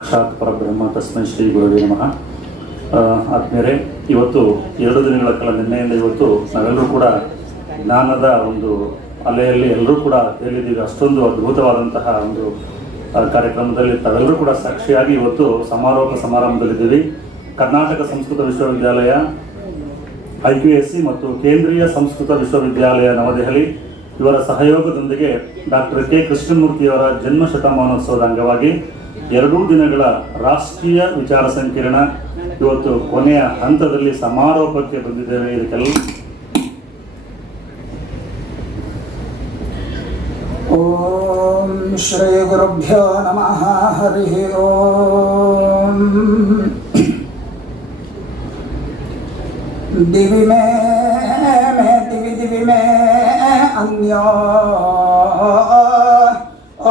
ಸಾಕ್ಷಾತ್ ಪರಬ್ರಹ್ಮ ತಸ್ಮೈ ಶ್ರೀ ಗುರುವೇ ನಮಃ. ಆತ್ಮೀಯರೇ, ಇವತ್ತು 2 ದಿನಗಳ ಕಾಲ ನಿನ್ನೆಯಿಂದ ಇವತ್ತು ನಾವೆಲ್ಲರೂ ಕೂಡ ಜ್ಞಾನದ ಒಂದು ಅಲೆಯಲ್ಲಿ ಎಲ್ಲರೂ ಕೂಡ ಹೇಳಿದ್ದೀವಿ. ಅಷ್ಟೊಂದು ಅದ್ಭುತವಾದಂತಹ ಒಂದು ಕಾರ್ಯಕ್ರಮದಲ್ಲಿ ತಾವೆಲ್ಲರೂ ಕೂಡ ಸಾಕ್ಷಿಯಾಗಿ ಇವತ್ತು ಸಮಾರೋಪ ಸಮಾರಂಭದಲ್ಲಿದ್ದೀವಿ. ಕರ್ನಾಟಕ ಸಂಸ್ಕೃತ ವಿಶ್ವವಿದ್ಯಾಲಯ IQAC ಮತ್ತು ಕೇಂದ್ರೀಯ ಸಂಸ್ಕೃತ ವಿಶ್ವವಿದ್ಯಾಲಯ ನವದೆಹಲಿ ಇವರ ಸಹಯೋಗದೊಂದಿಗೆ ಡಾಕ್ಟರ್ ಕೆ ಕೃಷ್ಣಮೂರ್ತಿಯವರ ಜನ್ಮ ಶತಮಾನೋತ್ಸವದ ಅಂಗವಾಗಿ 2 ದಿನಗಳ ರಾಷ್ಟ್ರೀಯ ವಿಚಾರ ಸಂಕಿರಣ ಇವತ್ತು ಕೊನೆಯ ಹಂತದಲ್ಲಿ ಸಮಾರೋಪಕ್ಕೆ ಬಂದಿದ್ದೇವೆ. ಇದಕ್ಕೆಲ್ಲ ಓಂ ಶ್ರೀ ಗುರುಭ್ಯೋ ನಮಃ. ಹರಿ ಓಂ. ದಿವಿ ಮೇ ದಿವಿ ಮೇ ಅನ್ಯೋ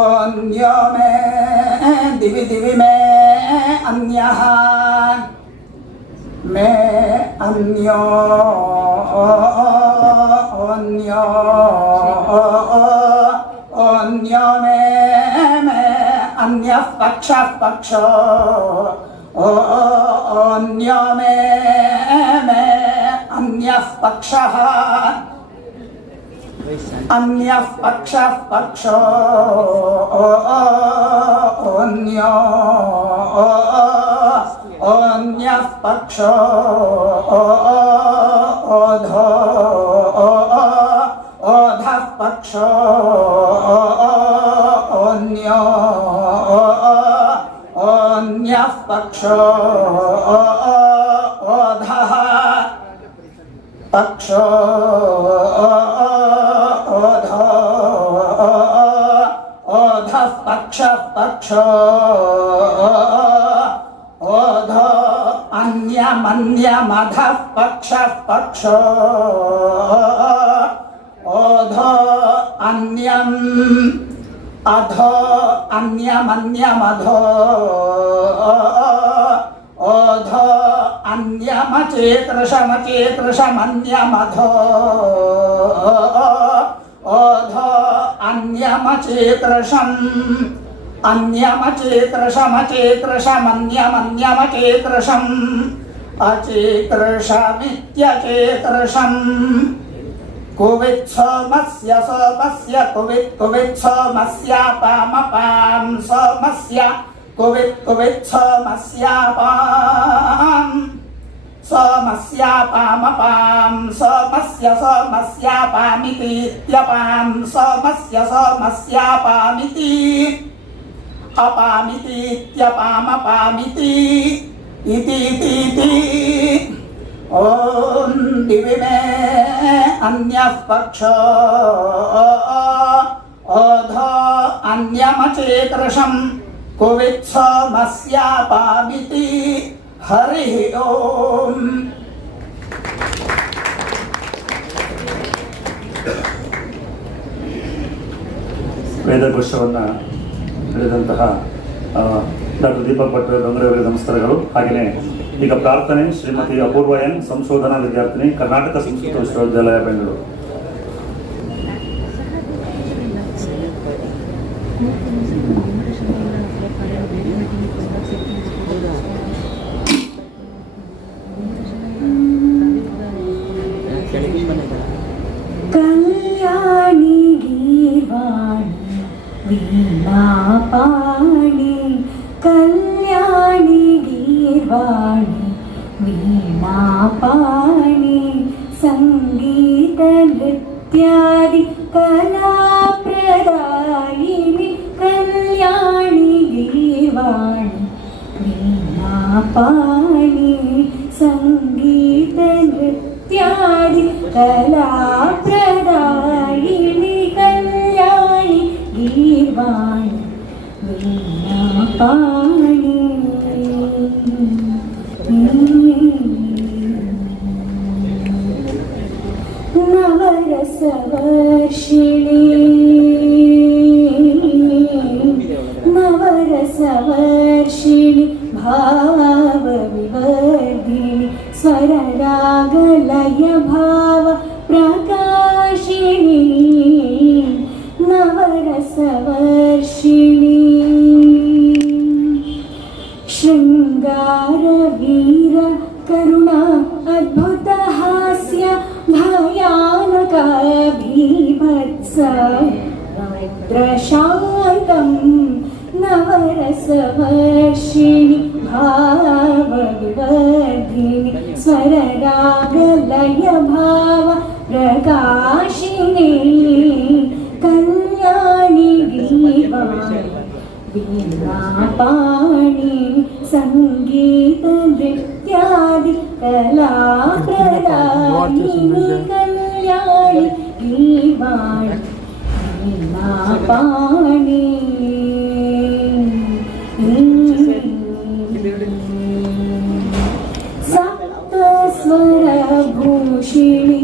ಅನ್ಯೋ ಮೇ ದಿವಿ ಮೇ ಅನ್ಯಃ ಮೇ ಅನ್ಯೋ ಅನ್ಯೋ अन्यो मे अन्यः पक्षः पक्षो अन्यो मे अन्यः पक्षः अन्यः पक्षः पक्षो अन्यो अन्यः पक्षो ओधो ओधः पक्षो अन्यो अन्यः पक्षो ओधः पक्षो ओधो ओधः पक्षः पक्षो ओधो अन्यमन्यमधः पक्षः पक्षो ओधो अन्यम् अधो अन्यमन्यमधो ओधो अन्यमचेतृषमचेतृषमन्यमधो ओधो अन्यमचेतृषम् अन्यमचेतृषमचेतृषमन्यमन्यमचेतृषम् अचेतृषमित्यचेतृषम् कुवित् सोमस्य सोमस्य कुवित् कुवित् सोमस्यापामपां सोमस्य कुवित् कुवित् सोमस्यापां सोमस्यापामपां सोमस्य सोमस्यापामितीत्यपां सोमस्य सोमस्यापामिति अपामितीत्यपामपामिति इति ओम दिवि मे अन्यः पक्षो ओधो अन्यमचेतृषं कुवित् सोमस्यापामिति. हरि ओम. ವೇದಘೋಷವನ್ನು ಹೇಳಿದಂತಹ ಡಾಕ್ಟರ್ ದೀಪಕ್ ಭಟ್ ಡೊಂಗರೆಯವರಿಗೆ ನಮಸ್ಕಾರಗಳು. ಹಾಗೆಯೇ ಈಗ ಪ್ರಾರ್ಥನೆ ಶ್ರೀಮತಿ ಅಪೂರ್ವ ಎನ್, ಸಂಶೋಧನಾ ವಿದ್ಯಾರ್ಥಿನಿ, ಕರ್ನಾಟಕ ಸಂಸ್ಕೃತ ವಿಶ್ವವಿದ್ಯಾಲಯ, ಬೆಂಗಳೂರು. कल्याणी गीर्वाणी वीणापाणि कल्याणी गीर्वाणी वीणापाणि संगीत नृत्यादि कलाप्रदायिनि कल्याणी गीर्वाणी वीणापाणि संगीत नृत्यादि कलाप्रदायिनि कल्याणी गीर्वाणी वीणापाणि. नवरसवर्षिणी नवरसवर्षिणी भावविवर्धिनि स्वररागलय भाव प्रकाशिनी नवरसवर्षिणी प्रशान्तं नवरसवर्षिणि भावविवर्धिनि स्वररागलय भाव प्रकाशिनी कल्याणि गीवाणि वीणापाणि संगीत नृत्यादि कला प्रदायिनि कल्याणि गीवाणि वीणापाणि सप्तस्वरभूषिणी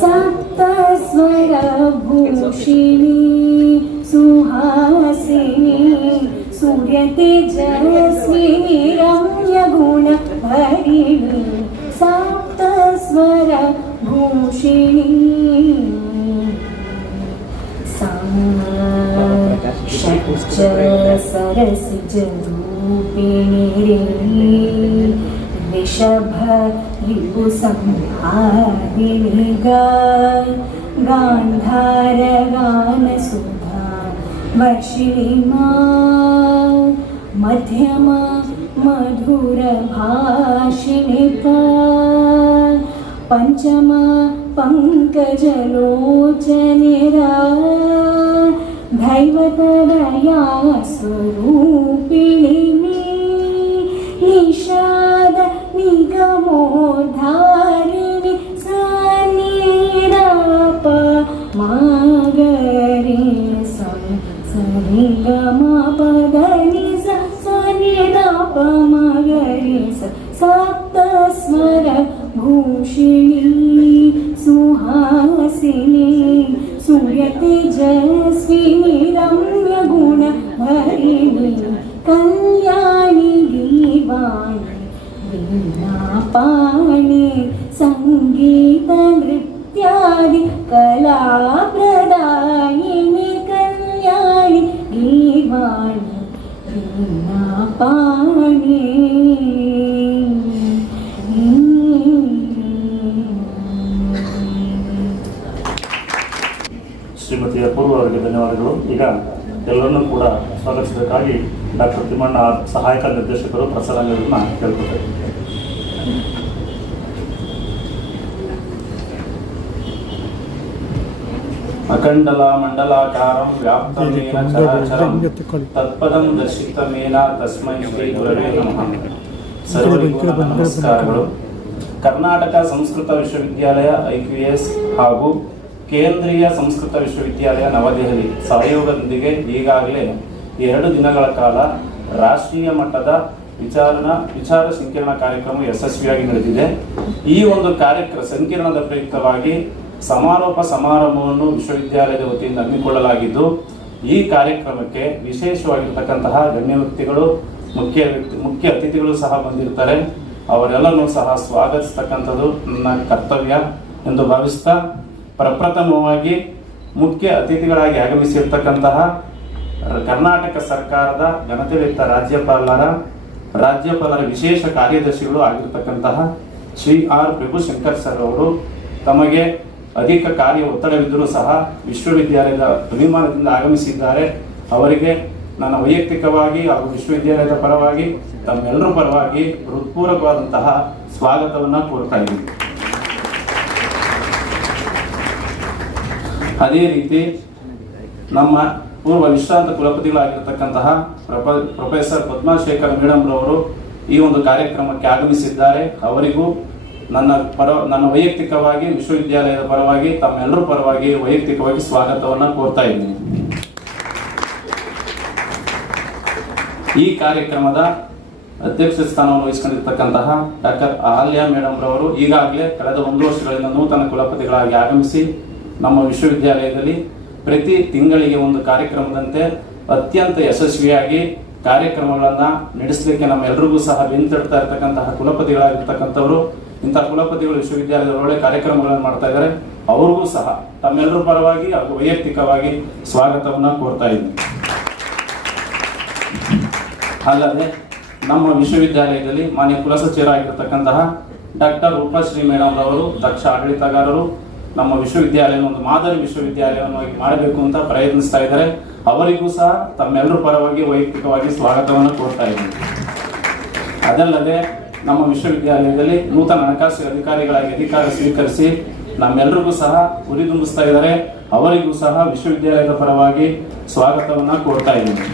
सप्तस्वरभूषिणी सुहासिनी सूर्यतेजस्विनी रम्यगुणभरिणी सप्तस्वरभूषिणी सरसिजरूपिणी ऋषभ रिपुसंहारिणी गान्धारगानसुधा वर्षिणी मध्यमा मधुरभाषिणी पञ्चमा पङ्कजलोचनिरा दैवतदया स्वरूपिणी निषाद निगमोद्धारिणी सनिराप मागरे सनिगमपदनि सनिराप मागरे सप्तस्वर भूषिणी सुहासिनी सूर्यतेजस्विनी रम्यगुणभरिणी कल्याणि गीवाणि वीणापाणि संगीत नृत्यादि कला प्रदायिनि कल्याणि गीवाणि वीणापाणि ಶ್ರೀಮತಿ ಅಪೂರ್ವ ಅವರಿಗೆ ಧನ್ಯವಾದಗಳು. ಈಗ ಎಲ್ಲರನ್ನೂ ಕೂಡ ಸ್ವಾಗತಿಸಬೇಕಾಗಿ ಡಾಕ್ಟರ್ ತಿಮ್ಮಣ್ಣ ಸಹಾಯಕ ನಿರ್ದೇಶಕರು ಪ್ರಸಾರಾಂಗಗಳನ್ನ ಕೇಳ್ಕೊತಾರೆ. ಅಖಂಡಲ ಮಂಡಲಾಕಾರಂ ವ್ಯಾಪ್ತಮೇನ ಚರಾಚರಂ ತತ್ಪದಂ ದರ್ಶಿತಮೇನ ತಸ್ಮೈ ಶ್ರೀ ಗುರವೇ ನಮಃ. ಸರ್ವರಿಗೂ ನನ್ನ ನಮಸ್ಕಾರಗಳು. ಕರ್ನಾಟಕ ಸಂಸ್ಕೃತ ವಿಶ್ವವಿದ್ಯಾಲಯ IQS ಹಾಗೂ ಕೇಂದ್ರೀಯ ಸಂಸ್ಕೃತ ವಿಶ್ವವಿದ್ಯಾಲಯ ನವದೆಹಲಿ ಸಹಯೋಗದೊಂದಿಗೆ ಈಗಾಗಲೇ 2 ದಿನಗಳ ಕಾಲ ರಾಷ್ಟ್ರೀಯ ಮಟ್ಟದ ವಿಚಾರ ಸಂಕಿರಣ ಕಾರ್ಯಕ್ರಮ ಯಶಸ್ವಿಯಾಗಿ ನಡೆದಿದೆ. ಈ ಒಂದು ಸಂಕಿರಣದ ಪ್ರಯುಕ್ತವಾಗಿ ಸಮಾರೋಪ ಸಮಾರಂಭವನ್ನು ವಿಶ್ವವಿದ್ಯಾಲಯದ ವತಿಯಿಂದ ಹಮ್ಮಿಕೊಳ್ಳಲಾಗಿದ್ದು, ಈ ಕಾರ್ಯಕ್ರಮಕ್ಕೆ ವಿಶೇಷವಾಗಿರ್ತಕ್ಕಂತಹ ಗಣ್ಯ ವ್ಯಕ್ತಿಗಳು, ಮುಖ್ಯ ಅತಿಥಿಗಳು ಸಹ ಬಂದಿರ್ತಾರೆ. ಅವರೆಲ್ಲರೂ ಸಹ ಸ್ವಾಗತಿಸ್ತಕ್ಕಂಥದ್ದು ನನ್ನ ಕರ್ತವ್ಯ ಎಂದು ಭಾವಿಸ್ತಾ, ಪ್ರಪ್ರಥಮವಾಗಿ ಮುಖ್ಯ ಅತಿಥಿಗಳಾಗಿ ಆಗಮಿಸಿರ್ತಕ್ಕಂತಹ ಕರ್ನಾಟಕ ಸರ್ಕಾರದ ಘನತೆಯುತ ರಾಜ್ಯಪಾಲರ ವಿಶೇಷ ಕಾರ್ಯದರ್ಶಿಗಳು ಆಗಿರ್ತಕ್ಕಂತಹ ಶ್ರೀ ಆರ್ ಪ್ರಭುಶಂಕರ್ ಸರ್ ಅವರು ತಮಗೆ ಅಧಿಕ ಕಾರ್ಯ ಒತ್ತಡವಿದ್ದರೂ ಸಹ ವಿಶ್ವವಿದ್ಯಾಲಯದ ಅಭಿಮಾನದಿಂದ ಆಗಮಿಸಿದ್ದಾರೆ. ಅವರಿಗೆ ನನ್ನ ವೈಯಕ್ತಿಕವಾಗಿ ಹಾಗೂ ವಿಶ್ವವಿದ್ಯಾಲಯದ ಪರವಾಗಿ ತಮ್ಮೆಲ್ಲರ ಪರವಾಗಿ ಹೃತ್ಪೂರ್ವಕವಾದಂತಹ ಸ್ವಾಗತವನ್ನು ಕೋರ್ತಾ ಇದ್ದೀನಿ. ಅದೇ ರೀತಿ ನಮ್ಮ ಪೂರ್ವ ವಿಶ್ರಾಂತ ಕುಲಪತಿಗಳಾಗಿರ್ತಕ್ಕಂತಹ ಪ್ರೊಫೆಸರ್ ಪದ್ಮಾಶೇಖರ್ ಮೇಡಮ್ ರವರು ಈ ಒಂದು ಕಾರ್ಯಕ್ರಮಕ್ಕೆ ಆಗಮಿಸಿದ್ದಾರೆ. ಅವರಿಗೂ ನನ್ನ ವೈಯಕ್ತಿಕವಾಗಿ ವಿಶ್ವವಿದ್ಯಾಲಯದ ಪರವಾಗಿ ತಮ್ಮೆಲ್ಲರ ಪರವಾಗಿ ವೈಯಕ್ತಿಕವಾಗಿ ಸ್ವಾಗತವನ್ನು ಕೋರ್ತಾ ಇದ್ದೀನಿ. ಈ ಕಾರ್ಯಕ್ರಮದ ಅಧ್ಯಕ್ಷ ಸ್ಥಾನವನ್ನು ವಹಿಸಿಕೊಂಡಿರ್ತಕ್ಕಂತಹ ಡಾಕ್ಟರ್ ಅಹಲ್ಯ ಮೇಡಮ್ ರವರು ಈಗಾಗಲೇ ಕಳೆದ 1 ವರ್ಷಗಳಿಂದ ನೂತನ ಕುಲಪತಿಗಳಾಗಿ ಆಗಮಿಸಿ ನಮ್ಮ ವಿಶ್ವವಿದ್ಯಾಲಯದಲ್ಲಿ ಪ್ರತಿ ತಿಂಗಳಿಗೆ ಒಂದು ಕಾರ್ಯಕ್ರಮದಂತೆ ಅತ್ಯಂತ ಯಶಸ್ವಿಯಾಗಿ ಕಾರ್ಯಕ್ರಮಗಳನ್ನು ನಡೆಸಲಿಕ್ಕೆ ನಮ್ಮೆಲ್ಲರಿಗೂ ಸಹ ಬೆಂತಡ್ತಾ ಇರ್ತಕ್ಕಂತಹ ಕುಲಪತಿಗಳಾಗಿರ್ತಕ್ಕಂಥವರು. ಇಂಥ ಕುಲಪತಿಗಳು ವಿಶ್ವವಿದ್ಯಾಲಯದ ಒಳ್ಳೆ ಕಾರ್ಯಕ್ರಮಗಳನ್ನು ಮಾಡ್ತಾ ಇದ್ದಾರೆ. ಅವ್ರಿಗೂ ಸಹ ತಮ್ಮೆಲ್ಲರ ಪರವಾಗಿ ಹಾಗೂ ವೈಯಕ್ತಿಕವಾಗಿ ಸ್ವಾಗತವನ್ನು ಕೋರ್ತಾ ಇದ್ದೀನಿ. ಅಲ್ಲದೆ ನಮ್ಮ ವಿಶ್ವವಿದ್ಯಾಲಯದಲ್ಲಿ ಮಾನ್ಯ ಕುಲಸಚಿವರಾಗಿರ್ತಕ್ಕಂತಹ ಡಾಕ್ಟರ್ ರೂಪಶ್ರೀ ಮೇಡಮ್ ರವರು ದಕ್ಷ ಆಡಳಿತಗಾರರು, ನಮ್ಮ ವಿಶ್ವವಿದ್ಯಾಲಯ ಒಂದು ಮಾದರಿ ವಿಶ್ವವಿದ್ಯಾಲಯವನ್ನು ಮಾಡಬೇಕು ಅಂತ ಪ್ರಯತ್ನಿಸ್ತಾ ಇದ್ದಾರೆ. ಅವರಿಗೂ ಸಹ ತಮ್ಮೆಲ್ಲರ ಪರವಾಗಿ ವೈಯಕ್ತಿಕವಾಗಿ ಸ್ವಾಗತವನ್ನು ಕೋರ್ತಾ ಇದ್ದೀನಿ. ಅದಲ್ಲದೆ ನಮ್ಮ ವಿಶ್ವವಿದ್ಯಾಲಯದಲ್ಲಿ ನೂತನ ಹಣಕಾಸು ಅಧಿಕಾರಿಗಳಾಗಿ ಅಧಿಕಾರ ಸ್ವೀಕರಿಸಿ ನಮ್ಮೆಲ್ಲರಿಗೂ ಸಹ ಹುರಿದುಂಬಿಸ್ತಾ ಇದ್ದಾರೆ. ಅವರಿಗೂ ಸಹ ವಿಶ್ವವಿದ್ಯಾಲಯದ ಪರವಾಗಿ ಸ್ವಾಗತವನ್ನು ಕೋರ್ತಾ ಇದ್ದೀನಿ.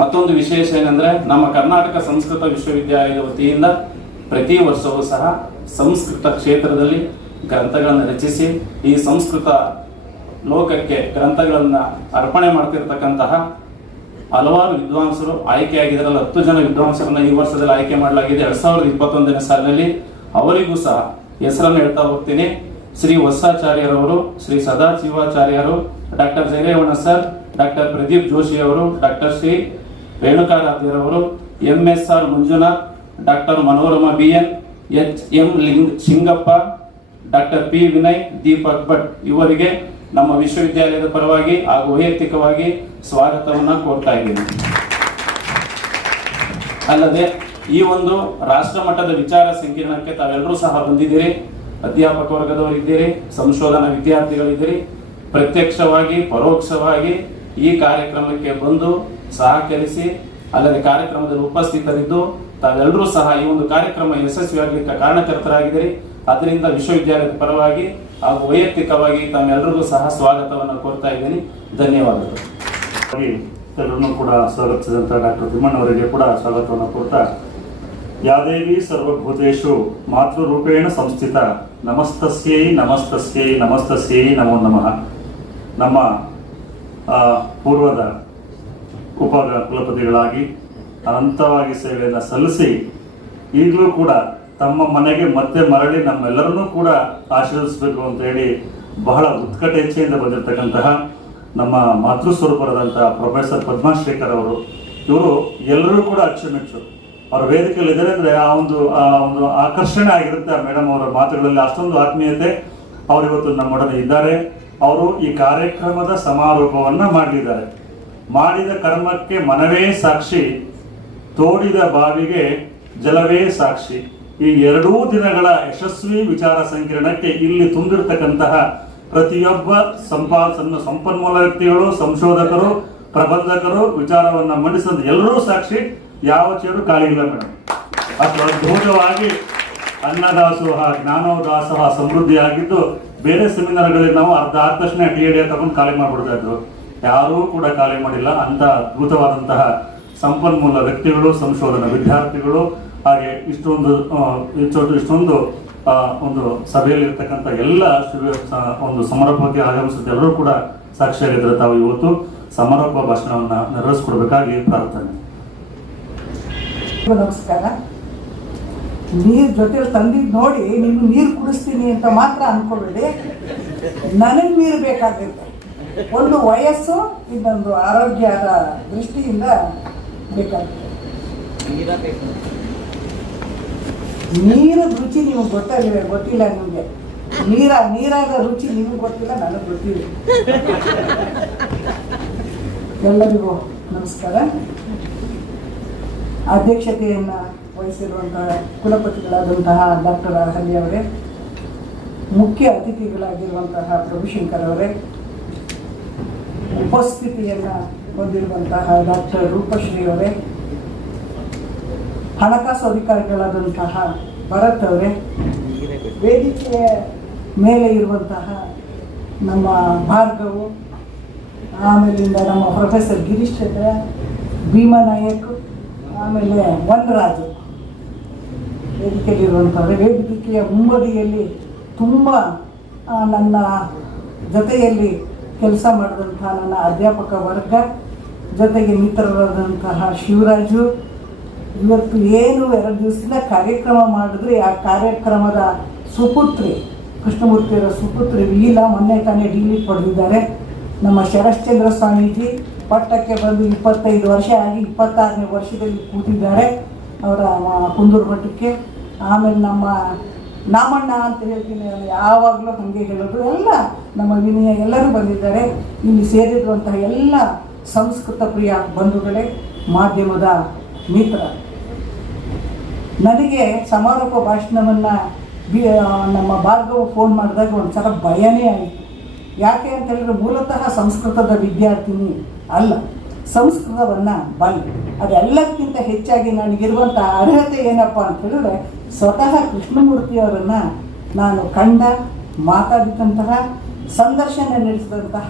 ಮತ್ತೊಂದು ವಿಶೇಷ ಏನಂದ್ರೆ, ನಮ್ಮ ಕರ್ನಾಟಕ ಸಂಸ್ಕೃತ ವಿಶ್ವವಿದ್ಯಾಲಯದ ವತಿಯಿಂದ ಪ್ರತಿ ವರ್ಷವೂ ಸಹ ಸಂಸ್ಕೃತ ಕ್ಷೇತ್ರದಲ್ಲಿ ಗ್ರಂಥಗಳನ್ನು ರಚಿಸಿ ಈ ಸಂಸ್ಕೃತ ಲೋಕಕ್ಕೆ ಗ್ರಂಥಗಳನ್ನು ಅರ್ಪಣೆ ಮಾಡ್ತಿರ್ತಕ್ಕಂತಹ ಹಲವಾರು ವಿದ್ವಾಂಸರು ಆಯ್ಕೆಯಾಗಿದ್ದರಲ್ಲ. 10 ಜನ ವಿದ್ವಾಂಸರನ್ನ ಈ ವರ್ಷದಲ್ಲಿ ಆಯ್ಕೆ ಮಾಡಲಾಗಿದೆ 2021ನೇ ಸಾಲಿನಲ್ಲಿ. ಅವರಿಗೂ ಸಹ ಹೆಸರನ್ನು ಹೇಳ್ತಾ ಹೋಗ್ತೀನಿ. ಶ್ರೀ ಹೊಸ್ಸಾಚಾರ್ಯರವರು, ಶ್ರೀ ಸದಾಶಿವಾಚಾರ್ಯರು, doctor Jayarevanna sir, doctor Pradeep Joshi ಅವರು, ಡಾಕ್ಟರ್ ಶ್ರೀ ರೇಣುಕಾರಾಧ್ಯರವರು, MSR Manjunath, doctor Manorama BN, HM Shingappa, doctor P Vinay, Deepak Bhat ಇವರಿಗೆ ನಮ್ಮ ವಿಶ್ವವಿದ್ಯಾಲಯದ ಪರವಾಗಿ ಹಾಗೂ ವೈಯಕ್ತಿಕವಾಗಿ ಸ್ವಾಗತವನ್ನು ಕೋರ್ತಾ ಇದ್ದೀನಿ. ಅಲ್ಲದೆ ಈ ಒಂದು ರಾಷ್ಟ್ರ ಮಟ್ಟದ ವಿಚಾರ ಸಂಕಿರಣಕ್ಕೆ ತಾವೆಲ್ಲರೂ ಸಹ ಬಂದಿದ್ದೀರಿ. ಅಧ್ಯಾಪಕ ವರ್ಗದವರಿದ್ದೀರಿ, ಸಂಶೋಧನಾ ವಿದ್ಯಾರ್ಥಿಗಳಿದ್ದೀರಿ. ಪ್ರತ್ಯಕ್ಷವಾಗಿ ಪರೋಕ್ಷವಾಗಿ ಈ ಕಾರ್ಯಕ್ರಮಕ್ಕೆ ಬಂದು ಸಹಕರಿಸಿ, ಅಲ್ಲದೆ ಕಾರ್ಯಕ್ರಮದಲ್ಲಿ ಉಪಸ್ಥಿತರಿದ್ದು ತಾವೆಲ್ಲರೂ ಸಹ ಈ ಒಂದು ಕಾರ್ಯಕ್ರಮ ಯಶಸ್ವಿಯಾಗಲಿಕ್ಕೆ ಕಾರಣಕರ್ತರಾಗಿದ್ದೀರಿ. ಅದರಿಂದ ವಿಶ್ವವಿದ್ಯಾಲಯದ ಪರವಾಗಿ ಹಾಗೂ ವೈಯಕ್ತಿಕವಾಗಿ ತಮ್ಮೆಲ್ಲರಿಗೂ ಸಹ ಸ್ವಾಗತವನ್ನು ಕೋರ್ತಾ ಇದ್ದೀನಿ. ಧನ್ಯವಾದಗಳು. ಎಲ್ಲರನ್ನೂ ಕೂಡ ಸ್ವಾಗತಿಸಿದಂಥ ಡಾಕ್ಟರ್ ತಿಮ್ಮಣ್ಣ ಅವರಿಗೆ ಕೂಡ ಸ್ವಾಗತವನ್ನು ಕೋರ್ತಾ, ಯಾದೇವಿ ಸರ್ವಭೂತೇಷು ಮಾತೃರೂಪೇಣ ಸಂಸ್ಥಿತ ನಮಸ್ತಸ್ಯೈ ನಮಸ್ತಸ್ಯೈ ನಮಸ್ತಸ್ಯೈ ನಮೋ ನಮಃ. ನಮ್ಮ ಪೂರ್ವದ ಉಪ ಕುಲಪತಿಗಳಾಗಿ ಅನಂತವಾಗಿ ಸೇವೆಯನ್ನು ಸಲ್ಲಿಸಿ ಈಗಲೂ ಕೂಡ ತಮ್ಮ ಮನೆಗೆ ಮತ್ತೆ ಮರಳಿ ನಮ್ಮೆಲ್ಲರನ್ನೂ ಕೂಡ ಆಶೀರ್ವದಿಸಬೇಕು ಅಂತ ಹೇಳಿ ಬಹಳ ಉತ್ಕಟೇಚ್ಛೆಯಿಂದ ಬಂದಿರತಕ್ಕಂತಹ ನಮ್ಮ ಮಾತೃಸ್ವರೂಪರಾದಂತಹ ಪ್ರೊಫೆಸರ್ ಪದ್ಮಾಶೇಖರ್ ಅವರು, ಇವರು ಎಲ್ಲರೂ ಕೂಡ ಅಚ್ಚುಮೆಚ್ಚು. ಅವ್ರ ವೇದಿಕೆಯಲ್ಲಿ ಇದ್ದಾರೆ ಅಂದರೆ ಆ ಒಂದು ಆಕರ್ಷಣೆ ಆಗಿರುತ್ತೆ ಆ ಮೇಡಮ್ ಅವರ ಮಾತುಗಳಲ್ಲಿ. ಅಷ್ಟೊಂದು ಆತ್ಮೀಯತೆ. ಅವರು ಇವತ್ತು ನಮ್ಮೊಡನೆ ಇದ್ದಾರೆ. ಅವರು ಈ ಕಾರ್ಯಕ್ರಮದ ಸಮಾರೋಪವನ್ನು ಮಾಡಲಿದ್ದಾರೆ. ಮಾಡಿದ ಕರ್ಮಕ್ಕೆ ಮನವೇ ಸಾಕ್ಷಿ, ತೋಡಿದ ಬಾವಿಗೆ ಜಲವೇ ಸಾಕ್ಷಿ. ಈ 2 ದಿನಗಳ ಯಶಸ್ವಿ ವಿಚಾರ ಸಂಕಿರಣಕ್ಕೆ ಇಲ್ಲಿ ತುಂಬಿರ್ತಕ್ಕಂತಹ ಪ್ರತಿಯೊಬ್ಬ ಸಂಪನ್ಮೂಲ ವ್ಯಕ್ತಿಗಳು, ಸಂಶೋಧಕರು, ಪ್ರಬಂಧಕರು ವಿಚಾರವನ್ನು ಮಂಡಿಸಿದ ಎಲ್ಲರೂ ಸಾಕ್ಷಿ. ಯಾವ ಚೇರು ಖಾಲಿ ಇಲ್ಲ ಮೇಡಮ್. ಅಷ್ಟು ಅದ್ಭುತವಾಗಿ ಅನ್ನದಾಸೋಹ, ಜ್ಞಾನೋದಾಸೋಹ ಸಮೃದ್ಧಿಯಾಗಿದ್ದು, ಬೇರೆ ಸೆಮಿನಾರ್ಗಳಲ್ಲಿ ನಾವು ಅರ್ಧ ಆದ ತಕ್ಷಣ TAD ತಗೊಂಡು ಖಾಲಿ ಮಾಡಿಬಿಡ್ತಾ ಇದ್ರು. ಯಾರೂ ಕೂಡ ಖಾಲಿ ಮಾಡಿಲ್ಲ. ಅಂತ ಅದ್ಭುತವಾದಂತಹ ಸಂಪನ್ಮೂಲ ವ್ಯಕ್ತಿಗಳು, ಸಂಶೋಧನಾ ವಿದ್ಯಾರ್ಥಿಗಳು, ಹಾಗೆ ಇಷ್ಟೊಂದು ಒಂದು ಸಭೆಯಲ್ಲಿ ಇರ್ತಕ್ಕಂಥ ಎಲ್ಲ ಒಂದು ಸಮಾರೋಪಕ್ಕೆ ಆಗಮಿಸಿದ ಎಲ್ಲರೂ ಕೂಡ ಸಾಕ್ಷಿಯಾಗಿದ್ದರೆ ತಾವು ಇವತ್ತು ಸಮಾರೋಪ ಭಾಷಣವನ್ನು ನೆರವೇರಿಸಿಕೊಡ್ಬೇಕಾಗಿ ಪ್ರಾರ್ಥನೆ. ನಮಸ್ಕಾರ. ನೀರು ಜೊತೆಲಿ ತಂದಿದ್ದು ನೋಡಿ ನಿಮ್ಗೆ ನೀರು ಕುಡಿಸ್ತೀನಿ ಅಂತ ಮಾತ್ರ ಅನ್ಕೋಬೇಡಿ. ನನಗೆ ನೀರು ಬೇಕಾಗುತ್ತೆ. ಒಂದು ವಯಸ್ಸು, ಇನ್ನೊಂದು ಆರೋಗ್ಯದ ದೃಷ್ಟಿಯಿಂದ ಬೇಕಾಗುತ್ತೆ. ನೀರದ ರುಚಿ ನಿಮಗೆ ಗೊತ್ತಿಲ್ಲ. ನಿಮಗೆ ನೀರಾದ ರುಚಿ ನಿಮಗೆ ಗೊತ್ತಿಲ್ಲ, ನನಗೆ ಗೊತ್ತಿಲ್ಲ. ಎಲ್ಲರಿಗೂ ನಮಸ್ಕಾರ. ಅಧ್ಯಕ್ಷತೆಯನ್ನು ವಹಿಸಿರುವಂತಹ ಕುಲಪತಿಗಳಾದಂತಹ ಡಾಕ್ಟರ್ ಹಲ್ಲಿ ಅವರೇ, ಮುಖ್ಯ ಅತಿಥಿಗಳಾಗಿರುವಂತಹ ಪ್ರಭುಶಂಕರ್ ಅವರೇ, ಉಪಸ್ಥಿತಿಯನ್ನು ಹೊಂದಿರುವಂತಹ ಡಾಕ್ಟರ್ ರೂಪಶ್ರೀ ಅವರೇ, ಹಣಕಾಸು ಅಧಿಕಾರಿಗಳಾದಂತಹ ಭರತ್ ಅವರೇ, ವೇದಿಕೆಯ ಮೇಲೆ ಇರುವಂತಹ ನಮ್ಮ ಭಾರ್ಗವು, ಆಮೇಲಿಂದ ನಮ್ಮ ಪ್ರೊಫೆಸರ್ ಗಿರೀಶ್ ಚಂದ್ರ, ಭೀಮಾ ನಾಯಕ್, ಆಮೇಲೆ ವನರಾಜು ವೇದಿಕೆಯಲ್ಲಿರುವಂಥವ್ರೆ, ವೇದಿಕೆಯ ಮುಂಬದಿಯಲ್ಲಿ ತುಂಬ ನನ್ನ ಜೊತೆಯಲ್ಲಿ ಕೆಲಸ ಮಾಡಿದಂತಹ ನನ್ನ ಅಧ್ಯಾಪಕ ವರ್ಗ, ಜೊತೆಗೆ ಮಿತ್ರರಾದಂತಹ ಶಿವರಾಜು, ಇವತ್ತು ಏನು 2 ದಿವಸದ ಕಾರ್ಯಕ್ರಮ ಮಾಡಿದ್ರೆ ಆ ಕಾರ್ಯಕ್ರಮದ ಸುಪುತ್ರಿ ಕೃಷ್ಣಮೂರ್ತಿಯವರ ಸುಪುತ್ರಿ ವೀಲಾ ಮೊನ್ನೆ ತಾನೇ ಡಿಲೀಟ್ ಪಡೆದಿದ್ದಾರೆ. ನಮ್ಮ ಶರಶ್ಚಂದ್ರ ಸ್ವಾಮೀಜಿ ಪಟ್ಟಕ್ಕೆ ಬಂದು 25 ವರ್ಷ ಆಗಿ 26ನೇ ವರ್ಷದಲ್ಲಿ ಕೂತಿದ್ದಾರೆ ಅವರ ಕುಂದೂರು ಮಠಕ್ಕೆ. ಆಮೇಲೆ ನಮ್ಮ ನಾಮಣ್ಣ ಅಂತ ಹೇಳ್ತೀನಿ, ಯಾವಾಗಲೂ ಹಾಗೆ ಹೇಳೋದು. ಎಲ್ಲ ನಮ್ಮ ವಿನಯ ಎಲ್ಲರೂ ಬಂದಿದ್ದಾರೆ. ಇಲ್ಲಿ ಸೇರಿರುವಂತಹ ಎಲ್ಲ ಸಂಸ್ಕೃತ ಪ್ರಿಯ ಬಂಧುಗಳೇ, ಮಾಧ್ಯಮದ ಮಿತ್ರ, ನನಗೆ ಸಮಾರೋಪ ಭಾಷಣವನ್ನು ನಮ್ಮ ಭಾರ್ಗವ ಫೋನ್ ಮಾಡಿದಾಗ ಒಂಥರ ಭಯನೇ ಆಯಿತು. ಯಾಕೆ ಅಂತ ಹೇಳಿದ್ರೆ ಮೂಲತಃ ಸಂಸ್ಕೃತದ ವಿದ್ಯಾರ್ಥಿನಿ ಅಲ್ಲ, ಸಂಸ್ಕೃತವನ್ನು ಬಲ್ಲೆ. ಅದೆಲ್ಲಕ್ಕಿಂತ ಹೆಚ್ಚಾಗಿ ನನಗಿರುವಂಥ ಅರ್ಹತೆ ಏನಪ್ಪ ಅಂತ ಹೇಳಿದ್ರೆ ಸ್ವತಃ ಕೃಷ್ಣಮೂರ್ತಿಯವರನ್ನು ನಾನು ಕಂಡ, ಮಾತಾಡಿದಂತಹ, ಸಂದರ್ಶನ ನಡೆಸಿದಂತಹ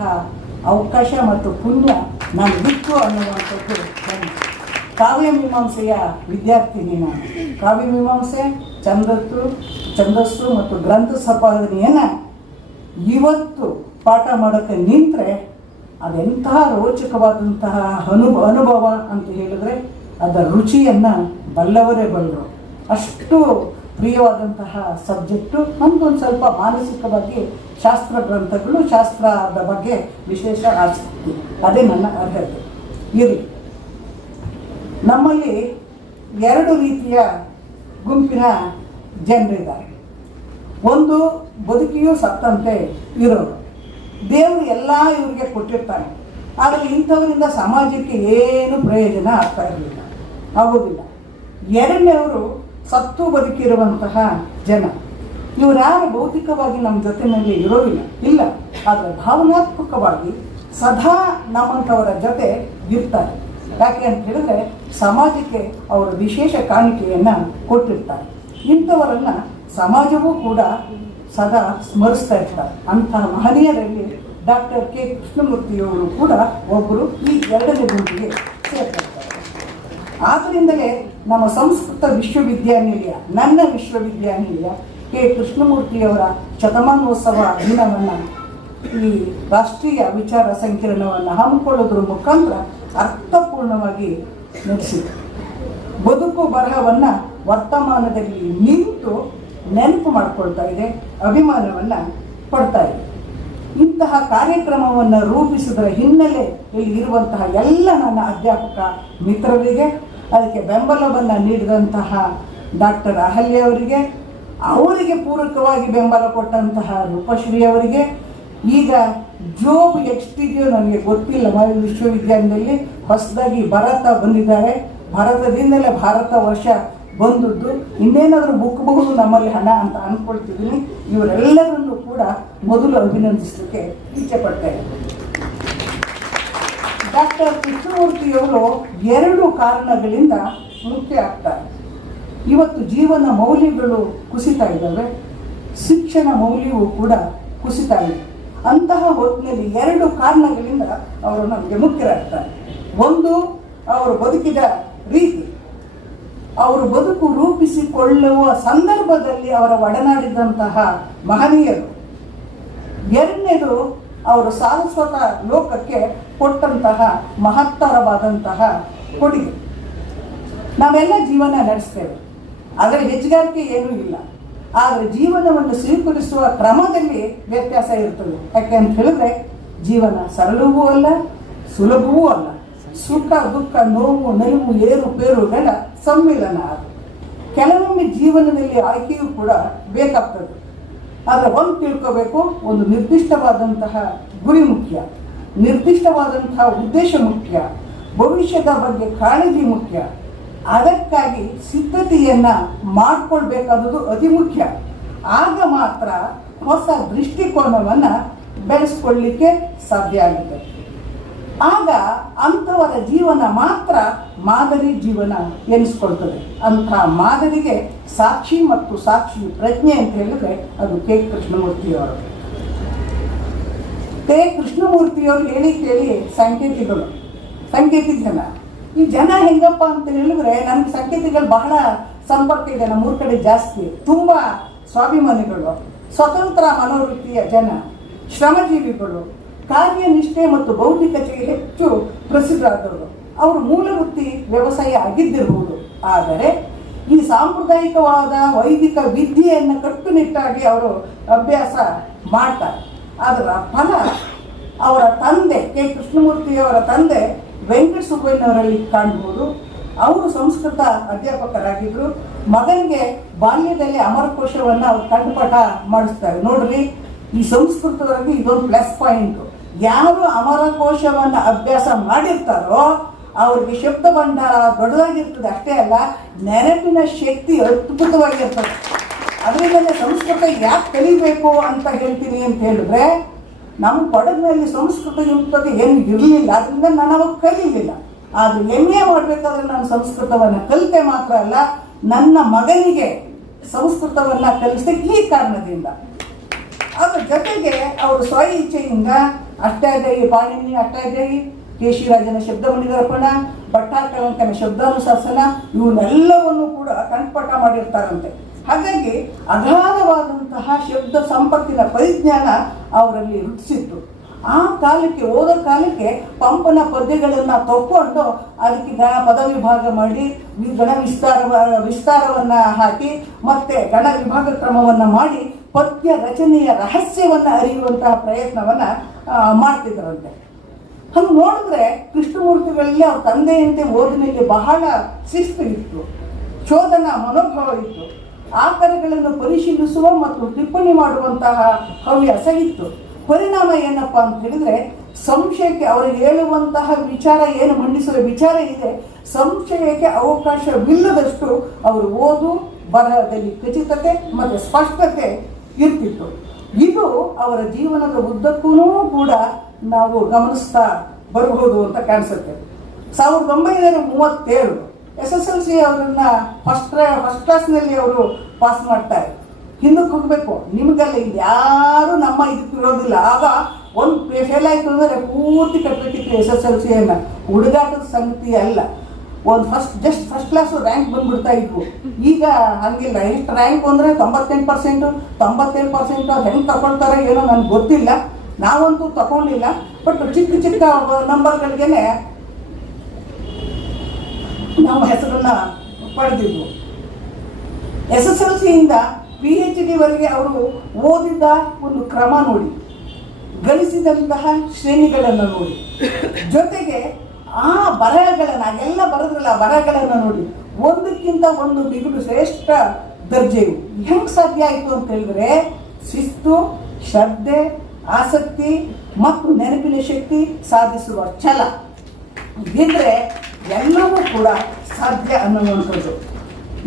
ಅವಕಾಶ ಮತ್ತು ಪುಣ್ಯ ನಾನು ಬಿಟ್ಟು ಅನ್ನುವಂಥದ್ದು ನನಗೆ. ಕಾವ್ಯಮೀಮಾಂಸೆಯ ವಿದ್ಯಾರ್ಥಿನಿ ನಾನು. ಕಾವ್ಯಮೀಮಾಂಸೆ, ಛಂದಸ್ಸು ಮತ್ತು ಗ್ರಂಥ ಸಂಪಾದನೆಯನ್ನು ಇವತ್ತು ಪಾಠ ಮಾಡೋಕ್ಕೆ ನಿಂತರೆ ಅದೆಂತಹ ರೋಚಕವಾದಂತಹ ಅನುಭವ ಅಂತ ಹೇಳಿದ್ರೆ ಅದರ ರುಚಿಯನ್ನು ಬಲ್ಲವರೇ ಬಲ್ಲರು. ಅಷ್ಟು ಪ್ರಿಯವಾದಂತಹ ಸಬ್ಜೆಕ್ಟು. ನಮಗೊಂದು ಸ್ವಲ್ಪ ಮಾನಸಿಕವಾಗಿ ಶಾಸ್ತ್ರ ಗ್ರಂಥಗಳು, ಶಾಸ್ತ್ರದ ಬಗ್ಗೆ ವಿಶೇಷ ಆಸಕ್ತಿ, ಅದೇ ನನ್ನ ಅರ್ಹತೆ. ಇರಲಿ, ನಮ್ಮಲ್ಲಿ 2 ರೀತಿಯ ಗುಂಪಿನ ಜನರಿದ್ದಾರೆ. ಒಂದು ಬದುಕಿಯೂ ಸತ್ತಂತೆ ಇರೋರು. ದೇವರು ಎಲ್ಲ ಇವರಿಗೆ ಕೊಟ್ಟಿರ್ತಾನೆ, ಆದರೆ ಇಂಥವರಿಂದ ಸಮಾಜಕ್ಕೆ ಏನು ಪ್ರಯೋಜನ ಆಗ್ತಾ ಇರಲಿಲ್ಲ, ಆಗೋದಿಲ್ಲ. ಎರಡನೇವರು ಸತ್ತು ಬದುಕಿರುವಂತಹ ಜನ. ಇವರ್ಯಾರು ಭೌತಿಕವಾಗಿ ನಮ್ಮ ಜೊತೆಯಲ್ಲಿ ಇರೋದಿಲ್ಲ, ಇಲ್ಲ, ಆದರೆ ಭಾವನಾತ್ಮಕವಾಗಿ ಸದಾ ನಮ್ಮಂಥವರ ಜೊತೆ ಇರ್ತಾರೆ. ಯಾಕೆ ಅಂತ ಹೇಳಿದ್ರೆ ಸಮಾಜಕ್ಕೆ ಅವರ ವಿಶೇಷ ಕಾಣಿಕೆಯನ್ನು ಕೊಟ್ಟಿರ್ತಾರೆ. ಇಂಥವರನ್ನು ಸಮಾಜವೂ ಕೂಡ ಸದಾ ಸ್ಮರಿಸ್ತಾ ಇರ್ತಾರೆ. ಅಂತಹ ಮಹನೀಯರಲ್ಲಿ ಡಾಕ್ಟರ್ ಕೆ ಕೃಷ್ಣಮೂರ್ತಿಯವರು ಕೂಡ ಒಬ್ಬರು ಈ 2ನೇ ಗುಂಪಿಗೆ ಸೇರ್ತಾರೆ. ಆದ್ದರಿಂದಲೇ ನಮ್ಮ ಸಂಸ್ಕೃತ ವಿಶ್ವವಿದ್ಯಾನಿಲಯ, ನನ್ನ ವಿಶ್ವವಿದ್ಯಾನಿಲಯ, ಕೆ ಕೃಷ್ಣಮೂರ್ತಿಯವರ ಶತಮಾನೋತ್ಸವ ದಿನವನ್ನು, ಈ ರಾಷ್ಟ್ರೀಯ ವಿಚಾರ ಸಂಕಿರಣವನ್ನು ಹಮ್ಮಿಕೊಳ್ಳೋದ್ರ ಮುಖಾಂತರ ಅರ್ಥಪೂರ್ಣವಾಗಿ ನಡೆಸಿದೆ. ಬದುಕು ಬರಹವನ್ನು ವರ್ತಮಾನದಲ್ಲಿ ನಿಂತು ನೆನಪು ಮಾಡಿಕೊಳ್ತಾ ಇದೆ, ಅಭಿಮಾನವನ್ನು ಪಡ್ತಾ ಇದೆ. ಇಂತಹ ಕಾರ್ಯಕ್ರಮವನ್ನು ರೂಪಿಸಿದರ ಹಿನ್ನೆಲೆಯಲ್ಲಿ ಇರುವಂತಹ ಎಲ್ಲ ನನ್ನ ಅಧ್ಯಾಪಕ ಮಿತ್ರರಿಗೆ, ಅದಕ್ಕೆ ಬೆಂಬಲವನ್ನು ನೀಡಿದಂತಹ ಡಾಕ್ಟರ್ ಅಹಲ್ಯ ಅವರಿಗೆ, ಅವರಿಗೆ ಪೂರಕವಾಗಿ ಬೆಂಬಲ ಕೊಟ್ಟಂತಹ ರೂಪಶ್ರೀ ಅವರಿಗೆ, ಈಗ ಜೋಬ್ ಎಕ್ಸ್ಟಿಡಿಯೋ ನನಗೆ ಗೊತ್ತಿಲ್ಲ, ವಿಶ್ವವಿದ್ಯಾಲಯದಲ್ಲಿ ಹೊಸದಾಗಿ ಭರತ ಬಂದಿದ್ದಾರೆ, ಭಾರತದಿಂದಲೇ ಭಾರತ ವರ್ಷ ಬಂದದ್ದು, ಇನ್ನೇನಾದರೂ ಮುಕ್ಕಬಹುದು ನಮ್ಮಲ್ಲಿ ಹಣ ಅಂತ ಅಂದ್ಕೊಳ್ತಿದ್ದೀನಿ. ಇವರೆಲ್ಲರನ್ನೂ ಕೂಡ ಮೊದಲು ಅಭಿನಂದಿಸಲಿಕ್ಕೆ ಇಚ್ಛೆ ಪಡ್ತೇನೆ. ಡಾಕ್ಟರ್ ಕೃಷ್ಣಮೂರ್ತಿಯವರು 2 ಕಾರಣಗಳಿಂದ ಮುಖ್ಯ ಆಗ್ತಾರೆ. ಇವತ್ತು ಜೀವನ ಮೌಲ್ಯಗಳು ಕುಸಿತಾ ಇದ್ದಾವೆ, ಶಿಕ್ಷಣ ಮೌಲ್ಯವೂ ಕೂಡ ಕುಸಿತಾ ಇದೆ. ಅಂತಹ ಹೊತ್ತಿನಲ್ಲಿ 2 ಕಾರಣಗಳಿಂದ ಅವರು ನಮಗೆ ಮುಖ್ಯರಾಗ್ತಾರೆ. ಒಂದು, ಅವರು ಬದುಕಿದ ರೀತಿ, ಅವರು ಬದುಕು ರೂಪಿಸಿಕೊಳ್ಳುವ ಸಂದರ್ಭದಲ್ಲಿ ಅವರ ಒಡನಾಡಿದಂತಹ ಮಹನೀಯರು. ಎರಡನೇದು, ಅವರು ಸಾರಸ್ವತ ಲೋಕಕ್ಕೆ ಕೊಟ್ಟಂತಹ ಮಹತ್ತರವಾದಂತಹ ಕೊಡುಗೆ. ನಾವೆಲ್ಲ ಜೀವನ ನಡೆಸ್ತೇವೆ, ಅದರ ಹೆಚ್ಚುಗಾರಿಕೆ ಏನೂ ಇಲ್ಲ, ಆದರೆ ಜೀವನವನ್ನು ಸ್ವೀಕರಿಸುವ ಕ್ರಮದಲ್ಲಿ ವ್ಯತ್ಯಾಸ ಇರ್ತದೆ. ಯಾಕೆ ಅಂತ ಹೇಳಿದ್ರೆ ಜೀವನ ಸರಳವೂ ಅಲ್ಲ, ಸುಲಭವೂ ಅಲ್ಲ. ಸುಖ ದುಃಖ, ನೋವು ನಲಿವು, ಏರುಪೇರುಗಳ ಸಮ್ಮಿಲನ ಅದು. ಕೆಲವೊಮ್ಮೆ ಜೀವನದಲ್ಲಿ ಆಯ್ಕೆಯೂ ಕೂಡ ಬೇಕಾಗ್ತದೆ. ಆದರೆ ಒಂದು ತಿಳ್ಕೋಬೇಕು, ಒಂದು ನಿರ್ದಿಷ್ಟವಾದಂತಹ ಗುರಿ ಮುಖ್ಯ, ನಿರ್ದಿಷ್ಟವಾದಂತಹ ಉದ್ದೇಶ ಮುಖ್ಯ, ಭವಿಷ್ಯದ ಬಗ್ಗೆ ಕಾಳಜಿ ಮುಖ್ಯ. ಅದಕ್ಕಾಗಿ ಸಿದ್ಧತೆಯನ್ನು ಮಾಡಿಕೊಳ್ಬೇಕಾದದ್ದು ಅತಿ ಮುಖ್ಯ. ಆಗ ಮಾತ್ರ ಹೊಸ ದೃಷ್ಟಿಕೋನವನ್ನು ಬೆಳೆಸ್ಕೊಳ್ಳಿಕ್ಕೆ ಸಾಧ್ಯ ಆಗುತ್ತೆ. ಆಗ ಅಂಥವರ ಜೀವನ ಮಾತ್ರ ಮಾದರಿ ಜೀವನ ಎನಿಸ್ಕೊಳ್ತದೆ. ಅಂಥ ಮಾದರಿಗೆ ಸಾಕ್ಷಿ ಮತ್ತು ಸಾಕ್ಷಿ ಪ್ರಜ್ಞೆ ಅಂತ ಹೇಳಿದ್ರೆ ಅದು ಕೆ ಕೃಷ್ಣಮೂರ್ತಿಯವರು. ಕೆ ಕೃಷ್ಣಮೂರ್ತಿಯವರು ಹೇಳಿ ಕೇಳಿ ಸಾಂಕೇತಿಕ ಜನ. ಈ ಜನ ಹೆಂಗಪ್ಪ ಅಂತ ಹೇಳಿದ್ರೆ ನನಗೆ ಸಾಂಕೇತಿಕಗಳು ಬಹಳ ಸಂಪರ್ಕ ಇದೆ, ನಮ್ಮೂರ ಕಡೆ ಜಾಸ್ತಿ. ತುಂಬ ಸ್ವಾಭಿಮಾನಿಗಳು, ಸ್ವತಂತ್ರ ಮನೋವೃತ್ತಿಯ ಜನ, ಶ್ರಮಜೀವಿಗಳು, ಕಾರ್ಯನಿಷ್ಠೆ ಮತ್ತು ಬೌದ್ಧಿಕತೆಗೆ ಹೆಚ್ಚು ಪ್ರಸಿದ್ಧರಾದವರು. ಅವರು ಮೂಲ ವೃತ್ತಿ ವ್ಯವಸಾಯ ಆಗಿದ್ದಿರಬಹುದು, ಆದರೆ ಈ ಸಾಂಪ್ರದಾಯಿಕವಾದ ವೈದಿಕ ವಿದ್ಯೆಯನ್ನು ಕಟ್ಟುನಿಟ್ಟಾಗಿ ಅವರು ಅಭ್ಯಾಸ ಮಾಡ್ತಾರೆ. ಅದರ ಫಲ ಅವರ ತಂದೆ ಕೆ ಕೃಷ್ಣಮೂರ್ತಿಯವರ ತಂದೆ ವೆಂಕಟ ಸುಬ್ಬಯ್ಯನವರಲ್ಲಿ ಕಾಣ್ಬೋದು. ಅವರು ಸಂಸ್ಕೃತ ಅಧ್ಯಾಪಕರಾಗಿದ್ದರು. ಮಗನಿಗೆ ಬಾಲ್ಯದಲ್ಲಿ ಅಮರಕೋಶವನ್ನು ಅವ್ರು ಕಂಠಪಾಠ ಮಾಡಿಸ್ತಾರೆ. ನೋಡ್ರಿ, ಈ ಸಂಸ್ಕೃತದಲ್ಲಿ ಇದೊಂದು ಪ್ಲಸ್ ಪಾಯಿಂಟು. ಯಾರು ಅಮರಕೋಶವನ್ನು ಅಭ್ಯಾಸ ಮಾಡಿರ್ತಾರೋ ಅವ್ರಿಗೆ ಶಬ್ದ ಭಂಡಾರ ದೊಡ್ಡದಾಗಿರ್ತದೆ, ಅಷ್ಟೇ ಅಲ್ಲ ನೆನಪಿನ ಶಕ್ತಿ ಅದ್ಭುತವಾಗಿರ್ತದೆ. ಅದರಿಂದಲೇ ಸಂಸ್ಕೃತ ಯಾಕೆ ಕಲಿಬೇಕು ಅಂತ ಹೇಳ್ತೀನಿ ಅಂತ ಹೇಳಿದ್ರೆ, ನಮ್ಮ ಕೊಡಗಿನಲ್ಲಿ ಸಂಸ್ಕೃತ ಯುಕ್ತತೆ ಏನು ಇರಲಿಲ್ಲ, ಅದರಿಂದ ನಾನು ಅವಾಗ ಕಲೀಲಿಲ್ಲ. ಆದರೆ MA ಮಾಡಬೇಕಾದ್ರೆ ನಾನು ಸಂಸ್ಕೃತವನ್ನು ಕಲಿತೆ ಮಾತ್ರ ಅಲ್ಲ, ನನ್ನ ಮಗನಿಗೆ ಸಂಸ್ಕೃತವನ್ನು ಕಲಿಸಿದೆ ಈ ಕಾರಣದಿಂದ. ಅದ್ರ ಜೊತೆಗೆ ಅವರು ಸ್ವ ಇಚ್ಛೆಯಿಂದ ಅಷ್ಟಾಧ್ಯಾಯಿ ಪಾಣಿನಿ, ಅಷ್ಟಾಧ್ಯಾಯಿ, ಕೇಶಿರಾಜನ ಶಬ್ದಮಣಿ ದರ್ಪಣ, ಭಟ್ಟಾರಕಲಂಕನ ಶಬ್ದಾನುಶಾಸನ ಇವನ್ನೆಲ್ಲವನ್ನು ಕೂಡ ಕಂಠಪಾಠ ಮಾಡಿರ್ತಾರಂತೆ. ಹಾಗಾಗಿ ಅಗಾಧವಾದಂತಹ ಶಬ್ದ ಸಂಪತ್ತಿನ ಪರಿಜ್ಞಾನ ಅವರಲ್ಲಿ ವೃದ್ಧಿಸಿತ್ತು. ಆ ಕಾಲಕ್ಕೆ ಓದೋ ಕಾಲಕ್ಕೆ ಪಂಪನ ಪದ್ಯಗಳನ್ನು ತಕ್ಕೊಂಡು ಅದಕ್ಕೆ ಗಣ ಪದ ವಿಭಾಗ ಮಾಡಿ ಗಣ ವಿಸ್ತಾರವನ್ನು ಹಾಕಿ ಮತ್ತೆ ಗಣ ವಿಭಾಗ ಕ್ರಮವನ್ನು ಮಾಡಿ ಪದ್ಯ ರಚನೆಯ ರಹಸ್ಯವನ್ನು ಅರಿಯುವಂತಹ ಪ್ರಯತ್ನವನ್ನು ಮಾಡ್ತಿದ್ದರಂತೆ. ಹಂಗೆ ನೋಡಿದ್ರೆ ಕೃಷ್ಣಮೂರ್ತಿಗಳಲ್ಲಿ ಅವ್ರ ತಂದೆಯಂತೆ ಓದಿನಲ್ಲಿ ಬಹಳ ಶಿಸ್ತು ಇತ್ತು, ಶೋಧನಾ ಮನೋಭಾವ ಇತ್ತು, ಆಕರಗಳನ್ನು ಪರಿಶೀಲಿಸುವ ಮತ್ತು ಟಿಪ್ಪಣಿ ಮಾಡುವಂತಹ ಹವ್ಯಾಸ ಇತ್ತು. ಪರಿಣಾಮ ಏನಪ್ಪ ಅಂತ ಹೇಳಿದ್ರೆ, ಸಂಶಯಕ್ಕೆ ಅವರು ಹೇಳುವಂತಹ ವಿಚಾರ ಏನು ಮಂಡಿಸುವ ವಿಚಾರ ಇದೆ, ಸಂಶಯಕ್ಕೆ ಅವಕಾಶವಿಲ್ಲದಷ್ಟು ಅವರು ಓದು ಬರಹದಲ್ಲಿ ಖಚಿತತೆ ಮತ್ತು ಸ್ಪಷ್ಟತೆ ಇರ್ತಿತ್ತು. ಇದು ಅವರ ಜೀವನದ ಉದ್ದಕ್ಕೂ ಕೂಡ ನಾವು ಗಮನಿಸ್ತಾ ಬರಬಹುದು ಅಂತ ಕಾಣಿಸುತ್ತೆ. 1937 SSLC ಅವರನ್ನ ಫಸ್ಟ್ ಕ್ಲಾಸ್ನಲ್ಲಿ ಅವರು ಪಾಸ್ ಮಾಡ್ತಾರೆ. ಹಿಂದಕ್ಕೆ ಹೋಗಬೇಕು, ನಿಮಗಲ್ಲ ಇಲ್ಲಿ ಯಾರು ನಮ್ಮ ಇದಕ್ಕೆ ಇರೋದಿಲ್ಲ. ಆಗ ಒಂದು ಫೇಲ್ ಆಯಿತು ಅಂದರೆ ಪೂರ್ತಿ ಕಟ್ಟಬೇಕಿತ್ತು SSLCಯನ್ನು. ಹುಡುಗಾಟದ ಸಂಗತಿ ಅಲ್ಲ, ಒಂದು ಫಸ್ಟ್ ಕ್ಲಾಸು ರ್ಯಾಂಕ್ ಬಂದ್ಬಿಡ್ತಾ ಇದ್ವು. ಈಗ ಹಂಗಿಲ್ಲ. ಎಷ್ಟು ರ್ಯಾಂಕ್ ಅಂದರೆ 98%, 97%. ಅದು ಹೆಂಗೆ ತಗೊಳ್ತಾರೆ ಏನೋ ನನಗೆ ಗೊತ್ತಿಲ್ಲ, ನಾವಂತೂ ತಗೊಂಡಿಲ್ಲ. ಬಟ್ ಚಿಕ್ಕ ಚಿಕ್ಕ ನಂಬರ್ಗಳಿಗೆ ನಾವು ಹೆಸರನ್ನು ಪಡೆದಿದ್ವು. SSLCಯಿಂದ PhDವರೆಗೆ ಅವರು ಓದಿದ ಒಂದು ಕ್ರಮ ನೋಡಿ, ಗಳಿಸಿದಂತಹ ಶ್ರೇಣಿಗಳನ್ನು ನೋಡಿ, ಜೊತೆಗೆ ಆ ಬರಹಗಳನ್ನು ಎಲ್ಲ ಬರೋದ್ರಲ್ಲ ಬರಹಗಳನ್ನು ನೋಡಿ ಒಂದಕ್ಕಿಂತ ಒಂದು ಬಿಗುಡು ಶ್ರೇಷ್ಠ ದರ್ಜೆಯು ಹೆಂಗೆ ಸಾಧ್ಯ ಆಯಿತು ಅಂತ ಹೇಳಿದ್ರೆ, ಶಿಸ್ತು, ಶ್ರದ್ಧೆ, ಆಸಕ್ತಿ ಮತ್ತು ನೆನಪಿನ ಶಕ್ತಿ, ಸಾಧಿಸುವ ಛಲ ಇದ್ದರೆ ಎಲ್ಲವೂ ಕೂಡ ಸಾಧ್ಯ ಅನ್ನುವಂಥದ್ದು.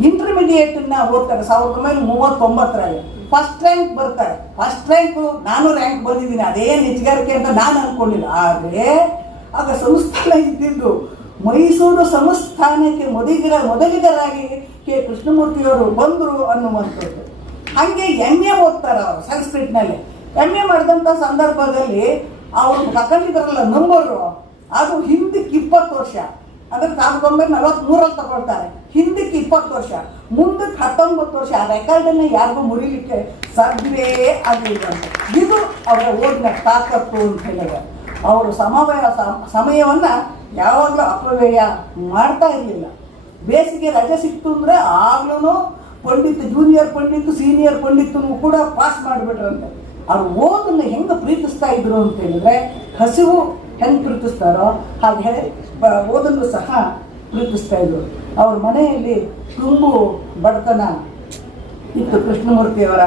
ಇಂಟರ್ಮಿಡಿಯೇಟನ್ನು ಓದ್ತಾರೆ 1939 ಫಸ್ಟ್ ರ್ಯಾಂಕ್ ಬರ್ತಾರೆ. ಫಸ್ಟ್ ರ್ಯಾಂಕು ನಾನು ರ್ಯಾಂಕ್ ಬಂದಿದ್ದೀನಿ, ಅದೇನು ಹೆಚ್ಚುಗಾರಿಕೆ ಅಂತ ನಾನು ಅಂದ್ಕೊಂಡಿಲ್ಲ. ಆದರೆ ಆಗ ಸಂಸ್ಥಾನ ಇದ್ದಿದ್ದು ಮೈಸೂರು ಸಂಸ್ಥಾನಕ್ಕೆ ಮೊದಲಿಗರಾಗಿ ಕೆ ಕೃಷ್ಣಮೂರ್ತಿಯವರು ಬಂದರು ಅನ್ನುವಂಥದ್ದು. ಹಾಗೆ MA ಓದ್ತಾರೆ ಅವರು ಸಂಸ್ಕೃತನಲ್ಲಿ. MA ಮಾಡಿದಂಥ ಸಂದರ್ಭದಲ್ಲಿ ಅವರು ತಗೊಂಡಿದ್ದಾರಲ್ಲ ನಂಬರು, ಅದು ಹಿಂದಕ್ಕೆ 20 ವರ್ಷ, ಅಂದರೆ 1943 ತಗೊಳ್ತಾರೆ. ಹಿಂದಕ್ಕೆ 20 ವರ್ಷ, ಮುಂದಕ್ಕೆ 19 ವರ್ಷ. ಆ ರೆಕಾರ್ಡನ್ನು ಯಾರಿಗೂ ಮುರಿಲಿಕ್ಕೆ ಸಾಧ್ಯವೇ ಆಗಲಿಲ್ಲ. ಇದು ಅವರ ಓದಿನ ತಾಕತ್ತು ಅಂತ ಹೇಳಿದ್ರೆ, ಅವರು ಸಮಯವನ್ನು ಯಾವಾಗಲೂ ಅಪವ್ಯಯ ಮಾಡ್ತಾ ಇರಲಿಲ್ಲ. ಬೇಸಿಗೆ ರಜೆ ಸಿಕ್ತು ಅಂದರೆ ಆಗ್ಲೂ ಜೂನಿಯರ್ ಪಂಡಿತ್ ಸೀನಿಯರ್ ಪಂಡಿತನು ಕೂಡ ಪಾಸ್ ಮಾಡಿಬಿಟ್ರಂತೆ. ಅವ್ರು ಓದನ್ನು ಹೆಂಗೆ ಪ್ರೀತಿಸ್ತಾ ಇದ್ರು ಅಂತ ಹೇಳಿದ್ರೆ, ಹಸಿವು ಹೆಂಗೆ ಪ್ರೀತಿಸ್ತಾರೋ ಹಾಗೆ ಓದನ್ನು ಸಹ ಪ್ರೀತಿಸ್ತಾ ಇದ್ರು. ಅವ್ರ ಮನೆಯಲ್ಲಿ ತುಂಬು ಬಡತನ ಇತ್ತು ಕೃಷ್ಣಮೂರ್ತಿಯವರ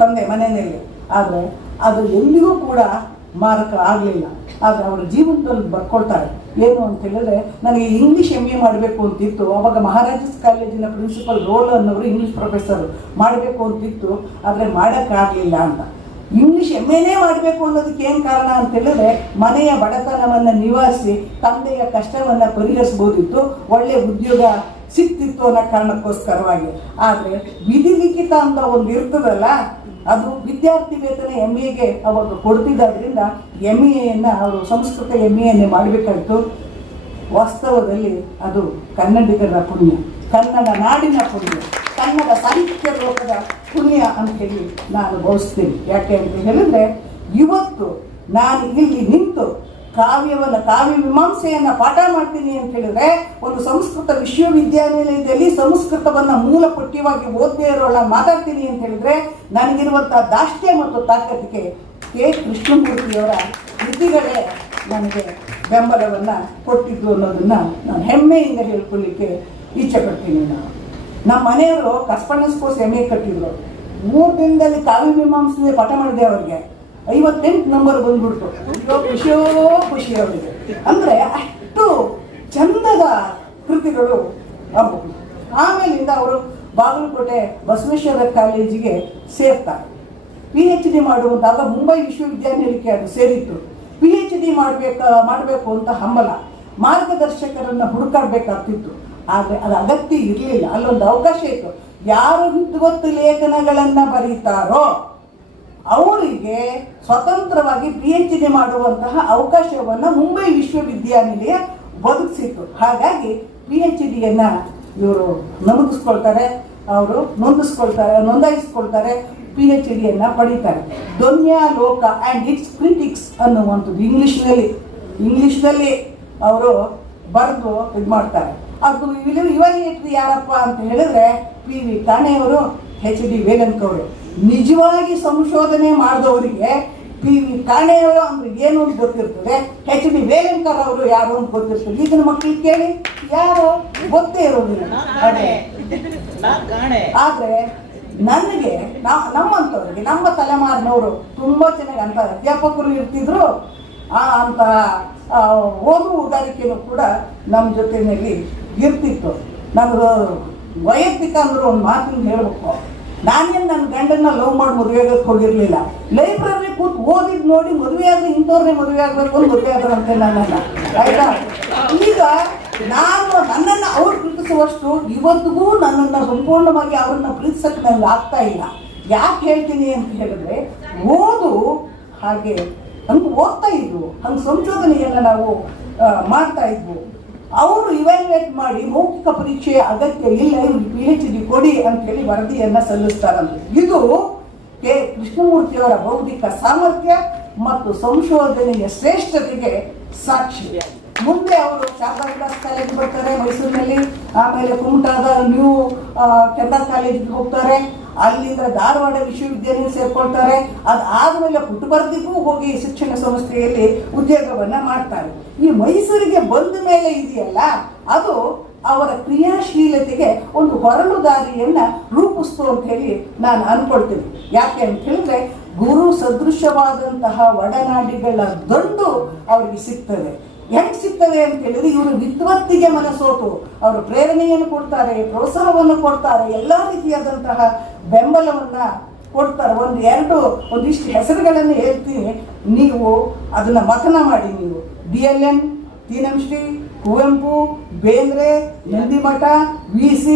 ತಂದೆ ಮನೆಯಲ್ಲಿ. ಆದರೆ ಅದು ಎಂದಿಗೂ ಕೂಡ ಮಾರಕ ಆಗಲಿಲ್ಲ. ಆದರೆ ಅವರ ಜೀವನದಲ್ಲಿ ಬರ್ಕೊಳ್ತಾರೆ ಏನು ಅಂತ ಹೇಳಿದ್ರೆ, ನನಗೆ ಇಂಗ್ಲೀಷ್ MA ಮಾಡಬೇಕು ಅಂತಿತ್ತು. ಆವಾಗ ಮಹಾರಾಜಸ್ ಕಾಲೇಜಿನ ಪ್ರಿನ್ಸಿಪಲ್ ರೋಲ್ ಅನ್ನೋರು ಇಂಗ್ಲೀಷ್ ಪ್ರೊಫೆಸರ್ ಮಾಡಬೇಕು ಅಂತಿತ್ತು, ಆದರೆ ಮಾಡೋಕ್ಕಾಗಲಿಲ್ಲ ಅಂತ. ಇಂಗ್ಲೀಷ್ MAನೇ ಮಾಡಬೇಕು ಅನ್ನೋದಕ್ಕೆ ಏನು ಕಾರಣ ಅಂತ ಹೇಳಿದ್ರೆ, ಮನೆಯ ಬಡತನವನ್ನು ನಿವಾರಿಸಿ ತಂದೆಯ ಕಷ್ಟವನ್ನು ಪರಿಹರಿಸ್ಬೋದಿತ್ತು, ಒಳ್ಳೆಯ ಉದ್ಯೋಗ ಸಿಕ್ತಿತ್ತು ಅನ್ನೋ ಕಾರಣಕ್ಕೋಸ್ಕರವಾಗಿ. ಆದರೆ ವಿಧಿಲಿಖಿತ ಅಂತ ಒಂದು ಇರ್ತದಲ್ಲ, ಅದು ವಿದ್ಯಾರ್ಥಿ ವೇತನ MAಗೆ ಅವಾಗ ಕೊಡ್ತಿದ್ದರಿಂದ MAಯನ್ನು ಅವರು ಸಂಸ್ಕೃತ MAಯನ್ನೇ ಮಾಡಬೇಕಾಯಿತು. ವಾಸ್ತವದಲ್ಲಿ ಅದು ಕನ್ನಡಿಗರ ಪುಣ್ಯ, ಕನ್ನಡ ನಾಡಿನ ಪುಣ್ಯ, ಕನ್ನಡ ಸಾಹಿತ್ಯ ಲೋಕದ ಪುಣ್ಯ ಅಂತ ಹೇಳಿ ನಾನು ಭಾವಿಸ್ತೀನಿ. ಯಾಕೆ ಅಂತ ಹೇಳಿದ್ರೆ, ಇವತ್ತು ನಾನು ಇಲ್ಲಿ ನಿಂತು ಕಾವ್ಯ ಮೀಮಾಂಸೆಯನ್ನು ಪಾಠ ಮಾಡ್ತೀನಿ ಅಂತ ಹೇಳಿದ್ರೆ, ಒಂದು ಸಂಸ್ಕೃತ ವಿಶ್ವವಿದ್ಯಾನಿಲಯದಲ್ಲಿ ಸಂಸ್ಕೃತವನ್ನು ಮೂಲ ಪಠ್ಯವಾಗಿ ಓದದೇ ಇರೋಳ ಮಾತಾಡ್ತೀನಿ ಅಂತ ಹೇಳಿದ್ರೆ, ನನಗಿರುವಂಥ ದಾಷ್ಟ್ಯ ಮತ್ತು ತಾಕತ್ತಿಗೆ ಕೆ ಕೃಷ್ಣಮೂರ್ತಿಯವರ ಕೃತಿಗಳೇ ನನಗೆ ಬೆಂಬಲವನ್ನು ಕೊಟ್ಟಿದ್ದು ಅನ್ನೋದನ್ನು ನಾನು ಹೆಮ್ಮೆಯಿಂದ ಹೇಳ್ಕೊಳ್ಳಿಕ್ಕೆ ಇಚ್ಛೆ ಪಡ್ತೀನಿ. ನಮ್ಮ ಮನೆಯವರು ಕಸ್ಪಂಡೆನ್ಸ್ ಕೋರ್ಸ್ MA ಕಟ್ಟಿದ್ರು. 3 ದಿನದಲ್ಲಿ ಕಾವ್ಯ ಮೀಮಾಂಸೆ ಪಾಠ ಮಾಡಿದೆ. ಅವರಿಗೆ 58 ನಂಬರ್ ಬಂದ್ಬಿಡ್ತು. ಖುಷಿ ಅವರಿಗೆ. ಅಂದರೆ ಅಷ್ಟು ಚಂದದ ಕೃತಿಗಳು. ಆಮೇಲಿಂದ ಅವರು ಬಾಗಲಕೋಟೆ ಬಸವೇಶ್ವರ ಕಾಲೇಜಿಗೆ ಸೇರ್ತಾರೆ. PhD ಮಾಡುವಂತಾಗ ಮುಂಬೈ ವಿಶ್ವವಿದ್ಯಾನಿಲಯಕ್ಕೆ ಅದು ಸೇರಿತ್ತು. PhD ಮಾಡಬೇಕು ಅಂತ ಹಂಬಲ, ಮಾರ್ಗದರ್ಶಕರನ್ನು ಹುಡುಕಾಡಬೇಕಾಗ್ತಿತ್ತು. ಆದರೆ ಅದು ಅಗತ್ಯ ಇರಲಿಲ್ಲ. ಅಲ್ಲೊಂದು ಅವಕಾಶ ಇತ್ತು. ಯಾರು ವಿದ್ವತ್ ಲೇಖನಗಳನ್ನು ಬರೀತಾರೋ ಅವರಿಗೆ ಸ್ವತಂತ್ರವಾಗಿ PhD ಮಾಡುವಂತಹ ಅವಕಾಶವನ್ನು ಮುಂಬೈ ವಿಶ್ವವಿದ್ಯಾನಿಲಯ ಒದಗಿಸಿತ್ತು. ಹಾಗಾಗಿ PhDಯನ್ನು ಇವರು ನೋಂದಾಯಿಸ್ಕೊಳ್ತಾರೆ, PhDಯನ್ನು ಪಡೀತಾರೆ. ದುನಿಯಾ ಲೋಕ ಆ್ಯಂಡ್ ಇಟ್ಸ್ ಕ್ರಿಟಿಕ್ಸ್ ಅನ್ನುವಂಥದ್ದು ಇಂಗ್ಲೀಷ್ನಲ್ಲಿ ಅವರು ಬರೆದು ಇದು ಮಾಡ್ತಾರೆ. ಅದು ಇವಾಲ್ಯುಯೇಟರ್ ಯಾರಪ್ಪ ಅಂತ ಹೇಳಿದ್ರೆ PV ಕಾಣೆಯವರು, HD ವೇಲಂಕ್ ಅವರು. ನಿಜವಾಗಿ ಸಂಶೋಧನೆ ಮಾಡಿದವರಿಗೆ PV ಕಾಣೆಯವರು ಅಂದ್ರೆ ಏನು ಅಂತ ಗೊತ್ತಿರ್ತದೆ, HD ವೇಲಂಕರ್ ಅವರು ಯಾರು ಅಂತ ಗೊತ್ತಿರ್ತದೆ. ಈಗಿನ ಮಕ್ಕಳಿಗೆ ಕೇಳಿ ಯಾರು ಗೊತ್ತೇ ಇರೋದಿಲ್ಲ. ಆದರೆ ನನಗೆ ನಮ್ಮಂಥವ್ರಿಗೆ, ನಮ್ಮ ತಲೆಮಾರಿನವರು ತುಂಬ ಚೆನ್ನಾಗಿ ಅಂತ ಅಧ್ಯಾಪಕರು ಇರ್ತಿದ್ರು. ಅಂತ ಓದುಗಾರಿಕೆಯೂ ಕೂಡ ನಮ್ಮ ಜೊತೆಯಲ್ಲಿ ಇರ್ತಿತ್ತು. ನಮ್ಮದು ವೈಯಕ್ತಿಕ ಅಂದ್ರೆ ಒಂದು ಮಾತನ್ನು ಹೇಳಬೇಕು, ನಾನೇನು ನನ್ನ ಗಂಡನ್ನ ಲವ್ ಮಾಡಿ ಮದುವೆಗೆ ಹೋಗಿರಲಿಲ್ಲ. ಲೈಬ್ರರಿ ಕೂತು ಓದಿದ್ ನೋಡಿ ಮದುವೆ ಆದರೆ ಇಂಥವ್ರನ್ನೇ ಮದುವೆ ಆಗಬೇಕು ಅಂತ ಮದುವೆ ಆದ್ರಂತೆ ನನ್ನನ್ನು. ಆಯ್ತಾ? ಈಗ ನಾನು ನನ್ನನ್ನು ಅವ್ರು ಪ್ರೀತಿಸುವಷ್ಟು ಇವತ್ತಿಗೂ ನನ್ನನ್ನು ಸಂಪೂರ್ಣವಾಗಿ ಅವ್ರನ್ನ ಪ್ರೀತಿಸಕ್ಕೆ ನನಗೆ ಆಗ್ತಾ ಇಲ್ಲ. ಯಾಕೆ ಹೇಳ್ತೀನಿ ಅಂತ ಹೇಳಿದ್ರೆ, ಓದು ಹಾಗೆ ಹಂಗೆ ಓದ್ತಾ ಇದ್ವು, ಹಂಗೆ ಸಂಶೋಧನೆಯನ್ನು ನಾವು ಮಾಡ್ತಾ ಇದ್ವು. ಅವರು ಇವ್ಯಾಲ್ಯುಯೇಟ್ ಮಾಡಿ ಮೌಖಿಕ ಪರೀಕ್ಷೆಯ ಅಗತ್ಯ ಇಲ್ಲ, ಇವ್ರಿಗೆ PhD ಕೊಡಿ ಅಂತೇಳಿ ವರದಿಯನ್ನು ಸಲ್ಲಿಸ್ತಾರಂತೆ. ಇದು ಕೃಷ್ಣಮೂರ್ತಿಯವರ ಬೌದ್ಧಿಕ ಸಾಮರ್ಥ್ಯ ಮತ್ತು ಸಂಶೋಧನೆಯ ಶ್ರೇಷ್ಠತೆಗೆ ಸಾಕ್ಷಿ. ಮುಂದೆ ಅವರು ಶಾರದಾ ವಿಲಾಸ್ ಕಾಲೇಜ್ ಬರ್ತಾರೆ ಮೈಸೂರಿನಲ್ಲಿ, ಆಮೇಲೆ ಕುಮಟಾದ ನ್ಯೂ ಕೆನರಾ ಕಾಲೇಜಿಗೆ ಹೋಗ್ತಾರೆ, ಅಲ್ಲಿಂದ ಧಾರವಾಡ ವಿಶ್ವವಿದ್ಯಾಲಯ ಸೇರ್ಕೊಳ್ತಾರೆ. ಅದಾದಮೇಲೆ ಪುಟ್ಟಬರ್ದಿಗೂ ಹೋಗಿ ಶಿಕ್ಷಣ ಸಂಸ್ಥೆಯಲ್ಲಿ ಉದ್ಯೋಗವನ್ನು ಮಾಡ್ತಾರೆ. ಈ ಮೈಸೂರಿಗೆ ಬಂದ ಮೇಲೆ ಇದೆಯಲ್ಲ, ಅದು ಅವರ ಕ್ರಿಯಾಶೀಲತೆಗೆ ಒಂದು ಹೊರಳು ದಾರಿಯನ್ನು ರೂಪಿಸ್ತು ಅಂತ ಹೇಳಿ ನಾನು ಅನ್ಕೊಳ್ತೀನಿ. ಯಾಕೆ ಅಂತ ಹೇಳಿದ್ರೆ, ಗುರು ಸದೃಶವಾದಂತಹ ಒಡನಾಡಿಗಳ ದಂಡು ಅವರಿಗೆ ಸಿಗ್ತದೆ. ಹೆಂಗೆ ಸಿಗ್ತದೆ ಅಂತ ಹೇಳಿದ್ರೆ, ಇವರು ವಿದ್ವತ್ತಿಗೆ ಮನಸೋತು ಅವರು ಪ್ರೇರಣೆಯನ್ನು ಕೊಡ್ತಾರೆ, ಪ್ರೋತ್ಸಾಹವನ್ನು ಕೊಡ್ತಾರೆ, ಎಲ್ಲ ರೀತಿಯಾದಂತಹ ಬೆಂಬಲವನ್ನು ಕೊಡ್ತಾರೆ. ಒಂದಿಷ್ಟು ಹೆಸರುಗಳನ್ನು ಹೇಳ್ತೀನಿ, ನೀವು ಅದನ್ನು ಮಥನ ಮಾಡಿ. ನೀವು DLN, Ti Nam Shri, Kuvempu, Bendre, Nandimath, VC,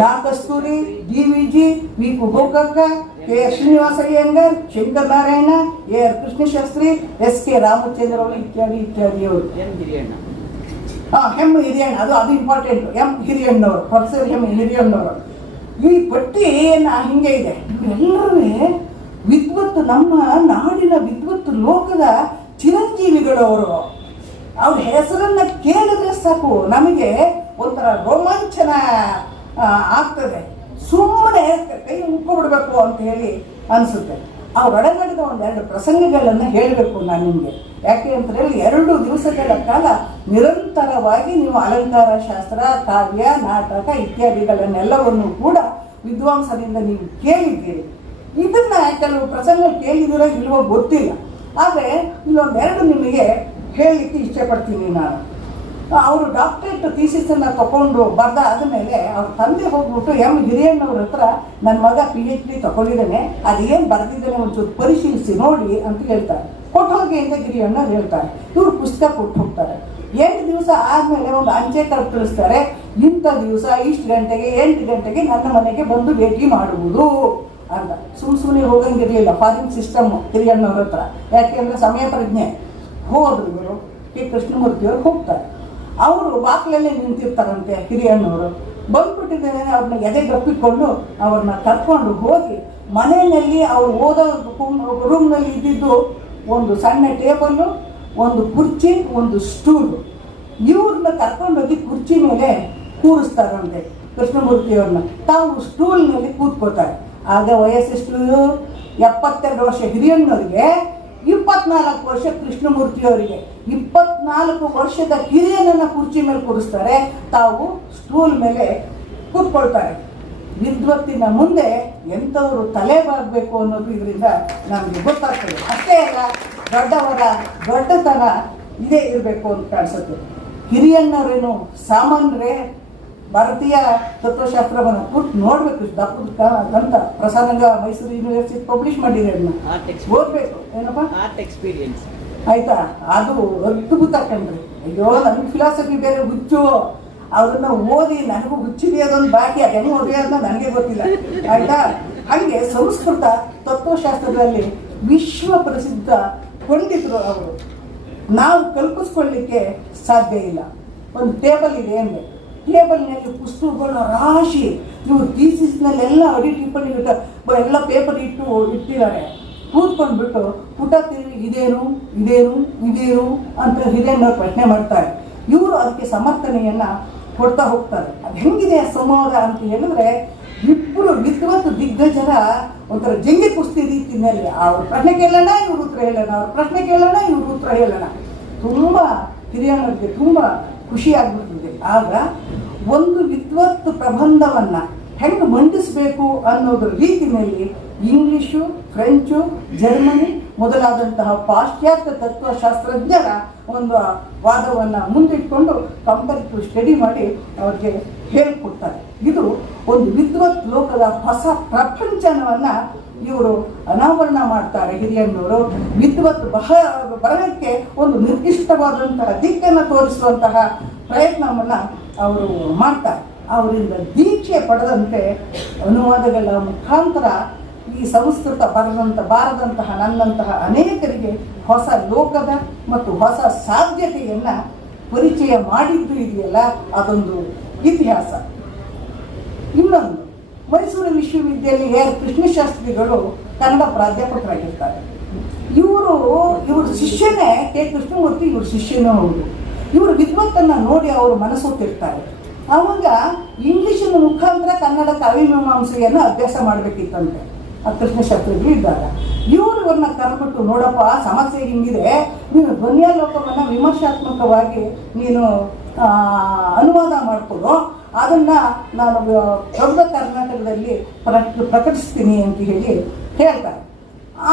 Na Kasturi, DVG, V Gokak, KR Srinivasa Iyengar, Shankar Narayan, AR Krishnashastri, SK Ramachandra ಅವರು ಇತ್ಯಾದಿಯವರು. ಹೆಮ್ ಹಿರಿಯಣ್ಣ, ಅದು ಇಂಪಾರ್ಟೆಂಟ್. ಹಿರಿಯಣ್ಣವರು, ಪ್ರೊಫೆಸರ್ ಹಿರಿಯಣ್ಣವರು. ಈ ಪಟ್ಟಿಯನ್ನು ಹಿಂಗೆ ಇದೆ. ಇವರೆಲ್ಲರೂ ವಿದ್ವತ್ತು, ನಮ್ಮ ನಾಡಿನ ವಿದ್ವತ್ತು ಲೋಕದ ಚಿರಂಜೀವಿಗಳು ಅವರು. ಅವ್ರ ಹೆಸರನ್ನು ಕೇಳಿದ್ರೆ ಸಾಕು ನಮಗೆ ಒಂಥರ ರೋಮಾಂಚನ ಆಗ್ತದೆ. ಸುಮ್ಮನೆ ಕೈ ಮುಕ್ಕೊಬಿಡ್ಬೇಕು ಅಂತ ಹೇಳಿ ಅನಿಸುತ್ತೆ. ಅವ್ರು ಒಡನಾಡಿದ ಒಂದೆರಡು ಪ್ರಸಂಗಗಳನ್ನು ಹೇಳಬೇಕು ನಾನು ನಿಮಗೆ. ಯಾಕೆ ಅಂತ ಹೇಳಿ, 2 ದಿವಸಗಳ ಕಾಲ ನಿರಂತರವಾಗಿ ನೀವು ಅಲಂಕಾರ ಶಾಸ್ತ್ರ, ಕಾವ್ಯ, ನಾಟಕ ಇತ್ಯಾದಿಗಳನ್ನೆಲ್ಲವನ್ನು ಕೂಡ ವಿದ್ವಾಂಸರಿಂದ ನೀವು ಕೇಳಿದ್ದೀರಿ. ಇದನ್ನು ಕೆಲವು ಪ್ರಸಂಗ ಕೇಳಿದಿರೋ ಇಲ್ವೋ ಗೊತ್ತಿಲ್ಲ. ಆದರೆ ಇಲ್ಲೊಂದೆರಡು ನಿಮಗೆ ಹೇಳಲಿಕ್ಕೆ ಇಷ್ಟಪಡ್ತೀನಿ ನಾನು. ಅವರು ಡಾಕ್ಟರೇಟ್ ಥೀಸಿಸನ್ನು ತಗೊಂಡು ಬರೆದಾದ ಮೇಲೆ ಅವ್ರ ತಂದೆ ಹೋಗ್ಬಿಟ್ಟು ಹಿರಿಯಣ್ಣವ್ರ ಹತ್ರ ನನ್ನ ಮಗ PhD ತಗೊಂಡಿದ್ದಾನೆ, ಅದೇನು ಬರೆದಿದ್ದಾನೆ ಒಂಚೂರು ಪರಿಶೀಲಿಸಿ ನೋಡಿ ಅಂತ ಹೇಳ್ತಾರೆ. ಕೊಟ್ಟು ಹೋಗಿ ಅಂತ ಹಿರಿಯಣ್ಣ ಹೇಳ್ತಾರೆ. ಇವ್ರು ಪುಸ್ತಕ ಕೊಟ್ಟು ಹೋಗ್ತಾರೆ. 8 ದಿವಸ ಆದಮೇಲೆ ಒಂದು ಅಂಚೆ ಕಾರ್ಡ್ ಕಳಿಸ್ತಾರೆ, ಇಂಥ ದಿವಸ ಇಷ್ಟು ಗಂಟೆಗೆ 8 ಗಂಟೆಗೆ ನನ್ನ ಮನೆಗೆ ಬಂದು ಭೇಟಿ ಮಾಡುವುದು ಅಂತ. ಸುಮ್ಮನೆ ಹೋಗಂಗಿರಲಿಲ್ಲ ಫಾರಿನ್ ಸಿಸ್ಟಮ್ ಹಿರಿಯಣ್ಣವ್ರ ಹತ್ರ. ಯಾಕೆಂದರೆ ಸಮಯ ಪ್ರಜ್ಞೆ. ಹೋದ್ರು ಇವರು ಕೃಷ್ಣಮೂರ್ತಿಯವರು ಹೋಗ್ತಾರೆ. ಅವರು ಬಾಗಿಲಲ್ಲೇ ನಿಂತಿರ್ತಾರಂತೆ ಹಿರಿಯಣ್ಣವರು. ಬಂದ್ಬಿಟ್ಟಿದ್ದೇನೆ ಅವ್ರನ್ನ ಎದೆಗಪ್ಪಿಕೊಂಡು ಅವ್ರನ್ನ ಕರ್ಕೊಂಡು ಹೋಗಿ ಮನೆಯಲ್ಲಿ ಅವ್ರು ಓದೋ ರೂಮ್ನಲ್ಲಿ ಇದ್ದಿದ್ದು ಒಂದು ಸಣ್ಣ ಟೇಬಲ್ಲು, ಒಂದು ಕುರ್ಚಿ, ಒಂದು ಸ್ಟೂಲು. ಇವ್ರನ್ನ ಕರ್ಕೊಂಡೋಗಿ ಕುರ್ಚಿ ಮೇಲೆ ಕೂರಿಸ್ತಾರಂತೆ ಕೃಷ್ಣಮೂರ್ತಿಯವ್ರನ್ನ. ತಾವು ಸ್ಟೂಲ್ನಲ್ಲಿ ಕೂತ್ಕೋತಾರೆ. ಆಗ ವಯಸ್ಸೆಷ್ಟು? 72 ವರ್ಷ ಹಿರಿಯಣ್ಣವ್ರಿಗೆ, 24 ವರ್ಷ ಕೃಷ್ಣಮೂರ್ತಿಯವರಿಗೆ. 24 ವರ್ಷದ ಹಿರಿಯನನ್ನು ಕುರ್ಚಿ ಮೇಲೆ ಕೂರಿಸ್ತಾರೆ, ತಾವು ಸ್ಟೂಲ್ ಮೇಲೆ ಕೂತ್ಕೊಳ್ತಾರೆ. ವಿದ್ವತ್ತಿನ ಮುಂದೆ ಎಂಥವರು ತಲೆಬಾಗಬೇಕು ಅನ್ನೋದು ಇದರಿಂದ ನಮಗೆ ಗೊತ್ತಾಗ್ತದೆ. ಅಷ್ಟೇ ಅಲ್ಲ, ದೊಡ್ಡವರ ದೊಡ್ಡತನ ಇದೇ ಇರಬೇಕು ಅಂತ ಕಾಣಿಸುತ್ತೆ. ಹಿರಿಯಣ್ಣವರೇನು ಸಾಮಾನ್ಯರೇ? ಭಾರತೀಯ ತತ್ವಶಾಸ್ತ್ರವನ್ನು ಪೂರ್ತಿ ನೋಡಬೇಕು. ದಪ್ಪದ ಗ್ರಂಥ ಪ್ರಸಾರಂಗ ಮೈಸೂರು ಯೂನಿವರ್ಸಿಟಿ ಪಬ್ಲಿಷ್ ಮಾಡಿದೆ, ಅದನ್ನ ಓದಬೇಕು. ಏನಪ್ಪ ಆರ್ಟ್ ಎಕ್ಸ್ಪೀರಿಯನ್ಸ್ ಆಯ್ತಾ? ಅದು ಅದ್ಭುತ ಕಂಡ್ರಿ. ಅಯ್ಯೋ ನನಗೆ ಫಿಲಾಸಫಿ ಬೇರೆ ಹುಚ್ಚು, ಅದನ್ನ ಓದಿ ನನಗೂ ಹುಚ್ಚಿದೆ ಅದೊಂದು ಬಾಕಿ, ಅದು ಹೆಂಗೆ ಓದಿಯೋದನ್ನ ನನಗೆ ಗೊತ್ತಿಲ್ಲ. ಆಯ್ತಾ? ಹಾಗೆ ಸಂಸ್ಕೃತ ತತ್ವಶಾಸ್ತ್ರದಲ್ಲಿ ವಿಶ್ವ ಪ್ರಸಿದ್ಧ ಪಂಡಿತರು ಅವರು. ನಾವು ಕಲ್ಪಿಸ್ಕೊಳ್ಳಿಕ್ಕೆ ಸಾಧ್ಯ ಇಲ್ಲ. ಒಂದು ಟೇಬಲ್ ಇದೆ ಅಂದರೆ ಟೇಬಲ್ನಲ್ಲಿ ಪುಸ್ತಕಗಳ ರಾಶಿ, ಇವರು ಥೀಸಿಸ್ನಲ್ಲೆಲ್ಲ ಅಡಿ ಟಿಪ್ಪಣಿ ಎಲ್ಲ ಪೇಪರ್ ಇಟ್ಟಿದ್ದಾರೆ. ಕೂತ್ಕೊಂಡ್ಬಿಟ್ಟು ಪುಟ ತಿರುಗಿ ಇದೇನು ಇದೇನು ಇದೇನು ಅಂತ ಹಿರಿಯಣ್ಣವ್ರು ಪ್ರಶ್ನೆ ಮಾಡ್ತಾರೆ. ಇವರು ಅದಕ್ಕೆ ಸಮರ್ಥನೆಯನ್ನು ಕೊಡ್ತಾ ಹೋಗ್ತಾರೆ. ಅದು ಹೆಂಗಿದೆ ಸಂವಾದ ಅಂತ ಹೇಳಿದ್ರೆ, ಇಬ್ಬರು ವಿದ್ವತ್ ದಿಗ್ಗಜರ ಒಂಥರ ಜಂಗಿ ಕುಸ್ತಿ ರೀತಿಯಲ್ಲಿ ಅವ್ರ ಪ್ರಶ್ನೆ ಕೇಳೋಣ, ಇವ್ರ ಉತ್ತರ ಹೇಳೋಣ, ಅವ್ರ ಪ್ರಶ್ನೆ ಕೇಳೋಣ, ಇವ್ರ ಉತ್ತರ ಹೇಳೋಣ. ತುಂಬ ಹಿರಿಯಣ್ಣರಿಗೆ ತುಂಬ ಖುಷಿಯಾಗ್ಬಿಡ್ತದೆ. ಆಗ ಒಂದು ವಿದ್ವತ್ ಪ್ರಬಂಧವನ್ನು ಹೆಂಗೆ ಮಂಡಿಸಬೇಕು ಅನ್ನೋದ್ರ ರೀತಿಯಲ್ಲಿ ಇಂಗ್ಲೀಷು, ಫ್ರೆಂಚು, ಜರ್ಮನಿ ಮೊದಲಾದಂತಹ ಪಾಶ್ಚಾತ್ಯ ತತ್ವಶಾಸ್ತ್ರಜ್ಞರ ಒಂದು ವಾದವನ್ನು ಮುಂದಿಟ್ಕೊಂಡು ಕಂಪೇರಿಟಿವ್ ಸ್ಟಡಿ ಮಾಡಿ ಅವ್ರಿಗೆ ಹೇಳಿಕೊಡ್ತಾರೆ. ಇದು ಒಂದು ವಿದ್ವತ್ ಲೋಕದ ಹೊಸ ಪ್ರಪಂಚವನ್ನು ಇವರು ಅನಾವರಣ ಮಾಡ್ತಾರೆ. ಹಿರಿಯಣ್ಣವರು ವಿದ್ವತ್ ಬರಹಕ್ಕೆ ಒಂದು ನಿರ್ದಿಷ್ಟವಾದಂತಹ ದಿಕ್ಕನ್ನು ತೋರಿಸುವಂತಹ ಪ್ರಯತ್ನವನ್ನು ಅವರು ಮಾಡ್ತಾರೆ. ಅವರಿಂದ ದೀಕ್ಷೆ ಪಡೆದಂತೆ ಅನುವಾದಗಳ ಮುಖಾಂತರ ಈ ಸಂಸ್ಕೃತ ಬಾರದಂತಹ ನನ್ನಂತಹ ಅನೇಕರಿಗೆ ಹೊಸ ಲೋಕದ ಮತ್ತು ಹೊಸ ಸಾಧ್ಯತೆಯನ್ನು ಪರಿಚಯ ಮಾಡಿದ್ದು ಇದೆಯಲ್ಲ, ಅದೊಂದು ಇತಿಹಾಸ. ಇನ್ನೊಂದು, ಮೈಸೂರು ವಿಶ್ವವಿದ್ಯಾಲಯ ಕೃಷ್ಣಶಾಸ್ತ್ರಿಗಳು ಕನ್ನಡ ಪ್ರಾಧ್ಯಾಪಕರಾಗಿರ್ತಾರೆ. ಇವರು ಶಿಷ್ಯನೇ ಕೆ ಕೃಷ್ಣಮೂರ್ತಿ, ಇವ್ರ ಶಿಷ್ಯನೂ ಹೌದು. ಇವರು ವಿದ್ವತ್ತನ್ನು ನೋಡಿ ಅವರು ಮನಸ್ಸೋತಿರ್ತಾರೆ. ಆವಾಗ ಇಂಗ್ಲೀಷಿನ ಮುಖಾಂತರ ಕನ್ನಡ ಕಾವ್ಯಮೀಮಾಂಸೆಯನ್ನು ಅಭ್ಯಾಸ ಮಾಡಬೇಕಿತ್ತಂತೆ ಆ ಕೃಷ್ಣಶಾಸ್ತ್ರಿಗಳು ಇದ್ದಾಗ. ಇವ್ರನ್ನ ಕರೆದ್ಬಿಟ್ಟು, ನೋಡಪ್ಪ ಸಮಸ್ಯೆ ಹಿಂಗಿದೆ, ನೀನು ಧ್ವನ್ಯಾಲೋಕವನ್ನು ವಿಮರ್ಶಾತ್ಮಕವಾಗಿ ನೀನು ಅನುವಾದ ಮಾಡಿಕೊಡು, ಅದನ್ನು ನಾನು ದೊಡ್ಡ ಕರ್ನಾಟಕದಲ್ಲಿ ಪ್ರಕಟಿಸ್ತೀನಿ ಅಂತ ಹೇಳಿ ಹೇಳ್ತಾರೆ.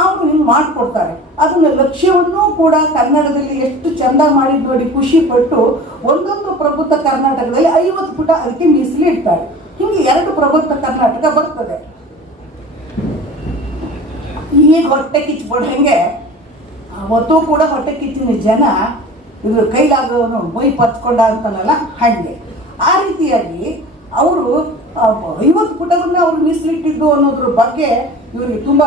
ಅವರು ಹಿಂಗೆ ಮಾಡಿಕೊಡ್ತಾರೆ. ಅದನ್ನು ಲಕ್ಷ್ಯವನ್ನೂ ಕೂಡ ಕನ್ನಡದಲ್ಲಿ ಎಷ್ಟು ಚೆಂದ ಮಾಡಿದ್ದು ನೋಡಿ ಖುಷಿಪಟ್ಟು ಒಂದೊಂದು ಪ್ರಬುದ್ಧ ಕರ್ನಾಟಕದಲ್ಲಿ 50 ಪುಟ ಅದಕ್ಕೆ ಮೀಸಲಿಡ್ತಾರೆ. ಹಿಂಗೆ 2 ಪ್ರಬುದ್ಧ ಕರ್ನಾಟಕ ಬರ್ತದೆ. ಈಗ ಹೊಟ್ಟೆ ಕಿಚ್ಚಿಬಿಡಂಗೆ ಅವತ್ತೂ ಕೂಡ ಹೊಟ್ಟೆ ಕಿಚ್ಚಿನ ಜನ ಇದ್ರ ಕೈಲಾಗವನು ಮೈ ಪರ್ಚ್ಕೊಂಡ ಅಂತಾನಲ್ಲ, ಹಾಗೆ ಆ ರೀತಿಯಾಗಿ ಅವರು 50 ಪುಟವನ್ನು ಅವರು ಮೀಸಲಿಟ್ಟಿದ್ದು ಅನ್ನೋದ್ರ ಬಗ್ಗೆ ಇವರಿಗೆ ತುಂಬ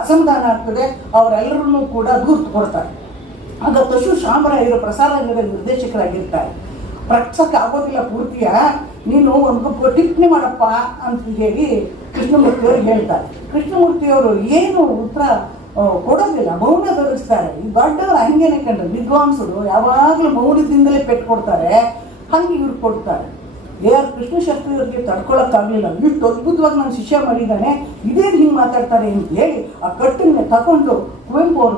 ಅಸಮಾಧಾನ ಆಗ್ತದೆ. ಅವರೆಲ್ಲರನ್ನೂ ಕೂಡ ದೂರ್ತು ಕೊಡ್ತಾರೆ. ಆಗ ತಶು ಶಾಮರಾಯರು ಪ್ರಸಾರಾಂಗದ ನಿರ್ದೇಶಕರಾಗಿರ್ತಾರೆ. ಪ್ರಕಟಿಸಕ್ಕೆ ಆಗೋದಿಲ್ಲ ಪೂರ್ತಿಯ, ನೀನು ಒಂದು ಟಿಪ್ಪಣಿ ಮಾಡಪ್ಪ ಅಂತ ಹೇಳಿ ಕೃಷ್ಣಮೂರ್ತಿಯವರು ಹೇಳ್ತಾರೆ. ಕೃಷ್ಣಮೂರ್ತಿಯವರು ಏನು ಉತ್ತರ ಕೊಡೋದಿಲ್ಲ, ಮೌನ ಧರಿಸ್ತಾರೆ. ಈ ದೊಡ್ಡವರು ಹಂಗೇನೆ ಕಂಡ್ರೆ ವಿದ್ವಾಂಸರು ಯಾವಾಗಲೂ ಮೌನದಿಂದಲೇ ಪೆಟ್ಟು ಕೊಡ್ತಾರೆ, ಹಂಗೆ ಇವ್ರು ಕೊಡ್ತಾರೆ. ಆರ್ ಕೃಷ್ಣಶಾಸ್ತ್ರಿಯವರಿಗೆ ತಡ್ಕೊಳಕ್ಕಾಗಲಿಲ್ಲ. ಇಷ್ಟು ಅದ್ಭುತವಾಗಿ ನಾನು ಶಿಷ್ಯ ಮಾಡಿದ್ದಾನೆ, ಇದೇನು ಹಿಂಗೆ ಮಾತಾಡ್ತಾರೆ ಅಂತ ಹೇಳಿ ಆ ಕಟ್ಟನ್ನು ತಗೊಂಡು ಕುವೆಂಪು ಅವ್ರು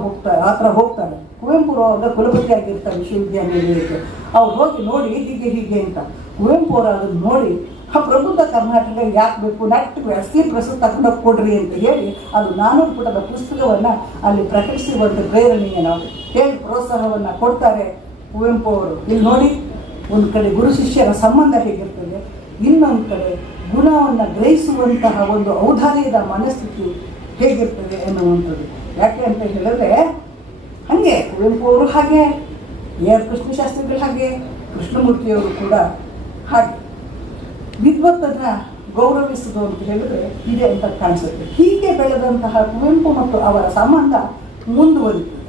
ಹೋಗ್ತಾರೆ. ಕುವೆಂಪು ಅವಾಗ ಕುಲಪತಿ ಆಗಿರ್ತಾರೆ ವಿಶ್ವವಿದ್ಯಾನಿಲಯಕ್ಕೆ. ಅವ್ರು ಹೋಗಿ ನೋಡಿ ಹೀಗೆ ಅಂತ ಕುವೆಂಪು ಅವರು ಅದನ್ನು ನೋಡಿ, ಆ ಪ್ರಬುದ್ಧ ಕರ್ನಾಟಕ ಯಾಕೆ ಬೇಕು, ನಾಟಕ ಅಸ್ಥಿ ಪ್ರಸ್ತುತ ತಗೊಂಡೋಗಿ ಕೊಡ್ರಿ ಅಂತ ಹೇಳಿ ಅದು 400 ಪುಟದ ಪುಸ್ತಕವನ್ನು ಅಲ್ಲಿ ಪ್ರಕಟಿಸುವಂಥ ಪ್ರೇರಣೆಯನ್ನು ಹೇಳಿ ಪ್ರೋತ್ಸಾಹವನ್ನು ಕೊಡ್ತಾರೆ ಕುವೆಂಪು ಅವರು. ಇಲ್ಲಿ ನೋಡಿ, ಒಂದು ಕಡೆ ಗುರು ಶಿಷ್ಯರ ಸಂಬಂಧ ಹೇಗಿರ್ತದೆ, ಇನ್ನೊಂದು ಕಡೆ ಗುಣವನ್ನು ಗ್ರಹಿಸುವಂತಹ ಒಂದು ಔದಾರ್ಯದ ಮನಸ್ಥಿತಿ ಹೇಗಿರ್ತದೆ ಎನ್ನುವಂಥದ್ದು. ಯಾಕೆ ಅಂತ ಹೇಳಿದ್ರೆ, ಹಾಗೆ ಕುವೆಂಪು ಅವರು ಹಾಗೆ, ಆರ್ ಕೃಷ್ಣಶಾಸ್ತ್ರಿಗಳು ಹಾಗೆ, ಕೃಷ್ಣಮೂರ್ತಿಯವರು ಕೂಡ ಹಾಗೆ ವಿದ್ವತ್ತನ್ನು ಗೌರವಿಸುವುದು ಅಂತ ಹೇಳಿದ್ರೆ ಇದೆ ಅಂತ ಕಾಣಿಸುತ್ತೆ. ಹೀಗೆ ಬೆಳೆದಂತಹ ಕುವೆಂಪು ಮತ್ತು ಅವರ ಸಂಬಂಧ ಮುಂದುವರಿತದೆ.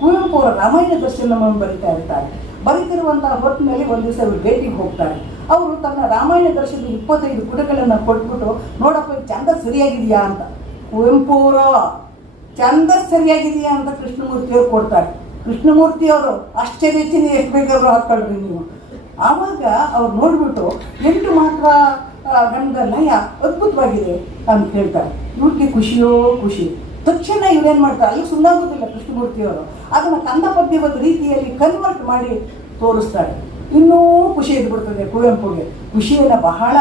ಕುವೆಂಪು ಅವರ ರಾಮಾಯಣ ದರ್ಶನವನ್ನು ಬರಿತಾ ಇರ್ತಾರೆ. ಬರೀತಿರುವಂತಹ ಹೊತ್ತಿನಲ್ಲಿ ಒಂದು ದಿವಸ ಅವರು ಭೇಟಿಗೆ ಹೋಗ್ತಾರೆ. ಅವರು ತನ್ನ ರಾಮಾಯಣ ದರ್ಶನದ 25 ಪುಟಗಳನ್ನು ಕೊಟ್ಬಿಟ್ಟು, ನೋಡಪ್ಪ ಚಂದ ಸರಿಯಾಗಿದೆಯಾ ಅಂತ. ಕುವೆಂಪು ಅವರು ಚಂದ ಸರಿಯಾಗಿದೆಯಾ ಅಂತ ಕೃಷ್ಣಮೂರ್ತಿಯವರು ಕೊಡ್ತಾರೆ. ಕೃಷ್ಣಮೂರ್ತಿಯವರು ಆಶ್ಚರ್ಯಚಿನ ಎಷ್ಟು ಬೇಕಾದ್ರೂ ಹಾಕ್ಕೊಳ್ರಿ ನೀವು. ಆವಾಗ ಅವ್ರು ನೋಡ್ಬಿಟ್ಟು 8 ಮಾತ್ರ ಗಂಧದ ಲಯ ಅದ್ಭುತವಾಗಿದೆ ಅಂತ ಹೇಳ್ತಾರೆ. ಇವ್ರಿಗೆ ಖುಷಿಯೋ ಖುಷಿ. ತಕ್ಷಣ ಇವ್ರೇನು ಮಾಡ್ತಾರೆ, ಅಲ್ಲಿ ಸುಳ್ಳಾಗೋದಿಲ್ಲ ಕೃಷ್ಣಮೂರ್ತಿಯವರು, ಅದನ್ನು ಕಂದ ಪದ್ಯವಾದ ರೀತಿಯಲ್ಲಿ ಕನ್ವರ್ಟ್ ಮಾಡಿ ತೋರಿಸ್ತಾರೆ. ಇನ್ನೂ ಖುಷಿ ಇದ್ಬಿಡ್ತದೆ ಕುವೆಂಪುಗೆ. ಖುಷಿಯನ್ನು ಬಹಳ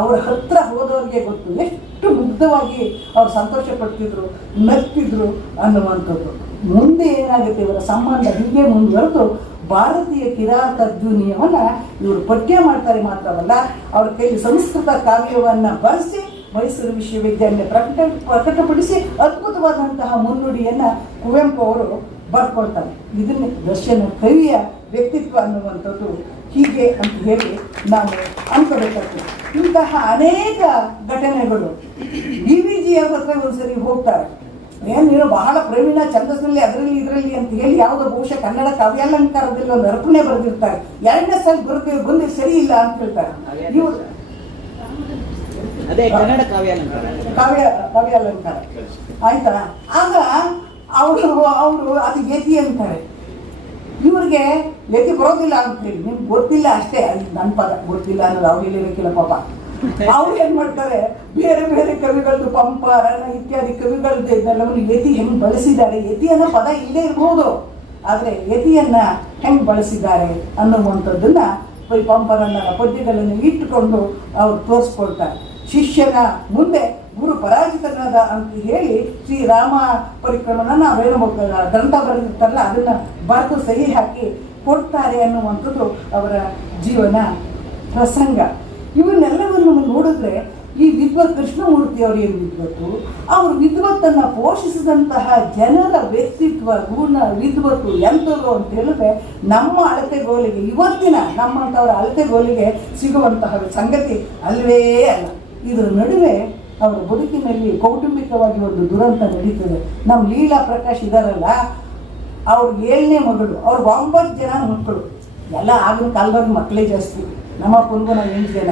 ಅವ್ರ ಹತ್ರ ಹೋದವ್ರಿಗೆ ಗೊತ್ತು, ಎಷ್ಟು ಮುಗ್ಧವಾಗಿ ಅವ್ರು ಸಂತೋಷ ಪಡ್ತಿದ್ರು, ನಗ್ತಿದ್ರು ಅನ್ನುವಂಥದ್ದು. ಮುಂದೆ ಏನಾಗುತ್ತೆ, ಇವರ ಸಂಬಂಧ ಹೀಗೆ ಮುಂದುವರೆದು ಭಾರತೀಯ ಕಿರಾತಾರ್ಜುನೀಯವನ್ನ ಇವರು ಪಠ್ಯ ಮಾಡ್ತಾರೆ ಮಾತ್ರವಲ್ಲ, ಅವ್ರ ಕೈಲಿ ಸಂಸ್ಕೃತ ಕಾವ್ಯವನ್ನ ಬಳಸಿ ಮೈಸೂರು ವಿಶ್ವವಿದ್ಯಾಲಯ ಪ್ರಕಟಪಡಿಸಿ ಅದ್ಭುತವಾದಂತಹ ಮುನ್ನುಡಿಯನ್ನ ಕುವೆಂಪು ಅವರು ಬರ್ಕೊಳ್ತಾರೆ. ಇದನ್ನ ದರ್ಶನ ಕವಿಯ ವ್ಯಕ್ತಿತ್ವ ಅನ್ನುವಂಥದ್ದು ಹೀಗೆ ಅಂತ ಹೇಳಿ ನಾವು ಅನ್ಕೋಬೇಕಾಗ್ತದೆ. ಇಂತಹ ಅನೇಕ ಘಟನೆಗಳು DVG ಅವ್ರ ಹತ್ರ ಒಂದ್ಸರಿ ಹೋಗ್ತಾರೆ. ನೀನು ಬಹಳ ಪ್ರವೀಣ ಛಂದಸ್ಸಲ್ಲಿ ಅದರಲ್ಲಿ ಇದರಲ್ಲಿ ಅಂತ ಹೇಳಿ ಯಾವುದೋ ಬಹುಶಃ ಕನ್ನಡ ಕಾವ್ಯಾಲಂಕಾರದಲ್ಲಿ ಒಂದು ಅರ್ಪಣೆ ಬರೆದಿರ್ತಾರೆ. 2ನೇ ಸಾರಿ ಬಂದು ಸರಿ ಇಲ್ಲ ಅಂತ ಹೇಳ್ತಾರೆ. ಇವರು ಕನ್ನಡ ಕಾವ್ಯಾಲಂಕಾರ ಆಯ್ತಾ. ಆಗ ಅವರು ಅದು ಯತಿ ಅಂತಾರೆ. ಇವ್ರಿಗೆ ಯತಿ ಬರೋದಿಲ್ಲ ಅಂತ ಹೇಳಿ ನಿಮ್ಗೆ ಗೊತ್ತಿಲ್ಲ ಅಷ್ಟೇ, ಅದು ನನ್ನ ಪದ ಗೊತ್ತಿಲ್ಲ ಅನ್ನೋದು ಅವ್ರು ಹೇಳಿರಕ್ಕಿಲ್ಲ ಪಾಪ. ಅವ್ರು ಏನ್ ಮಾಡ್ತಾರೆ, ಬೇರೆ ಬೇರೆ ಕವಿಗಳದ್ದು ಪಂಪ ರಣ ಇತ್ಯಾದಿ ಕವಿಗಳದ್ದು ಇದೆಲ್ಲವನ್ನು ಯತಿ ಹೆಂಗ್ ಬಳಸಿದ್ದಾರೆ, ಯತಿ ಅನ್ನೋ ಪದ ಇಲ್ಲೇ ಇರ್ಬೋದು, ಆದ್ರೆ ಯತಿಯನ್ನ ಹೆಂಗ್ ಬಳಸಿದ್ದಾರೆ ಅನ್ನುವಂಥದ್ದನ್ನ ಪಂಪರನ್ನರ ಪದ್ಯಗಳನ್ನು ಇಟ್ಟುಕೊಂಡು ಅವ್ರು ತೋರಿಸ್ಕೊಳ್ತಾರೆ. ಶಿಷ್ಯನ ಮುಂದೆ ಗುರು ಪರಾಜಿತನಾದ ಅಂತ ಹೇಳಿ ಶ್ರೀರಾಮ ಪರಿಕ್ರಮನ ನಾವೇನು ಗ್ರಂಥ ಬರೆದಿರ್ತಾರಲ್ಲ ಅದನ್ನ ಬರೆದು ಸಹಿ ಹಾಕಿ ಕೊಡ್ತಾರೆ ಅನ್ನುವಂಥದ್ದು ಅವರ ಜೀವನ ಪ್ರಸಂಗ. ಇವನ್ನೆಲ್ಲವನ್ನು ನೋಡಿದ್ರೆ ಈ ವಿದ್ವತ್ ಕೃಷ್ಣಮೂರ್ತಿ ಅವರು ಏನು ವಿದ್ವತ್ತು, ಅವರು ವಿದ್ವತ್ತನ್ನು ಪೋಷಿಸಿದಂತಹ ಜನರ ವ್ಯಕ್ತಿತ್ವ ಗುಣ ವಿದ್ವತ್ತು ಎಂಥದ್ದು ಅಂತ ಹೇಳಿದ್ರೆ ನಮ್ಮ ಅಳತೆಗೋಲಿಗೆ ಇವತ್ತಿನ ನಮ್ಮಂಥವರ ಅಳತೆಗೋಲಿಗೆ ಸಿಗುವಂತಹ ಸಂಗತಿ ಅಲ್ವೇ ಅಲ್ಲ. ಇದರ ನಡುವೆ ಅವರ ಬದುಕಿನಲ್ಲಿ ಕೌಟುಂಬಿಕವಾಗಿ ಒಂದು ದುರಂತ ನಡೀತದೆ. ನಮ್ಮ ಲೀಲಾ ಪ್ರಕಾಶ್ ಇದಾರಲ್ಲ, ಅವ್ರ 7ನೇ ಮಗಳು, ಅವ್ರಿಗೆ 9 ಜನ ಮಕ್ಕಳು. ಎಲ್ಲ ಆಗಿನ ಕಾಲದಾಗ ಮಕ್ಕಳೇ ಜಾಸ್ತಿ. ನಮ್ಮ ಅಪ್ಪನಿಗೂ ನಾವು 8 ಜನ,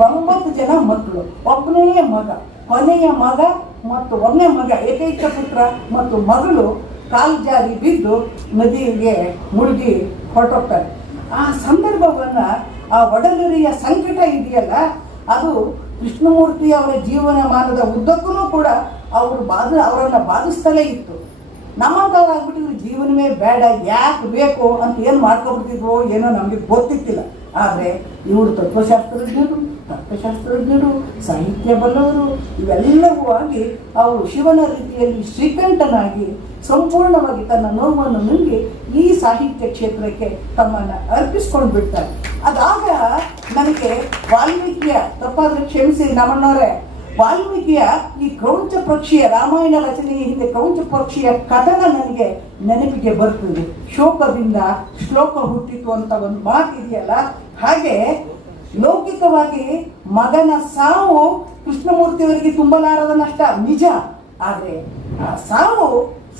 9 ಜನ ಮಕ್ಕಳು. ಒಬ್ಬನೇ ಮಗ, ಕೊನೆಯ ಮಗ ಮತ್ತು ಒಬ್ಬನೇ ಮಗ ಏಕೈಕ ಪುತ್ರ ಮತ್ತು ಮಗಳು ಕಾಲು ಜಾರಿ ಬಿದ್ದು ನದಿಗೆ ಮುಳುಗಿ ಹೊರಟೋಗ್ತಾರೆ. ಆ ಸಂದರ್ಭವನ್ನ ಆ ಒಡಲರಿಯ ಸಂಕಟ ಇದೆಯಲ್ಲ, ಅದು ಕೃಷ್ಣಮೂರ್ತಿ ಅವರ ಜೀವನಮಾನದ ಉದ್ದಕ್ಕೂ ಕೂಡ ಅವರನ್ನು ಬಾಧಿಸ್ತಲೇ ಇತ್ತು. ನಮ್ಮಂಥವ್ರು ಆಗ್ಬಿಟ್ಟಿದ್ರು ಜೀವನವೇ ಬೇಡ, ಯಾಕೆ ಬೇಕು ಅಂತ ಏನು ಮಾಡ್ಕೊಬಿಡ್ತಿದ್ವೋ ಏನೋ ನಮಗೆ ಗೊತ್ತಿತ್ತಿಲ್ಲ. ಆದರೆ ಇವರು ತತ್ವಶಾಸ್ತ್ರಜ್ಞರು, ಸಾಹಿತ್ಯ ಬಲ್ಲವರು, ಇವೆಲ್ಲವೂ ಆಗಿ ಅವರು ಶಿವನ ರೀತಿಯಲ್ಲಿ ಶ್ರೀಕಂಠನಾಗಿ ಸಂಪೂರ್ಣವಾಗಿ ತನ್ನ ನೋವನ್ನು ನುಂಗಿ ಈ ಸಾಹಿತ್ಯ ಕ್ಷೇತ್ರಕ್ಕೆ ತಮ್ಮನ್ನು ಅರ್ಪಿಸ್ಕೊಂಡು ಬಿಡ್ತಾರೆ. ಅದಾಗ ನನಗೆ ವಾಲ್ಮೀಕಿಯ, ತಪ್ಪಾದ್ರೆ ಕ್ಷಮಿಸಿ ನಮ್ಮಣ್ಣವರೇ, ವಾಲ್ಮೀಕಿಯ ಈ ಕ್ರೌಂಚ ಪಕ್ಷಿಯ ರಾಮಾಯಣ ರಚನೆಯ ಹಿಂದೆ ಕ್ರೌಂಚ ಪಕ್ಷಿಯ ಕಥನ ನನಗೆ ನೆನಪಿಗೆ ಬರ್ತದೆ. ಶೋಕದಿಂದ ಶ್ಲೋಕ ಹುಟ್ಟಿತು ಅಂತ ಒಂದು ಮಾತಿದೆಯಲ್ಲ, ಹಾಗೆ ಲೌಕಿಕವಾಗಿ ಮಗನ ಸಾವು ಕೃಷ್ಣಮೂರ್ತಿಯವರಿಗೆ ತುಂಬಲಾರದ ನಷ್ಟ ನಿಜ. ಆದರೆ ಆ ಸಾವು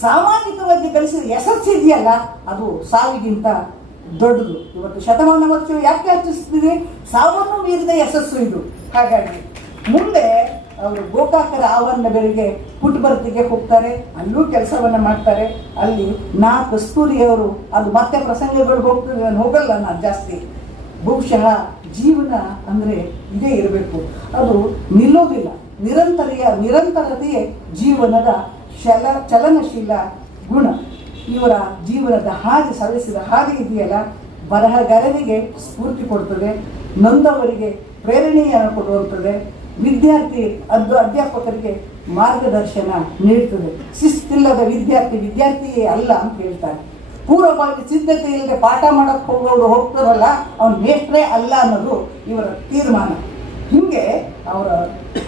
ಸಾಮಾಜಿಕವಾಗಿ ಗಳಿಸಿದ ಯಶಸ್ಸಿದೆಯಲ್ಲ, ಅದು ಸಾವಿಗಿಂತ ದೊಡ್ಡದು. ಇವತ್ತು ಶತಮಾನ ವರ್ಷ ಯಾಕೆ ಆಚರಿಸ್ತೀವಿ? ಸಾವನ್ನು ಮೀರಿದ ಯಶಸ್ಸು ಇದು. ಹಾಗಾಗಿ ಮುಂದೆ ಅವರು ಗೋಕಾಕರ ಆವರಣ ಬೆಳೆಗೆ ಪುಟ್ಟಬರ್ತಿಗೆ ಹೋಗ್ತಾರೆ, ಅಲ್ಲೂ ಕೆಲಸವನ್ನು ಮಾಡ್ತಾರೆ. ಅಲ್ಲಿ ಕಸ್ತೂರಿಯವರು, ಅದು ಮತ್ತೆ ಪ್ರಸಂಗಗಳು ಹೋಗ್ತದೆ, ನಾನು ಹೋಗಲ್ಲ ನಾನು ಜಾಸ್ತಿ. ಬಹುಶಃ ಜೀವನ ಅಂದರೆ ಇದೇ ಇರಬೇಕು, ಅದು ನಿಲ್ಲೋದಿಲ್ಲ. ನಿರಂತರತೆಯೇ ಜೀವನದ ಚಲನಶೀಲ ಗುಣ. ಇವರ ಜೀವನದ ಹಾದಿ ಸವೆಸಿದ ಹಾದಿ ಇದೆಯಲ್ಲ, ಬರಹಗಾರರಿಗೆ ಸ್ಫೂರ್ತಿ ಕೊಡ್ತದೆ, ನೊಂದವರಿಗೆ ಪ್ರೇರಣೆಯನ್ನು ಕೊಡುವಂಥದ್ದು, ಅಧ್ಯಾಪಕರಿಗೆ ಮಾರ್ಗದರ್ಶನ ನೀಡ್ತದೆ. ಶಿಸ್ತಿಲ್ಲದ ವಿದ್ಯಾರ್ಥಿಯೇ ಅಲ್ಲ ಅಂತ ಹೇಳ್ತಾರೆ. ಪೂರ್ವವಾಗಿ ಸಿದ್ಧತೆ ಇಲ್ಲದೆ ಪಾಠ ಮಾಡಕ್ಕೆ ಹೋಗ್ತಾರಲ್ಲ, ಅವನ ಮೇಷ್ಟ್ರೇ ಅಲ್ಲ ಅನ್ನೋದು ಇವರ ತೀರ್ಮಾನ. ಹೀಗೆ ಅವರ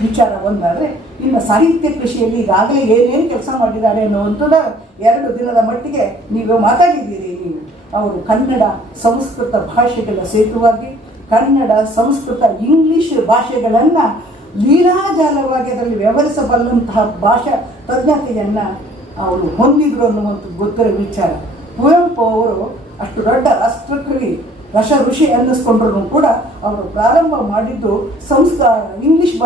ವಿಚಾರ ಒಂದಾದರೆ, ಇನ್ನು ಸಾಹಿತ್ಯ ಕೃಷಿಯಲ್ಲಿ ಈಗಾಗಲೇ ಏನೇನು ಕೆಲಸ ಮಾಡಿದ್ದಾರೆ ಅನ್ನುವಂಥದ್ದು 2 ದಿನದ ಮಟ್ಟಿಗೆ ನೀವು ಮಾತಾಡಿದ್ದೀರಿ. ನೀವು ಅವರು ಕನ್ನಡ ಸಂಸ್ಕೃತ ಭಾಷೆಗಳ ಸೇತುವಾಗಿ ಕನ್ನಡ ಸಂಸ್ಕೃತ ಇಂಗ್ಲಿಷ್ ಭಾಷೆಗಳನ್ನು ಲೀಲಾಜಾಲವಾಗಿ ಅದರಲ್ಲಿ ವ್ಯವಹರಿಸಬಲ್ಲಂತಹ ಭಾಷಾ ತಜ್ಞತೆಯನ್ನು ಅವರು ಹೊಂದಿದ್ರು ಅನ್ನುವಂಥದ್ದು ಗೊತ್ತಿರೋ ವಿಚಾರ. ಕುವೆಂಪು ಅವರು ಅಷ್ಟು ದೊಡ್ಡ ರಾಷ್ಟ್ರಕವಿ ಋಷಿ ಅನ್ನಿಸ್ಕೊಂಡ್ರು ಕೂಡ ಅವರು ಪ್ರಾರಂಭ ಮಾಡಿದ್ದು ಇಂಗ್ಲಿಷ್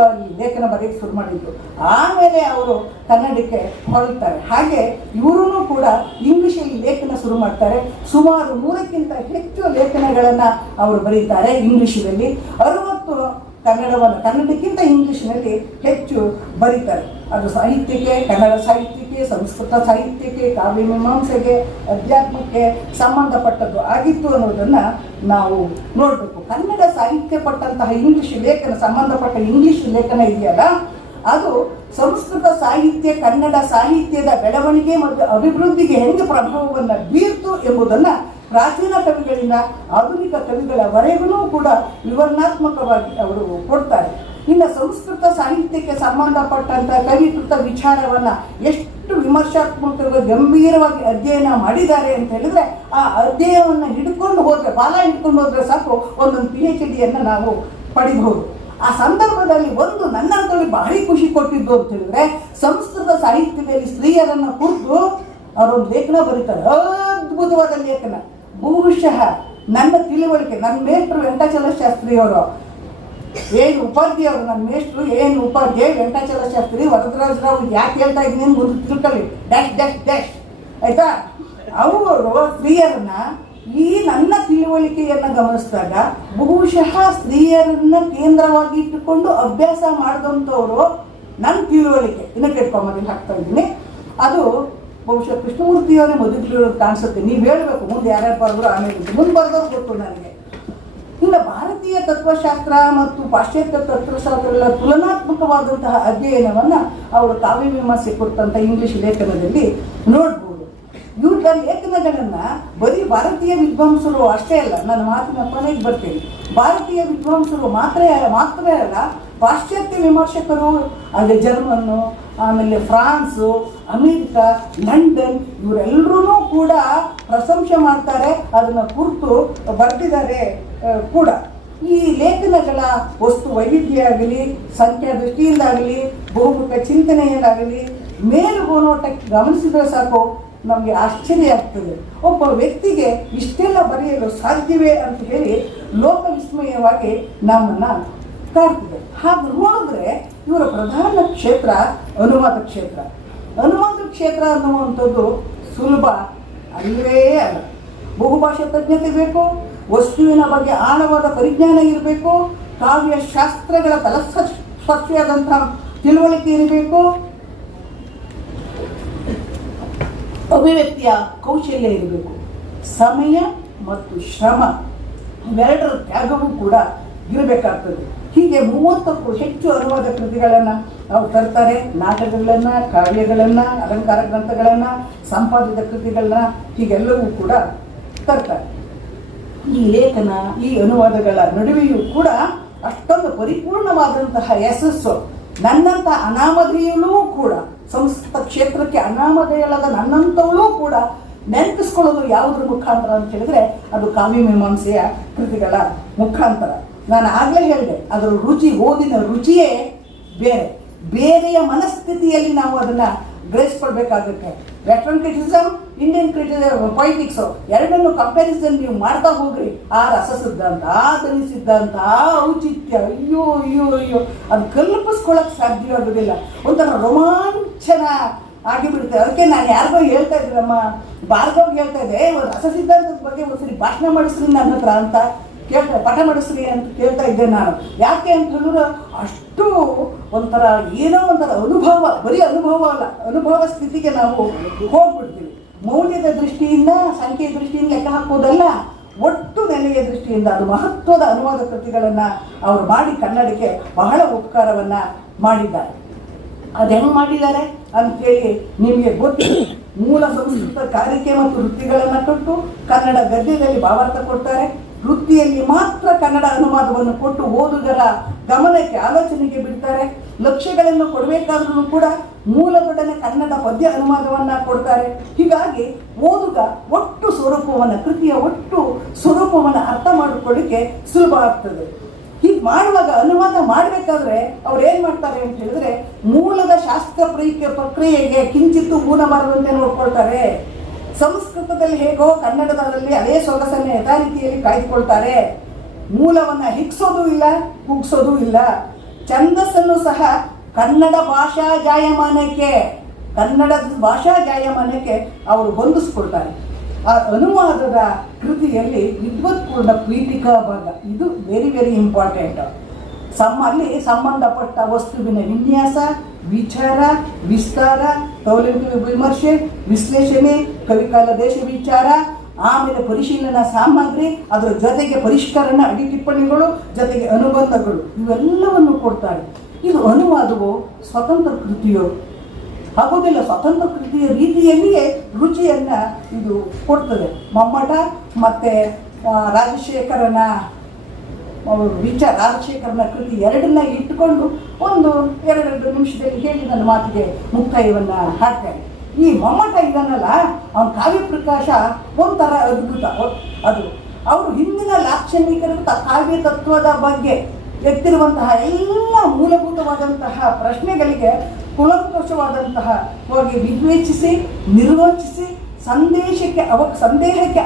ಲೇಖನ ಬರೆಯಕ್ಕೆ ಶುರು ಮಾಡಿದ್ದು. ಆಮೇಲೆ ಅವರು ಕನ್ನಡಕ್ಕೆ ಹೊರಡ್ತಾರೆ. ಹಾಗೆ ಇವರೂ ಕೂಡ ಇಂಗ್ಲಿಷಲ್ಲಿ ಲೇಖನ ಶುರು ಮಾಡ್ತಾರೆ. ಸುಮಾರು 100ಕ್ಕಿಂತ ಹೆಚ್ಚು ಲೇಖನಗಳನ್ನು ಅವರು ಬರೀತಾರೆ ಇಂಗ್ಲಿಷಿನಲ್ಲಿ. 60 ಕನ್ನಡಕ್ಕಿಂತ ಇಂಗ್ಲಿಷ್ನಲ್ಲಿ ಹೆಚ್ಚು ಬರೀತಾರೆ. ಅದು ಸಾಹಿತ್ಯಕ್ಕೆ, ಕನ್ನಡ ಸಾಹಿತ್ಯಕ್ಕೆ, ಸಂಸ್ಕೃತ ಸಾಹಿತ್ಯಕ್ಕೆ, ಕಾವ್ಯ ಮೀಮಾಂಸೆಗೆ, ಅಧ್ಯಾತ್ಮಕ್ಕೆ ಸಂಬಂಧಪಟ್ಟದ್ದು ಆಗಿತ್ತು ಅನ್ನೋದನ್ನು ನಾವು ನೋಡಬೇಕು. ಕನ್ನಡ ಸಾಹಿತ್ಯ ಪಟ್ಟಂತಹ ಇಂಗ್ಲಿಷ್ ಲೇಖನ, ಸಂಬಂಧಪಟ್ಟ ಇಂಗ್ಲಿಷ್ ಲೇಖನ ಇದೆಯಲ್ಲ, ಅದು ಸಂಸ್ಕೃತ ಸಾಹಿತ್ಯ ಕನ್ನಡ ಸಾಹಿತ್ಯದ ಬೆಳವಣಿಗೆ ಮತ್ತು ಅಭಿವೃದ್ಧಿಗೆ ಹೆಂಗೆ ಪ್ರಭಾವವನ್ನು ಬೀರ್ತು ಎಂಬುದನ್ನು ಪ್ರಾಚೀನ ಕವಿಗಳಿಂದ ಆಧುನಿಕ ಕವಿಗಳವರೆಗೂ ಕೂಡ ವಿವರಣಾತ್ಮಕವಾಗಿ ಅವರು ಕೊಡ್ತಾರೆ. ಇನ್ನು ಸಂಸ್ಕೃತ ಸಾಹಿತ್ಯಕ್ಕೆ ಸಂಬಂಧಪಟ್ಟಂಥ ಕವಿಕೃತ ವಿಚಾರವನ್ನು ಎಷ್ಟು ವಿಮರ್ಶಾತ್ಮಕವಾಗಿ ಗಂಭೀರವಾಗಿ ಅಧ್ಯಯನ ಮಾಡಿದ್ದಾರೆ ಅಂತ ಹೇಳಿದ್ರೆ, ಆ ಅಧ್ಯಯನವನ್ನು ಹಿಡ್ಕೊಂಡು ಹೋದರೆ, ಬಾಲ ಹಿಡ್ಕೊಂಡು ಹೋದರೆ ಸಾಕು ಒಂದೊಂದು PhD ನಾವು ಪಡಿಬಹುದು. ಆ ಸಂದರ್ಭದಲ್ಲಿ ಒಂದು ನನ್ನಂತಲ್ಲಿ ಭಾರಿ ಖುಷಿ ಕೊಟ್ಟಿದ್ದು ಅಂತ ಹೇಳಿದ್ರೆ, ಸಂಸ್ಕೃತ ಸಾಹಿತ್ಯದಲ್ಲಿ ಸ್ತ್ರೀಯರನ್ನು ಕುರಿತು ಅವರೊಂದು ಲೇಖನ ಬರೀತಾರೆ, ಅದ್ಭುತವಾದ ಲೇಖನ. ಬಹುಶಃ ನನ್ನ ತಿಳುವಳಿಕೆ, ನನ್ನ ಮೇಷ್ಟ್ರು ವೆಂಕಟಾಚಲ ಶಾಸ್ತ್ರಿಯವರು, ಏನು ಉಪಾಧ್ಯಾಯ ಅವರು, ನನ್ನ ಮೇಷ್ಟ್ರು ಏನು ಉಪಾಧ್ಯಾಯ ವೆಂಕಟಾಚಲ ಶಾಸ್ತ್ರಿ ವರದರಾಜರಾವ್. ಯಾಕೆ ಹೇಳ್ತಾ ಇದ್ದೀನಿ ಮುಂದೆ ತಿಳ್ಕೊಳ್ಳಿ, ಡ್ಯಾಶ್ ಡ್ಯಾಶ್ ಡ್ಯಾಶ್ ಆಯ್ತಾ. ಅವರು ಸ್ತ್ರೀಯರನ್ನ ಈ ನನ್ನ ತಿಳುವಳಿಕೆಯನ್ನು ಗಮನಿಸಿದಾಗ ಬಹುಶಃ ಸ್ತ್ರೀಯರನ್ನ ಕೇಂದ್ರವಾಗಿ ಇಟ್ಟುಕೊಂಡು ಅಭ್ಯಾಸ ಮಾಡಿದಂಥವ್ರು ನನ್ನ ತಿಳುವಳಿಕೆ ಇನ್ನು ಕೇಳ್ಕೊಂಬಲ್ಲಿ ಹಾಕ್ತಾ ಇದ್ದೀನಿ. ಅದು ಬಹುಶಃ ಕೃಷ್ಣಮೂರ್ತಿಯವರೇ ಮೊದಲಿರೋದು ಕಾಣಿಸುತ್ತೆ. ನೀವು ಹೇಳಬೇಕು ಮುಂದೆ ಯಾರ್ಯಾರು ಬರೆದ್ರು, ಆಮೇಲೆ ಮುಂದೆ ಬರೆದವ್ರು ಗೊತ್ತು ನನಗೆ. ಇನ್ನು ಭಾರತೀಯ ತತ್ವಶಾಸ್ತ್ರ ಮತ್ತು ಪಾಶ್ಚಾತ್ಯ ತತ್ವಶಾಸ್ತ್ರಗಳ ತುಲನಾತ್ಮಕವಾದಂತಹ ಅಧ್ಯಯನವನ್ನು ಅವರು ಕಾವ್ಯ ಮೀಮಾಂಸೆ ಕುರಿತಂಥ ಇಂಗ್ಲಿಷ್ ಲೇಖನದಲ್ಲಿ ನೋಡ್ಬೋದು. ಇವ್ರ ಲೇಖನಗಳನ್ನು ಬರೀ ಭಾರತೀಯ ವಿದ್ವಾಂಸರು ಅಷ್ಟೇ ಅಲ್ಲ, ನನ್ನ ಮಾತಿನ ಕೊನೆಗೆ ಬರ್ತೀನಿ, ಭಾರತೀಯ ವಿದ್ವಾಂಸರು ಮಾತ್ರವೇ ಅಲ್ಲ, ಪಾಶ್ಚಾತ್ಯ ವಿಮರ್ಶಕರು, ಅದೇ ಜರ್ಮನ್ನು, ಆಮೇಲೆ ಫ್ರಾನ್ಸು, ಅಮೇರಿಕಾ, ಲಂಡನ್, ಇವರೆಲ್ಲರೂ ಕೂಡ ಪ್ರಶಂಸೆ ಮಾಡ್ತಾರೆ, ಅದನ್ನು ಕುರಿತು ಬರೆದಿದ್ದಾರೆ ಕೂಡ. ಈ ಲೇಖನಗಳ ವಸ್ತು ವೈವಿಧ್ಯ ಆಗಲಿ, ಸಂಖ್ಯಾ ದೃಷ್ಟಿಯಿಂದಾಗಲಿ, ಬಹುಮುಖ ಚಿಂತನೆಯಿಂದಾಗಲಿ ಮೇಲುಗೋನೋಟಕ್ಕೆ ಗಮನಿಸಿದರೆ ಸಾಕು ನಮಗೆ ಆಶ್ಚರ್ಯ ಆಗ್ತದೆ. ಒಬ್ಬ ವ್ಯಕ್ತಿಗೆ ಇಷ್ಟೆಲ್ಲ ಬರೆಯಲು ಸಾಧ್ಯವೇ ಅಂತ ಹೇಳಿ ಲೋಕವಿಸ್ಮಯವಾಗಿ ನಮ್ಮನ್ನು ಕಾಡ್ತಿದೆ. ಹಾಗೆ ನೋಡಿದ್ರೆ ಇವರ ಪ್ರಧಾನ ಕ್ಷೇತ್ರ ಅನುವಾದ ಕ್ಷೇತ್ರ. ಅನುವಾದ ಕ್ಷೇತ್ರ ಅನ್ನುವಂಥದ್ದು ಸುಲಭ ಅಲ್ಲವೇ ಅಲ್ಲ. ಬಹುಭಾಷಾ ತಜ್ಞತೆ ಬೇಕು, ವಸ್ತುವಿನ ಬಗ್ಗೆ ಆಳವಾದ ಪರಿಜ್ಞಾನ ಇರಬೇಕು, ಕಾವ್ಯ ಶಾಸ್ತ್ರಗಳ ತಲಸ್ಪರ್ಶಿಯಾದಂಥ ತಿಳುವಳಿಕೆ ಇರಬೇಕು, ಅಭಿವ್ಯಕ್ತಿಯ ಕೌಶಲ್ಯ ಇರಬೇಕು, ಸಮಯ ಮತ್ತು ಶ್ರಮ ಇವೆರಡರ ತ್ಯಾಗವೂ ಕೂಡ ಇರಬೇಕಾಗ್ತದೆ. ಹೀಗೆ 30ಕ್ಕೂ ಹೆಚ್ಚು ಅನುವಾದ ಕೃತಿಗಳನ್ನು ಅವ್ರು ತರ್ತಾರೆ. ನಾಟಕಗಳನ್ನು, ಕಾವ್ಯಗಳನ್ನು, ಅಲಂಕಾರ ಗ್ರಂಥಗಳನ್ನು, ಸಂಪಾದಿತ ಕೃತಿಗಳನ್ನ, ಹೀಗೆಲ್ಲವೂ ಕೂಡ ತರ್ತಾರೆ. ಈ ಲೇಖನ, ಈ ಅನುವಾದಗಳ ನಡುವೆಯೂ ಕೂಡ ಅಷ್ಟೊಂದು ಪರಿಪೂರ್ಣವಾದಂತಹ ಯಶಸ್ಸು ನನ್ನಂಥ ಅನಾಮಧೇಯೂ ಕೂಡ, ಸಂಸ್ಕೃತ ಕ್ಷೇತ್ರಕ್ಕೆ ಅನಾಮಧೇಯಳಾದ ನನ್ನಂಥವಳು ಕೂಡ ನೆನಪಿಸ್ಕೊಳ್ಳೋದು ಯಾವುದ್ರ ಮುಖಾಂತರ ಅಂತ ಹೇಳಿದ್ರೆ ಅದು ಕಾವ್ಯ ಮೀಮಾಂಸೆಯ ಕೃತಿಗಳ ಮುಖಾಂತರ. ನಾನು ಆಗಲೇ ಹೇಳಿದೆ, ಅದರ ರುಚಿ, ಓದಿನ ರುಚಿಯೇ ಬೇರೆ. ಬೇರೆಯ ಮನಸ್ಥಿತಿಯಲ್ಲಿ ನಾವು ಅದನ್ನು ಗ್ರಹಿಸ್ಕೊಳ್ಬೇಕಾಗುತ್ತೆ. ವೆಸ್ಟರ್ನ್ ಕ್ರಿಟಿಸಿಸಮ್, ಇಂಡಿಯನ್ ಪೊಯಿಟಿಕ್ಸು ಎರಡನ್ನು ಕಂಪ್ಯಾರಿಸನ್ ನೀವು ಮಾಡ್ತಾ ಹೋಗ್ರಿ, ಆ ರಸ ಸಿದ್ಧಾಂತ, ಆ ಧ್ವನಿ ಸಿದ್ಧಾಂತ, ಆ ಔಚಿತ್ಯ, ಅಯ್ಯೋ ಅಯ್ಯೋ ಅಯ್ಯೋ, ಅದು ಕಲ್ಪಿಸ್ಕೊಳ್ಳೋಕೆ ಸಾಧ್ಯವಾಗೋದಿಲ್ಲ. ಒಂಥರ ರೋಮಾಂಚನ ಆಗಿಬಿಡುತ್ತೆ. ಅದಕ್ಕೆ ನಾನು ಯಾರಿಗೋ ಹೇಳ್ತಾ ಇದ್ದೆ, ನಮ್ಮ ಭಾರ್ಗವ್ಗೆ ಹೇಳ್ತಾ ಇದ್ದೆ, ರಸ ಸಿದ್ಧಾಂತದ ಬಗ್ಗೆ ಒಂದ್ಸರಿ ಭಾಷಣ ಮಾಡಿಸ್ರಿ ನನ್ನ ಹತ್ರ ಅಂತ ಪಾಠ ಮಾಡಿಸ್ರಿ ಅಂತ ಕೇಳ್ತಾ ಇದ್ದೆ ನಾನು. ಯಾಕೆ ಅಂತ ಹೇಳಿದ್ರೆ ಅಷ್ಟು ಒಂಥರ ಏನೋ ಒಂಥರ ಅನುಭವ, ಬರೀ ಅನುಭವ ಅಲ್ಲ, ಅನುಭವ ಸ್ಥಿತಿಗೆ ನಾವು ಹೋಗ್ಬಿಡ್ತೀವಿ. ಮೌಲ್ಯದ ದೃಷ್ಟಿಯಿಂದ, ಸಂಖ್ಯೆಯ ದೃಷ್ಟಿಯಿಂದ ಲೆಕ್ಕ ಹಾಕೋದಲ್ಲ, ಒಟ್ಟು ನೆಲೆಯ ದೃಷ್ಟಿಯಿಂದ ಅದು ಮಹತ್ವದ ಅನುವಾದ ಕೃತಿಗಳನ್ನು ಅವರು ಮಾಡಿ ಕನ್ನಡಕ್ಕೆ ಬಹಳ ಉಪಕಾರವನ್ನು ಮಾಡಿದ್ದಾರೆ. ಅದು ಹೆಂಗೆ ಮಾಡಿದ್ದಾರೆ ಅಂತೇಳಿ ನಿಮಗೆ ಗೊತ್ತಿದೆ. ಮೂಲ ಸಂಸ್ಕೃತ ಕಾರಿಕೆ ಮತ್ತು ವೃತ್ತಿಗಳನ್ನು ಕೊಟ್ಟು ಕನ್ನಡ ಗದ್ಯದಲ್ಲಿ ಭಾವಾರ್ಥ ಕೊಡ್ತಾರೆ. ವೃತ್ತಿಯಲ್ಲಿ ಮಾತ್ರ ಕನ್ನಡ ಅನುವಾದವನ್ನು ಕೊಟ್ಟು ಓದುಗರ ಗಮನಕ್ಕೆ, ಆಲೋಚನೆಗೆ ಬಿಡ್ತಾರೆ. ಲಕ್ಷ್ಯಗಳನ್ನು ಕೊಡಬೇಕಾದ್ರೂ ಕೂಡ ಮೂಲದೊಡನೆ ಕನ್ನಡ ಪದ್ಯ ಅನುವಾದವನ್ನು ಕೊಡ್ತಾರೆ. ಹೀಗಾಗಿ ಓದುಗ ಒಟ್ಟು ಸ್ವರೂಪವನ್ನು, ಕೃತಿಯ ಒಟ್ಟು ಸ್ವರೂಪವನ್ನು ಅರ್ಥ ಮಾಡಿಕೊಳ್ಳಿಕ್ಕೆ ಸುಲಭ ಆಗ್ತದೆ. ಹೀಗೆ ಮಾಡುವಾಗ, ಅನುವಾದ ಮಾಡಬೇಕಾದ್ರೆ ಅವ್ರು ಏನು ಮಾಡ್ತಾರೆ ಅಂತ ಹೇಳಿದ್ರೆ, ಮೂಲದ ಶಾಸ್ತ್ರ ಪ್ರಕ್ರಿಯೆಗೆ ಕಿಂಚಿತ್ತು ಮೂಡಬಾರದಂತೆ ನೋಡ್ಕೊಳ್ತಾರೆ. ಸಂಸ್ಕೃತದಲ್ಲಿ ಹೇಗೋ ಕನ್ನಡದಲ್ಲಿ ಅದೇ ಸೊಗಸನ್ನು ಯಥಾರೀತಿಯಲ್ಲಿ ಕಾಯ್ದುಕೊಳ್ತಾರೆ. ಮೂಲವನ್ನು ಹಿಗ್ಸೋದು ಇಲ್ಲ, ಕುಗ್ಸೋದು ಇಲ್ಲ. ಛಂದಸ್ಸನ್ನು ಸಹ ಕನ್ನಡ ಭಾಷಾ ಜಾಯಮಾನಕ್ಕೆ ಅವರು ಹೊಂದಿಸ್ಕೊಳ್ತಾರೆ. ಆ ಅನುವಾದದ ಕೃತಿಯಲ್ಲಿ ವಿದ್ವತ್ಪೂರ್ಣ ಪೀಠಿಕಾ ಭಾಗ, ಇದು ವೆರಿ ವೆರಿ ಇಂಪಾರ್ಟೆಂಟ್. ಅಲ್ಲಿ ಸಂಬಂಧಪಟ್ಟ ವಸ್ತುವಿನ ವಿನ್ಯಾಸ, ವಿಚಾರ, ವಿಸ್ತಾರ, ತೌಲನಿಕ ವಿಮರ್ಶೆ, ವಿಶ್ಲೇಷಣೆ, ಕವಿಕಾಲ ದೇಶ ವಿಚಾರ, ಆಮೇಲೆ ಪರಿಶೀಲನಾ ಸಾಮಗ್ರಿ, ಅದರ ಜೊತೆಗೆ ಪರಿಷ್ಕರಣ, ಅಡಿ ಟಿಪ್ಪಣಿಗಳು, ಜೊತೆಗೆ ಅನುಬಂಧಗಳು, ಇವೆಲ್ಲವನ್ನು ಕೊಡ್ತಾರೆ. ಇದು ಅನುವಾದವು ಸ್ವತಂತ್ರ ಕೃತಿಯೋ ಆಗೋದಿಲ್ಲ. ಸ್ವತಂತ್ರ ಕೃತಿಯ ರೀತಿಯಲ್ಲಿಯೇ ರುಚಿಯನ್ನು ಇದು ಕೊಡ್ತದೆ. ಮಮ್ಮಟ ಮತ್ತು ರಾಜಶೇಖರನ ರಾಜಶೇಖರನ ಕೃತಿ ಎರಡನ್ನ ಇಟ್ಟುಕೊಂಡು ಒಂದು 2 ನಿಮಿಷದಲ್ಲಿ ಹೇಳಿ ನನ್ನ ಮಾತಿಗೆ ಮುಕ್ತಾಯವನ್ನು ಹಾಡ್ತೇನೆ. ಈ ಮಮ್ಮಟ ಇದನ್ನಲ್ಲ, ಅವನ ಕಾವ್ಯ ಪ್ರಕಾಶ ಒಂಥರ ಅದ್ಭುತ. ಅದು ಅವರು ಹಿಂದಿನ ಲಾಕ್ಷಣಿಕರ ಕಾವ್ಯ ತತ್ವದ ಬಗ್ಗೆ ಎತ್ತಿರುವಂತಹ ಎಲ್ಲ ಮೂಲಭೂತವಾದಂತಹ ಪ್ರಶ್ನೆಗಳಿಗೆ ಕುಲಂಕುಷವಾದಂತಹ ಹೋಗಿ ವಿವೇಚಿಸಿ ನಿರ್ವಚಿಸಿ ಸಂದೇಹಕ್ಕೆ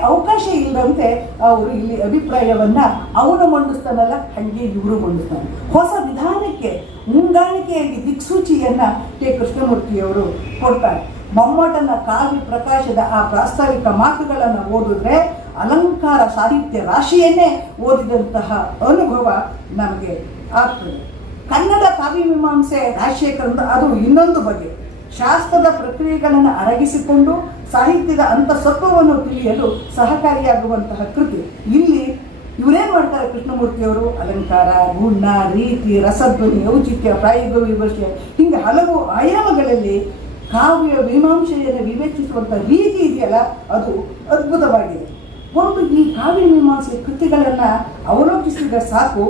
ಅವಕಾಶ ಇಲ್ಲದಂತೆ ಅವರು ಇಲ್ಲಿ ಅಭಿಪ್ರಾಯವನ್ನು ಅವನು ಮಂಡಿಸ್ತಾನಲ್ಲ, ಹಾಗೆ ಇವರು ಮಂಡಿಸ್ತಾನೆ. ಹೊಸ ವಿಧಾನಕ್ಕೆ ಮುಂಗಾಣಿಕೆಯಾಗಿ ದಿಕ್ಸೂಚಿಯನ್ನು ಕೆ ಕೃಷ್ಣಮೂರ್ತಿಯವರು ಕೊಡ್ತಾರೆ. ಮಮ್ಮಟನ ಕಾವ್ಯ ಪ್ರಕಾಶದ ಆ ಪ್ರಾಸ್ತಾವಿಕ ಮಾತುಗಳನ್ನು ಓದಿದ್ರೆ ಅಲಂಕಾರ ಸಾಹಿತ್ಯ ರಾಶಿಯನ್ನೇ ಓದಿದಂತಹ ಅನುಭವ ನಮಗೆ ಆಗ್ತದೆ. ಕನ್ನಡ ಕಾವ್ಯ ಮೀಮಾಂಸೆ ರಾಜಶೇಖರದ ಅದು ಇನ್ನೊಂದು ಬಗೆ. ಶಾಸ್ತ್ರದ ಪ್ರಕ್ರಿಯೆಗಳನ್ನು ಅರಗಿಸಿಕೊಂಡು ಸಾಹಿತ್ಯದ ಅಂತಸತ್ವವನ್ನು ತಿಳಿಯಲು ಸಹಕಾರಿಯಾಗುವಂತಹ ಕೃತಿ. ಇಲ್ಲಿ ಇವರೇನು ಮಾಡ್ತಾರೆ ಕೃಷ್ಣಮೂರ್ತಿಯವರು? ಅಲಂಕಾರ, ಗುಣ, ರೀತಿ, ರಸಧ್ವನಿ, ಔಚಿತ್ಯ, ಪ್ರಾಯೋಗಿಕ ವಿಮರ್ಶೆ, ಹೀಗೆ ಹಲವು ಆಯಾಮಗಳಲ್ಲಿ ಕಾವ್ಯ ಮೀಮಾಂಸೆಯನ್ನು ವಿವೇಚಿಸುವಂಥ ರೀತಿ ಇದೆಯಲ್ಲ, ಅದು ಅದ್ಭುತವಾಗಿದೆ. ಒಂದು ಈ ಕಾವ್ಯ ಮೀಮಾಂಸೆ ಕೃತಿಗಳನ್ನು ಅವಲೋಕಿಸಿದ ಸಾಕು,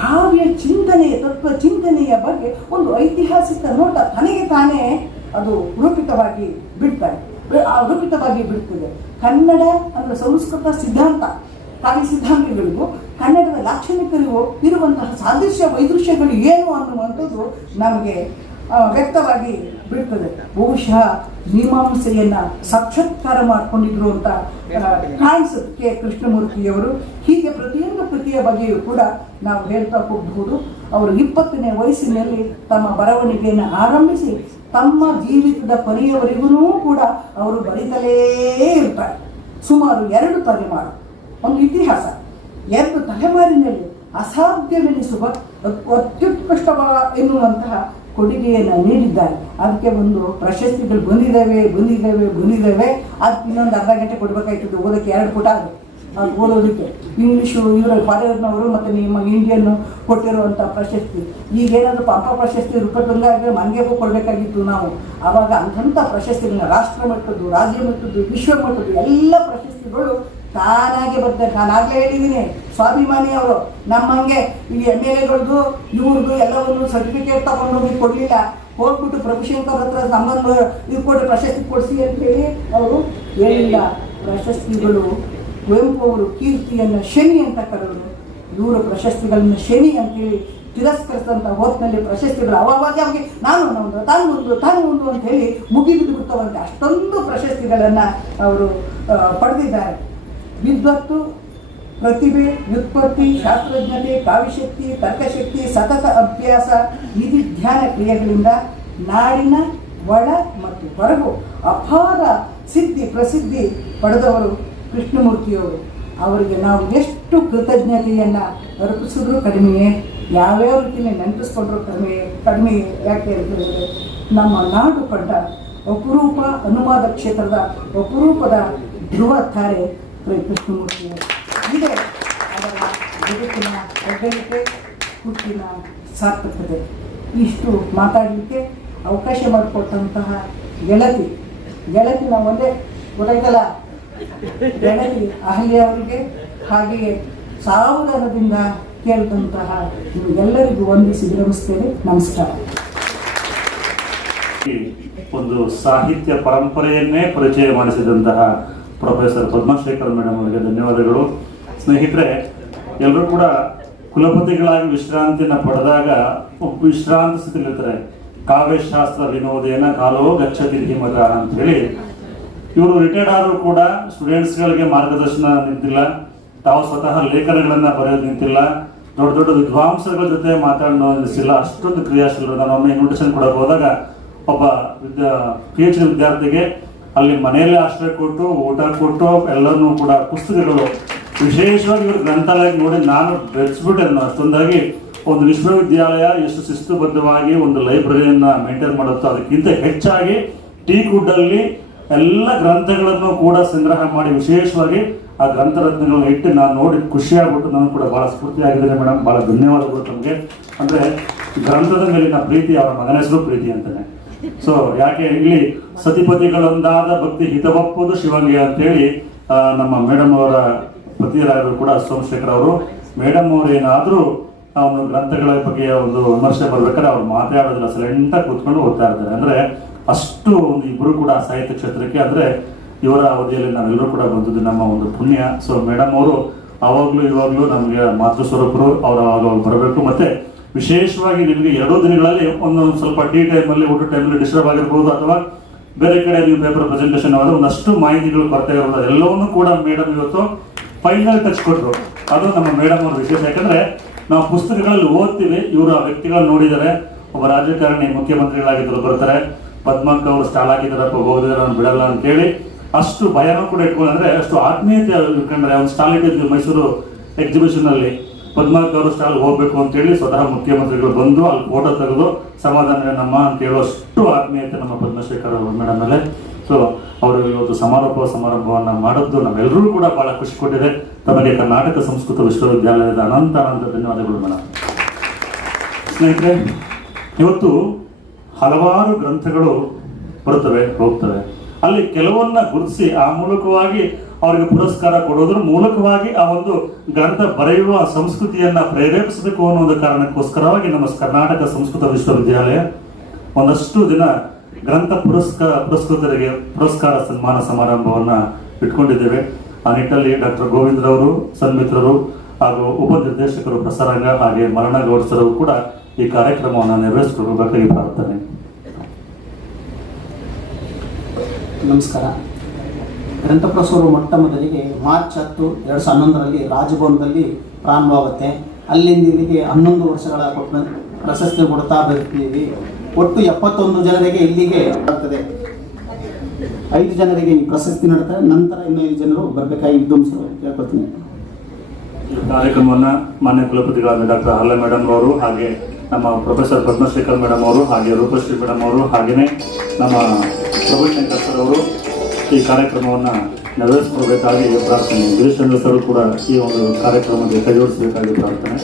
ಕಾವ್ಯ ಚಿಂತನೆಯ ತತ್ವ ಚಿಂತನೆಯ ಬಗ್ಗೆ ಒಂದು ಐತಿಹಾಸಿಕ ನೋಟ ತನಗೆ ತಾನೇ ಅದು ರೂಪಿತವಾಗಿ ಬಿಡ್ತದೆ. ಕನ್ನಡ ಅಂದರೆ ಸಂಸ್ಕೃತ ಸಿದ್ಧಾಂತ ಕಾವ್ಯ ಸಿದ್ಧಾಂತಗಳಿಗೂ ಕನ್ನಡದ ಲಾಕ್ಷಣಿಕರಿಗೂ ಇರುವಂತಹ ಸಾದೃಶ್ಯ ವೈದೃಶ್ಯಗಳು ಏನು ಅನ್ನುವಂಥದ್ದು ನಮಗೆ ವ್ಯಕ್ತವಾಗಿ ಬಿಡ್ತದೆ. ಬಹುಶಃ ಮೀಮಾಂಸೆಯನ್ನು ಸಾಕ್ಷಾತ್ಕಾರ ಮಾಡಿಕೊಂಡಿದ್ರು ಅಂತ ಕಾಣಿಸುತ್ತೆ ಕೆ ಕೃಷ್ಣಮೂರ್ತಿಯವರು. ಹೀಗೆ ಪ್ರತಿಯೊಂದು ಕೃತಿಯ ಬಗ್ಗೆಯೂ ಕೂಡ ನಾವು ಹೇಳ್ತಾ ಹೋಗಬಹುದು. ಅವರು 20ನೇ ವಯಸ್ಸಿನಲ್ಲಿ ತಮ್ಮ ಬರವಣಿಗೆಯನ್ನು ಆರಂಭಿಸಿ ತಮ್ಮ ಜೀವಿತದ ಕೊನೆಯವರೆಗೂ ಕೂಡ ಅವರು ಬರೀತಲೇ ಇರ್ತಾರೆ. ಸುಮಾರು 2 ತಲೆಮಾರು, ಒಂದು ಇತಿಹಾಸ. 2 ತಲೆಮಾರಿನಲ್ಲಿ ಅಸಾಧ್ಯವೆನಿಸುವ ಅತ್ಯುತ್ಕೃಷ್ಟವಾದ ಎನ್ನುವಂತಹ ಕೊಡುಗೆಯನ್ನು ನೀಡಿದ್ದಾರೆ. ಅದಕ್ಕೆ ಒಂದು ಪ್ರಶಸ್ತಿಗಳು ಬಂದಿದ್ದಾವೆ. ಅದಕ್ಕೆ ಇನ್ನೊಂದು ಅರ್ಧ ಗಂಟೆ ಕೊಡಬೇಕಾಯ್ತದೆ ಓದೋಕ್ಕೆ. 2 ಪುಟ ಅದು ಓದೋದಕ್ಕೆ. ಇಂಗ್ಲೀಷು ಇವರ ಫಾರಿನವರು ಮತ್ತು ನಿಮ್ಮ ಇಂಡಿಯನ್ನು ಕೊಟ್ಟಿರುವಂಥ ಪ್ರಶಸ್ತಿ. ಈಗೇನಾದರೂ ಪಂಪ ಪ್ರಶಸ್ತಿ ರೂಪದಂಗಾಗಿ ಮನೆಗೆ ಕೊಡಬೇಕಾಗಿತ್ತು ನಾವು. ಆವಾಗ ಅಂಥ ಪ್ರಶಸ್ತಿಗಳನ್ನ ರಾಷ್ಟ್ರ ಮಟ್ಟದ್ದು, ರಾಜ್ಯ ಮಟ್ಟದ್ದು, ವಿಶ್ವ ಮಟ್ಟದ್ದು ಎಲ್ಲ ಪ್ರಶಸ್ತಿಗಳು ತಾನಾಗೆ ಬರ್ತಾರೆ. ನಾನಾಗಲೇ ಹೇಳಿದ್ದೀನಿ, ಸ್ವಾಭಿಮಾನಿ ಅವರು ನಮ್ಮಂಗೆ ಈ MLAಗಳದ್ದು ಇವ್ರದ್ದು ಎಲ್ಲವನ್ನು ಸರ್ಟಿಫಿಕೇಟ್ ತಗೊಂಡೋಗಿ ಕೊಡಲಿಲ್ಲ. ಹೋಗ್ಬಿಟ್ಟು ಪ್ರಭುಶಂಕರ್ ಹತ್ರ ನಮ್ಮನ್ನು ಇದು ಕೊಡಿ, ಪ್ರಶಸ್ತಿ ಕೊಡಿಸಿ ಅಂತೇಳಿ ಅವರು ಹೇಳಿಲ್ಲ. ಪ್ರಶಸ್ತಿಗಳು ಕುವೆಂಪು ಅವರು ಕೀರ್ತಿಯನ್ನು ಶನಿ ಅಂತ ಕರೆದರು. ಇವರು ಪ್ರಶಸ್ತಿಗಳನ್ನು ಶನಿ ಅಂತೇಳಿ ತಿರಸ್ಕರಿಸಿದಂಥ ಹೊತ್ತಿನಲ್ಲಿ ಪ್ರಶಸ್ತಿಗಳು ಅವಾಗ ಅವ್ರಿಗೆ ತಾನು ಒಂದು ಅಂತ ಹೇಳಿ ಮುಗಿಬಿದ್ದು ಬಿಡ್ತವಂತೆ. ಅಷ್ಟೊಂದು ಪ್ರಶಸ್ತಿಗಳನ್ನು ಅವರು ಪಡೆದಿದ್ದಾರೆ. ವಿದ್ವತ್ತು, ಪ್ರತಿಭೆ, ವ್ಯುತ್ಪತ್ತಿ, ಶಾಸ್ತ್ರಜ್ಞತೆ, ಕಾವ್ಯಶಕ್ತಿ, ತರ್ಕಶಕ್ತಿ, ಸತತ ಅಭ್ಯಾಸ, ನಿಧಿಧ್ಯಾನ ಕ್ರಿಯೆಗಳಿಂದ ನಾಡಿನ ಒಳ ಮತ್ತು ಹೊರಗು ಅಪಾರ ಪ್ರಸಿದ್ಧಿ ಪಡೆದವರು ಕೃಷ್ಣಮೂರ್ತಿಯವರು. ಅವರಿಗೆ ನಾವು ಎಷ್ಟು ಕೃತಜ್ಞತೆಯನ್ನು ಅರ್ಪಿಸಿದ್ರೂ ಕಡಿಮೆಯೇ, ಯಾವ್ಯಾವ ರೀತಿಯಲ್ಲಿ ನೆನಪಿಸ್ಕೊಂಡ್ರೂ ಕಡಿಮೆಯೇ. ಯಾಕೆ ಅಂತ ಹೇಳಿದರೆ ನಮ್ಮ ನಾಡು ಕಂಡ ಅಪರೂಪ ಅನುವಾದ ಕ್ಷೇತ್ರದ ಅಪರೂಪದ ಧ್ರುವ ತಾರೆ ಕೃಷ್ಣಮೂರ್ತಿಯವರು. ಇದೇ ಅವರ ಜಗತ್ತಿನ ಹೆಗ್ಗಳಿಕೆ, ಹುಟ್ಟಿನ ಸಾರ್ಥಕತೆ. ಇಷ್ಟು ಮಾತಾಡಲಿಕ್ಕೆ ಅವಕಾಶ ಮಾಡಿಕೊಟ್ಟಂತಹ ಗೆಳತಿ ನಾವು ಒಂದೇ ಗೊತ್ತಾಯ್ತಲ್ಲ, ಗೆಳತಿ ಅಹಲ್ಯ ಅವರಿಗೆ, ಹಾಗೆಯೇ ಸಾವಧಾನದಿಂದ ಕೇಳಿದಂತಹ ನಿಮಗೆಲ್ಲರಿಗೂ ವಂದಿಸಿ ವಿರಮಿಸ್ತೇನೆ. ನಮಸ್ಕಾರ. ಒಂದು ಸಾಹಿತ್ಯ ಪರಂಪರೆಯನ್ನೇ ಪರಿಚಯ ಮಾಡಿಸಿದಂತಹ ಪ್ರೊಫೆಸರ್ ಪದ್ಮಶೇಖರ್ ಮೇಡಮ್ ಅವರಿಗೆ ಧನ್ಯವಾದಗಳು. ಸ್ನೇಹಿತರೆ, ಎಲ್ಲರೂ ಕೂಡ ಕುಲಪತಿಗಳಾಗಿ ವಿಶ್ರಾಂತಿಯನ್ನು ಪಡೆದಾಗ ವಿಶ್ರಾಂತಿ ಸ್ಥಿತಿಲಿರ್ತಾರೆ. ಕಾವ್ಯಶಾಸ್ತ್ರ ವಿನೋದೇನ ಕಾಲೋ ಗಚ್ಚತಿ ಧೀಮತ ಅಂತ ಹೇಳಿ ಇವರು ರಿಟೈರ್ಡ್ ಆದರೂ ಕೂಡ ಸ್ಟೂಡೆಂಟ್ಸ್ಗಳಿಗೆ ಮಾರ್ಗದರ್ಶನ ನಿಂತಿಲ್ಲ, ತಾವು ಸ್ವತಃ ಲೇಖನಗಳನ್ನು ಬರೆಯೋದು ನಿಂತಿಲ್ಲ, ದೊಡ್ಡ ದೊಡ್ಡ ವಿದ್ವಾಂಸಗಳ ಜೊತೆ ಮಾತಾಡೋ ನಿಲ್ಲಿಸಿಲ್ಲ. ಅಷ್ಟೊಂದು ಕ್ರಿಯಾಶೀಲರು. ನಾನು ಒಮ್ಮೆ ಇನ್ವಿಟೇಷನ್ ಕೊಡಕ್ಕೆ ಹೋದಾಗ ಒಬ್ಬ PhD ವಿದ್ಯಾರ್ಥಿಗೆ ಅಲ್ಲಿ ಮನೆಯಲ್ಲೇ ಆಶ್ರಯ ಕೊಟ್ಟು ಊಟ ಕೊಟ್ಟು ಎಲ್ಲರೂ ಕೂಡ ಪುಸ್ತಕಗಳು ವಿಶೇಷವಾಗಿ ಇವರು ಗ್ರಂಥಾಲಯಕ್ಕೆ ನೋಡಿ ನಾನು ಬೆಳೆಸ್ಬಿಟ್ಟೆ. ಅಷ್ಟೊಂದಾಗಿ ಒಂದು ವಿಶ್ವವಿದ್ಯಾಲಯ ಎಷ್ಟು ಶಿಸ್ತುಬದ್ಧವಾಗಿ ಒಂದು ಲೈಬ್ರರಿಯನ್ನು ಮೇಂಟೈನ್ ಮಾಡುತ್ತೋ ಅದಕ್ಕಿಂತ ಹೆಚ್ಚಾಗಿ ಟೀಕ್ವುಡ್ಡಲ್ಲಿ ಎಲ್ಲ ಗ್ರಂಥಗಳನ್ನು ಕೂಡ ಸಂಗ್ರಹ ಮಾಡಿ ವಿಶೇಷವಾಗಿ ಆ ಗ್ರಂಥರತ್ನಗಳನ್ನು ಇಟ್ಟು ನಾನು ನೋಡಿ ಖುಷಿಯಾಗ್ಬಿಟ್ಟು ನಾನು ಕೂಡ ಭಾಳ ಸ್ಫೂರ್ತಿಯಾಗಿದ್ದೇನೆ ಮೇಡಮ್. ಭಾಳ ಧನ್ಯವಾದಗಳು ತಮಗೆ. ಅಂದರೆ ಗ್ರಂಥದ ಮೇಲಿನ ಪ್ರೀತಿ ಅವರ ಮಗನ ಹೆಸರು ಪ್ರೀತಿ ಅಂತಾನೆ. ಸೊ ಯಾಕೆ ಇಲ್ಲಿ ಸತಿಪತಿಗಳೊಂದಾದ ಭಕ್ತಿ ಹಿತವಪ್ಪುದು ಶಿವಂಗೆ ಅಂತೇಳಿ ನಮ್ಮ ಮೇಡಮ್ ಅವರ ಪತಿಯರಾದರೂ ಕೂಡ ಸೋಮಶೇಖರ್ ಅವರು, ಮೇಡಮ್ ಅವರು ಏನಾದರೂ ಆ ಒಂದು ಗ್ರಂಥಗಳ ಬಗ್ಗೆ ಒಂದು ವಿಮರ್ಶೆ ಬರ್ಬೇಕಾದ್ರೆ ಅವ್ರು ಮಾತಾಡೋದಿಲ್ಲ, ಸೈಲೆಂಟಾಗಿ ಕೂತ್ಕೊಂಡು ಓದ್ತಾ ಇರ್ತಾರೆ. ಅಂದರೆ ಅಷ್ಟು ಒಂದು ಇಬ್ಬರು ಕೂಡ ಸಾಹಿತ್ಯ ಕ್ಷೇತ್ರಕ್ಕೆ, ಅಂದರೆ ಇವರ ಅವಧಿಯಲ್ಲಿ ನಾವೆಲ್ಲರೂ ಕೂಡ ಬಂದಿದ್ದು ನಮ್ಮ ಒಂದು ಪುಣ್ಯ. ಸೊ ಮೇಡಮ್ ಅವರು ಆವಾಗಲೂ ಇವಾಗಲೂ ನಮಗೆ ಮಾತೃ ಸ್ವರೂಪರು, ಅವರು ಆವಾಗ ಬರಬೇಕು. ಮತ್ತೆ ವಿಶೇಷವಾಗಿ ನಿಮಗೆ 2 ದಿನಗಳಲ್ಲಿ ಒಂದೊಂದು ಸ್ವಲ್ಪ ಟೀ ಟೈಮಲ್ಲಿ, ಊಟ ಟೈಮಲ್ಲಿ ಡಿಸ್ಟರ್ಬ್ ಆಗಿರ್ಬೋದು, ಅಥವಾ ಬೇರೆ ಕಡೆ ನೀವು ಪೇಪರ್ ಪ್ರೆಸೆಂಟೇಷನ್ ಆದ್ರೆ ಒಂದಷ್ಟು ಮಾಹಿತಿಗಳು ಕೊರತೆ ಇರೋದು ಎಲ್ಲವನ್ನೂ ಕೂಡ ಮೇಡಮ್ ಇವತ್ತು ಫೈನಲ್ ಟಚ್ ಕೊಟ್ಟರು. ಅದು ನಮ್ಮ ಮೇಡಮ್ ಅವ್ರ ವಿಶೇಷ. ಯಾಕಂದ್ರೆ ನಾವು ಪುಸ್ತಕಗಳಲ್ಲಿ ಓದ್ತೀವಿ, ಇವರು ಆ ವ್ಯಕ್ತಿಗಳನ್ನ ನೋಡಿದ್ದಾರೆ. ಒಬ್ಬ ರಾಜಕಾರಣಿ ಮುಖ್ಯಮಂತ್ರಿಗಳಾಗಿದ್ದರು ಬರ್ತಾರೆ, ಪದ್ಮಕ್ಕ ಅವರು ಸ್ಟಾಲ್ ಆಗಿದ್ದಾರಪ್ಪ, ಹೋಗಿದಾರೆ ನಾನು ಬಿಡಲ್ಲ ಅಂತೇಳಿ ಅಷ್ಟು ಭಯನೂ ಕೂಡ ಇಟ್ಕೊಂಡ್ರೆ, ಅಷ್ಟು ಆತ್ಮೀಯತೆ ಇಟ್ಕೊಂಡ್ರೆ. ಒಂದು ಸ್ಟಾಲ್ ಇಟ್ಟಿದ್ವಿ ಮೈಸೂರು ಎಕ್ಸಿಬಿಷನ್ ಅಲ್ಲಿ, ಪದ್ಮಕ್ಕ ಅವರು ಸ್ಟಾಲ್ ಹೋಗ್ಬೇಕು ಅಂತೇಳಿ ಸ್ವತಃ ಮುಖ್ಯಮಂತ್ರಿಗಳು ಬಂದು ಅಲ್ಲಿ ಫೋಟೋ ತೆಗೆದು ಸಮಾಧಾನ ನಮ್ಮ ಅಂತ ಹೇಳುವಷ್ಟು ಆತ್ಮೀಯತೆ ನಮ್ಮ ಪದ್ಮಶೇಖರ್ ಅವರು ಮೇಡಮ್ ಮೇಲೆ. ಸೊ ಅವರು ಇವತ್ತು ಸಮಾರಂಭವನ್ನು ಮಾಡಿದ್ದು ನಮ್ಮೆಲ್ಲರೂ ಕೂಡ ಬಹಳ ಖುಷಿ ಕೊಟ್ಟಿದೆ. ತಮಗೆ ಕರ್ನಾಟಕ ಸಂಸ್ಕೃತ ವಿಶ್ವವಿದ್ಯಾಲಯದ ಅನಂತ ಧನ್ಯವಾದಗಳು ಮೇಡಮ್. ಸ್ನೇಹಿತರೆ, ಇವತ್ತು ಹಲವಾರು ಗ್ರಂಥಗಳು ಬರುತ್ತವೆ ಹೋಗ್ತವೆ. ಅಲ್ಲಿ ಕೆಲವನ್ನ ಗುರುತಿಸಿ ಆ ಮೂಲಕವಾಗಿ ಅವರಿಗೆ ಪುರಸ್ಕಾರ ಕೊಡೋದ್ರ ಮೂಲಕವಾಗಿ ಆ ಒಂದು ಗ್ರಂಥ ಬರೆಯುವ ಸಂಸ್ಕೃತಿಯನ್ನ ಪ್ರೇರೇಪಿಸಬೇಕು ಅನ್ನೋ ಒಂದು ಕಾರಣಕ್ಕೋಸ್ಕರವಾಗಿ ನಮ್ಮ ಕರ್ನಾಟಕ ಸಂಸ್ಕೃತ ವಿಶ್ವವಿದ್ಯಾಲಯ ಒಂದಷ್ಟು ದಿನ ಗ್ರಂಥ ಪುರಸ್ಕೃತರಿಗೆ ಪುರಸ್ಕಾರ ಸನ್ಮಾನ ಸಮಾರಂಭವನ್ನ ಇಟ್ಕೊಂಡಿದ್ದೇವೆ. ಆ ನಿಟ್ಟಲ್ಲಿ ಡಾಕ್ಟರ್ ಗೋವಿಂದ್ರವರು, ಸನ್ಮಿತ್ರರು ಹಾಗೂ ಉಪನಿರ್ದೇಶಕರು ಪ್ರಸಾರಾಂಗ, ಹಾಗೆ ಮರಣಗೌಡ್ ಸರ್ ಕೂಡ ಈ ಕಾರ್ಯಕ್ರಮವನ್ನು ನೆರವೇರಿಸಿಕೊಳ್ಳಬೇಕಾಗಿ ಪ್ರಾರ್ಥನೆ. ನಮಸ್ಕಾರ. ಗ್ರಂಥಪ್ರಸವರು ಮೊಟ್ಟ ಮೊದಲಿಗೆ ಮಾರ್ಚ್ 10, 2011ರಲ್ಲಿ ರಾಜಭವನದಲ್ಲಿ ಪ್ರಾರಂಭವಾಗುತ್ತೆ. ಅಲ್ಲಿಂದ ಇಲ್ಲಿಗೆ 11 ವರ್ಷಗಳ ಪ್ರಶಸ್ತಿ ಕೊಡ್ತಾ ಬರ್ತೀವಿ. ಒಟ್ಟು 71 ಜನರಿಗೆ ಇಲ್ಲಿಗೆ ಆಗ್ತದೆ. 5 ಜನರಿಗೆ ಈ ಪ್ರಶಸ್ತಿ ನೀಡುತ್ತಾರೆ. ನಂತರ ಇನ್ನೂ 5 ಜನರು ಬರಬೇಕಾಗಿ ವಿದ್ವಾಂಸರು ಕೇಳ್ಕೊಳ್ತೀನಿ. ಈ ಕಾರ್ಯಕ್ರಮವನ್ನು ಮಾನ್ಯ ಕುಲಪತಿಗಳಾದ ಡಾಕ್ಟರ್ ಹಲ್ಲೆ ಮೇಡಮ್ ಅವರು, ಹಾಗೆ ನಮ್ಮ ಪ್ರೊಫೆಸರ್ ಪದ್ಮಶೇಖರ್ ಮೇಡಮ್ ಅವರು, ಹಾಗೆ ರೂಪಶ್ರೀ ಮೇಡಮ್ ಅವರು, ಹಾಗೆಯೇ ನಮ್ಮ ಪ್ರಭುಶಂಕರ್ ಸರ್ ಅವರು ಈ ಕಾರ್ಯಕ್ರಮವನ್ನು ನೆರವೇರಿಸಿಕೊಳ್ಬೇಕಾಗಿ ಪ್ರಾರ್ಥನೆ. ಗಿರೀಶ್ಚಂದ್ರ ಸರ್ ಕೂಡ ಈ ಒಂದು ಕಾರ್ಯಕ್ರಮಕ್ಕೆ ಕೈ ಜೋಡಿಸಬೇಕಾಗಿ ಪ್ರಾರ್ಥನೆ.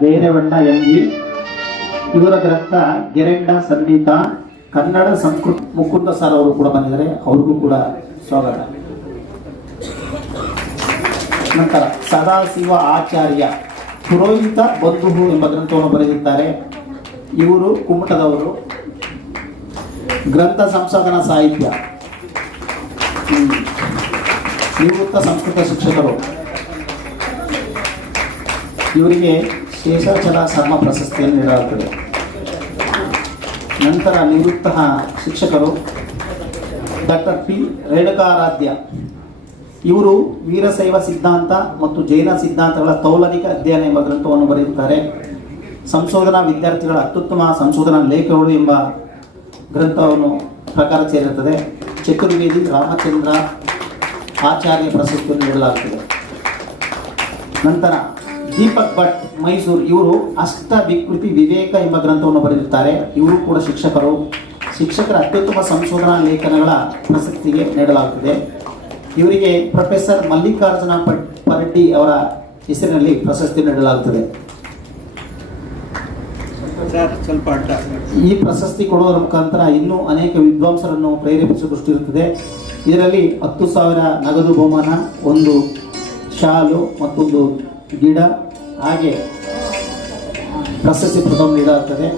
ಧೈರ್ಯವಣ್ಣ ಎಂಗಿ, ಇವರ ಗ್ರಂಥ ಗೆರೆಂಡ ಸಂಗೀತ ಕನ್ನಡ ಸಂಸ್ಕೃತ. ಮುಕುಂದ ಸರ್ ಅವರು ಕೂಡ ಬಂದಿದ್ದಾರೆ, ಅವ್ರಿಗೂ ಕೂಡ ಸ್ವಾಗತ. ನಂತರ ಸದಾಶಿವ ಆಚಾರ್ಯ ಪುರೋಹಿತ ಬಂಧು ಎಂಬ ಗ್ರಂಥವನ್ನು ಬರೆದಿದ್ದಾರೆ. ಇವರು ಕುಮಟದವರು. ಗ್ರಂಥ ಸಂಶೋಧನಾ ಸಾಹಿತ್ಯ, ನಿವೃತ್ತ ಸಂಸ್ಕೃತ ಶಿಕ್ಷಕರು. ಇವರಿಗೆ ಶೇಷಾಚಲ ಶರ್ಮ ಪ್ರಶಸ್ತಿಯನ್ನು ನೀಡಲಾಗುತ್ತದೆ. ನಂತರ ನಿವೃತ್ತ ಶಿಕ್ಷಕರು ಡಾಕ್ಟರ್ ಪಿ ರೇಣುಕಾರಾಧ್ಯ. ಇವರು ವೀರಶೈವ ಸಿದ್ಧಾಂತ ಮತ್ತು ಜೈನ ಸಿದ್ಧಾಂತಗಳ ತೌಲನಿಕ ಅಧ್ಯಯನ ಎಂಬ ಗ್ರಂಥವನ್ನು ಬರೆಯುತ್ತಾರೆ. ಸಂಶೋಧನಾ ವಿದ್ಯಾರ್ಥಿಗಳ ಅತ್ಯುತ್ತಮ ಸಂಶೋಧನಾ ಲೇಖಗಳು ಎಂಬ ಗ್ರಂಥವನ್ನು ಪ್ರಕಾರ ಸೇರಿರುತ್ತದೆ. ಚತುರ್ವೇದಿ ರಾಮಚಂದ್ರ ಆಚಾರ್ಯ ಪ್ರಶಸ್ತಿಯನ್ನು ನೀಡಲಾಗುತ್ತದೆ. ನಂತರ ದೀಪಕ್ ಭಟ್ ಮೈಸೂರು. ಇವರು ಅಷ್ಟ ವಿಕೃತಿ ವಿವೇಕ ಎಂಬ ಗ್ರಂಥವನ್ನು ಬರೆದಿರುತ್ತಾರೆ. ಇವರು ಕೂಡ ಶಿಕ್ಷಕರು. ಶಿಕ್ಷಕರ ಅತ್ಯುತ್ತಮ ಸಂಶೋಧನಾ ಲೇಖನಗಳ ಪ್ರಶಸ್ತಿಗೆ ನೀಡಲಾಗುತ್ತದೆ. ಇವರಿಗೆ ಪ್ರೊಫೆಸರ್ ಮಲ್ಲಿಕಾರ್ಜುನ ಪರೆಡ್ಡಿ ಅವರ ಹೆಸರಿನಲ್ಲಿ ಪ್ರಶಸ್ತಿ ನೀಡಲಾಗುತ್ತದೆ. ಈ ಪ್ರಶಸ್ತಿ ಕೊಡುವುದರ ಮುಖಾಂತರ ಇನ್ನೂ ಅನೇಕ ವಿದ್ವಾಂಸರನ್ನು ಪ್ರೇರೇಪಿಸುವ ದೃಷ್ಟಿ ಇರುತ್ತದೆ. ಇದರಲ್ಲಿ 10,000 ನಗದು ಬಹುಮಾನ, 1 ಶಾಲು ಮತ್ತೊಂದು ಗಿಡ ಹಾಗೆ ಪ್ರಶಸ್ತಿ ಪ್ರಥಮ ನೀಡಲಾಗುತ್ತದೆ.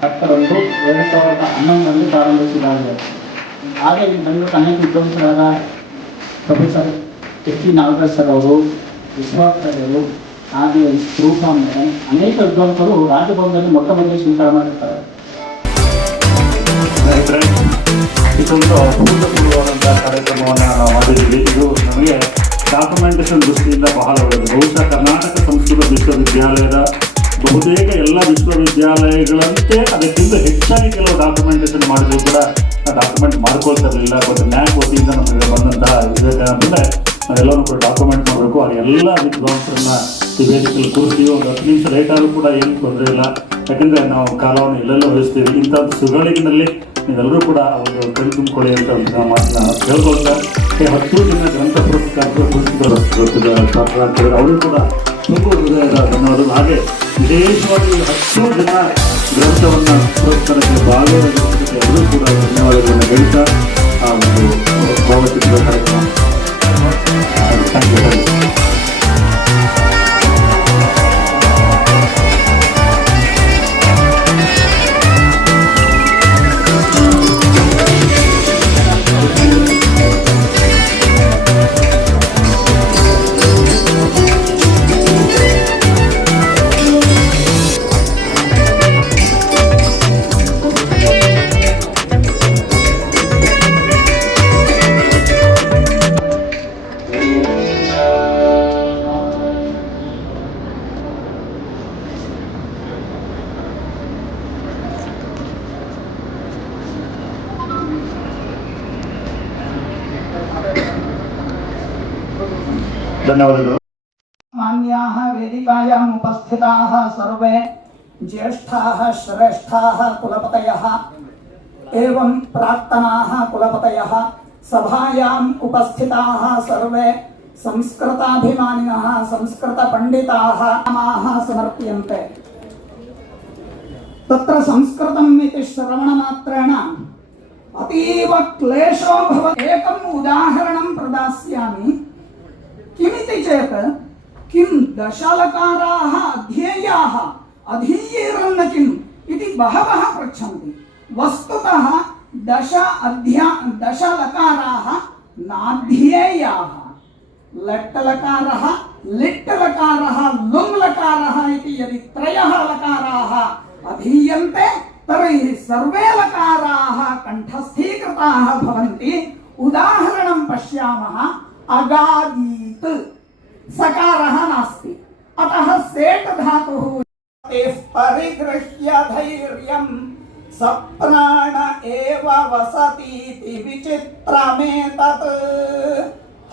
ಡಾಕ್ಟರವರು 2011ರಲ್ಲಿ ಪ್ರಾರಂಭಿಸಿದ್ದಾರೆ. ಹಾಗೆ ಬೆಂಗಳೂರು ಅನೇಕ ವಿದ್ವಾಂಸರಾದ professor H T Nagaraj sir ಅವರು, ವಿಶ್ವಾಸರು, ಹಾಗೆ ರೂಪಾಂಬೆ ಅನೇಕ ವಿದ್ವಾಂಸರು ರಾಜಭವನದಲ್ಲಿ ಮೊಟ್ಟ ಮೊದಲು ಸ್ವೀಕಾರ ಮಾಡಿರ್ತಾರೆ. ಇದೊಂದು ಅಭೂತಪೂರ್ವವಾದಂತಹ ಕಾರ್ಯಕ್ರಮವನ್ನು ನಾವು ಮಾಡಿದ್ದೀವಿ. ಇದು ನಮಗೆ ಡಾಕ್ಯುಮೆಂಟೇಶನ್ ದೃಷ್ಟಿಯಿಂದ ಬಹಳ ಒಳ್ಳೆಯದು. ಬಹುಶಃ ಕರ್ನಾಟಕ ಸಂಸ್ಕೃತ ವಿಶ್ವವಿದ್ಯಾಲಯದ ಬಹುತೇಕ ಎಲ್ಲ ವಿಶ್ವವಿದ್ಯಾಲಯಗಳಂತೆ ಅದಕ್ಕಿಂತ ಹೆಚ್ಚಾಗಿ ಕೆಲವು ಡಾಕ್ಯುಮೆಂಟೇಶನ್ ಮಾಡಿದ್ರು ಕೂಡ ಡಾಕ್ಯುಮೆಂಟ್ ಮಾಡ್ಕೊಳ್ತಾ ಇರಲಿಲ್ಲ. ಬಟ್ ನ್ಯಾಕ್ ವತಿಯಿಂದ ನಮಗೆ ಬಂದಂತಹ ವಿವೇಕಾನಂದರೆ ನಾವೆಲ್ಲರೂ ಕೂಡ ಡಾಕ್ಯುಮೆಂಟ್ ಮಾಡಬೇಕು. ಆ ಎಲ್ಲ ವಿದ್ವಾಂಸರನ್ನ ಈ ವೇದಿಕೆಯಲ್ಲಿ ಕೂರಿಸ್ತೀವಿ. ಒಂದು 10 ನಿಮಿಷ ಲೇಟ್ ಆದರೂ ಕೂಡ ಏನು ತೊಂದರೆ ಇಲ್ಲ, ಯಾಕೆಂದರೆ ನಾವು ಕಾಲವನ್ನು ಎಲ್ಲೆಲ್ಲೋ ವಹಿಸ್ತೀವಿ. ಇಂಥ ಸುಗಳಿನಲ್ಲಿ ನೀವೆಲ್ಲರೂ ಕೂಡ ಒಂದು ಕೈ ತುಂಬಿಕೊಳ್ಳಿ ಅಂತ ಒಂದು ಮಾತನ್ನ ಹೇಳ್ಕೊಳ್ತಾ 10 ದಿನ ಗ್ರಂಥ ಪುರಸ್ಕಾರ ಅವರು ಕೂಡ ತುಂಬ ಹೃದಯದ ಧನ್ಯವಾದಗಳು. ಹಾಗೆ ವಿಶೇಷವಾಗಿ 10 ಜನ ಗ್ರಂಥವನ್ನು ಪುರಸ್ಕಾರಕ್ಕೆ ಭಾಗವಹಿಸಿದ್ದಕ್ಕೆ ಎಲ್ಲರೂ ಕೂಡ ಧನ್ಯವಾದಗಳನ್ನು ಹೇಳ್ತಾ ಆ ಒಂದು ಭಾವಚಿತ್ರದ ಕಾರ್ಯಕ್ರಮ ಥ್ಯಾಂಕ್ ಯು. ಧನ್ಯವಾದಗಳು. मान्याः वेदिकायाम् उपस्थिताः सर्वे ज्येष्ठाः श्रेष्ठाः कुलपतयः एवं प्राक्तनाः कुलपतयः, सभायाम् उपस्थिताः सर्वे संस्कृताभिमानिनः संस्कृतपण्डिताः नामाः समर्प्यन्ते। तत्र संस्कृतम् इति श्रवणमात्रेण अतीव क्लेशो भवति। एकम् उदाहरणं प्रदास्यामि। किमिति चेत् किं दशलकाराः अध्येयाः अधीयेरन्न किम् इति बहवः पृच्छन्ति। वस्तुतः दशलकाराः नाध्येयाः। लट्लकारः, लिट्लकारः, लुङ्लकारः इति यदि त्रयः लकाराः अधीयन्ते तर्हि सर्वे लकाराः कण्ठस्थीकृताः भवन्ति। उदाहरणं पश्यामः। अगादीत् सकारः नास्ति, अतः सेट् धातुः परिगृह्य धैर्यं सप्राण एव वसतीति विचित्रमेतत्।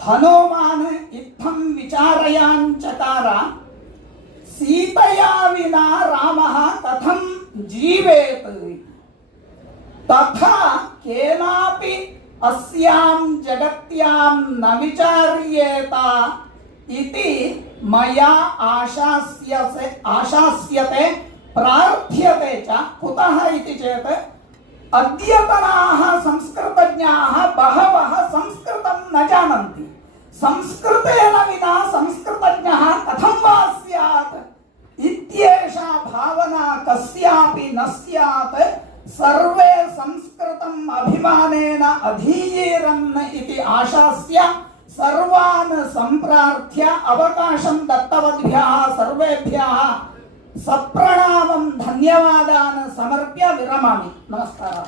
हनुमान् इत्थं विचारयाञ्चकार, सीतया विना रामः कथं जीवेत्, तथा केनापि अस्यां जगत्यां न विचार्येत इति मया आशास्यते प्रार्थ्यते च। कुतः इति चेत् अद्यतनाः संस्कृतज्ञाः बहवः संस्कृतं न जानन्ति। संस्कृतेन विना संस्कृतज्ञः कथं वा स्यात् इत्येषा भावना कस्यापि न स्यात्। सर्वे संस्कृतम् अभिमानेन अधीयेरन् इति आशास्य सर्वान् सम्प्रार्थ्य अवकाशं दत्तवद्भ्यः सर्वेभ्यः सप्रणामं धन्यवादान् समर्प्य विरमामि। नमस्कारः.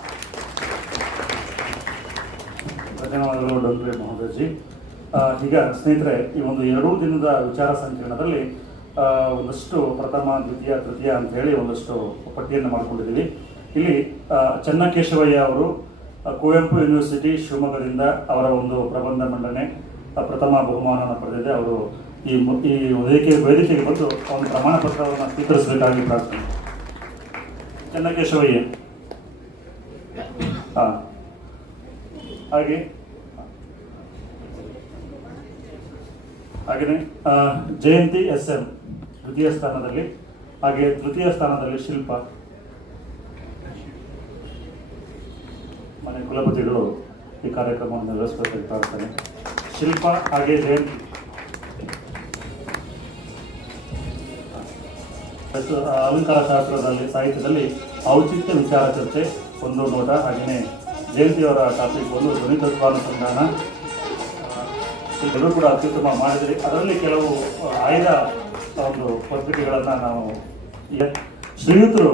ಧನ್ಯವಾದಗಳು ಡಾಕ್ಟರ್ ಮಹೋದಯಜಿ. ಈಗ ಸ್ನೇಹಿತರೆ, ಈ ಒಂದು 2 ದಿನದ ವಿಚಾರ ಸಂಕಿರಣದಲ್ಲಿ ಒಂದಷ್ಟು ಪ್ರಥಮ, ದ್ವಿತೀಯ, ತೃತೀಯ ಅಂತ ಹೇಳಿ ಒಂದಷ್ಟು ಪಟ್ಟಿಯನ್ನು ಮಾಡಿಕೊಂಡಿದ್ದೀವಿ. ಇಲ್ಲಿ ಚೆನ್ನಕೇಶವಯ್ಯ ಅವರು ಕುವೆಂಪು ಯೂನಿವರ್ಸಿಟಿ ಶಿವಮೊಗ್ಗದಿಂದ ಅವರ ಒಂದು ಪ್ರಬಂಧ ಮಂಡನೆ ಪ್ರಥಮ ಬಹುಮಾನವನ್ನು ಪಡೆದಿದೆ. ಅವರು ಈ ವೇದಿಕೆಗೆ ಬಂದು ಒಂದು ಪ್ರಮಾಣ ಪತ್ರವನ್ನು ಸ್ವೀಕರಿಸಬೇಕಾಗಿ ಪ್ರಾರ್ಥನೆ. ಚೆನ್ನಕೇಶವಯ್ಯ. ಹಾಗೆಯೇ ಜಯಂತಿ SM ದ್ವಿತೀಯ ಸ್ಥಾನದಲ್ಲಿ, ಹಾಗೆ ತೃತೀಯ ಸ್ಥಾನದಲ್ಲಿ ಶಿಲ್ಪ. ಮನೆ ಕುಲಪತಿಗಳು ಈ ಕಾರ್ಯಕ್ರಮವನ್ನು ನಡೆಸಬೇಕಾಗಿ ಪ್ರಾರ್ಥನೆ. ಶಿಲ್ಪ ಹಾಗೆ ಜಯಂತಿ. ಅಲಂಕಾರ ಶಾಸ್ತ್ರದಲ್ಲಿ, ಸಾಹಿತ್ಯದಲ್ಲಿ ಔಚಿತ್ಯ ವಿಚಾರ ಚರ್ಚೆ ಒಂದು ನೋಟ. ಹಾಗೆಯೇ ಜಯಂತಿಯವರ ಟಾಪಿಕ್ ಒಂದು ಧ್ವನಿತತ್ವಾನುಸಂಧಾನ. ಎಲ್ಲರೂ ಕೂಡ ಅತ್ಯುತ್ತಮ ಮಾಡಿದರೆ ಅದರಲ್ಲಿ ಕೆಲವು ಆಯ್ದ ಒಂದು ಪತ್ರಿಕೆಗಳನ್ನು ನಾವು ಶ್ರೀಯುತರು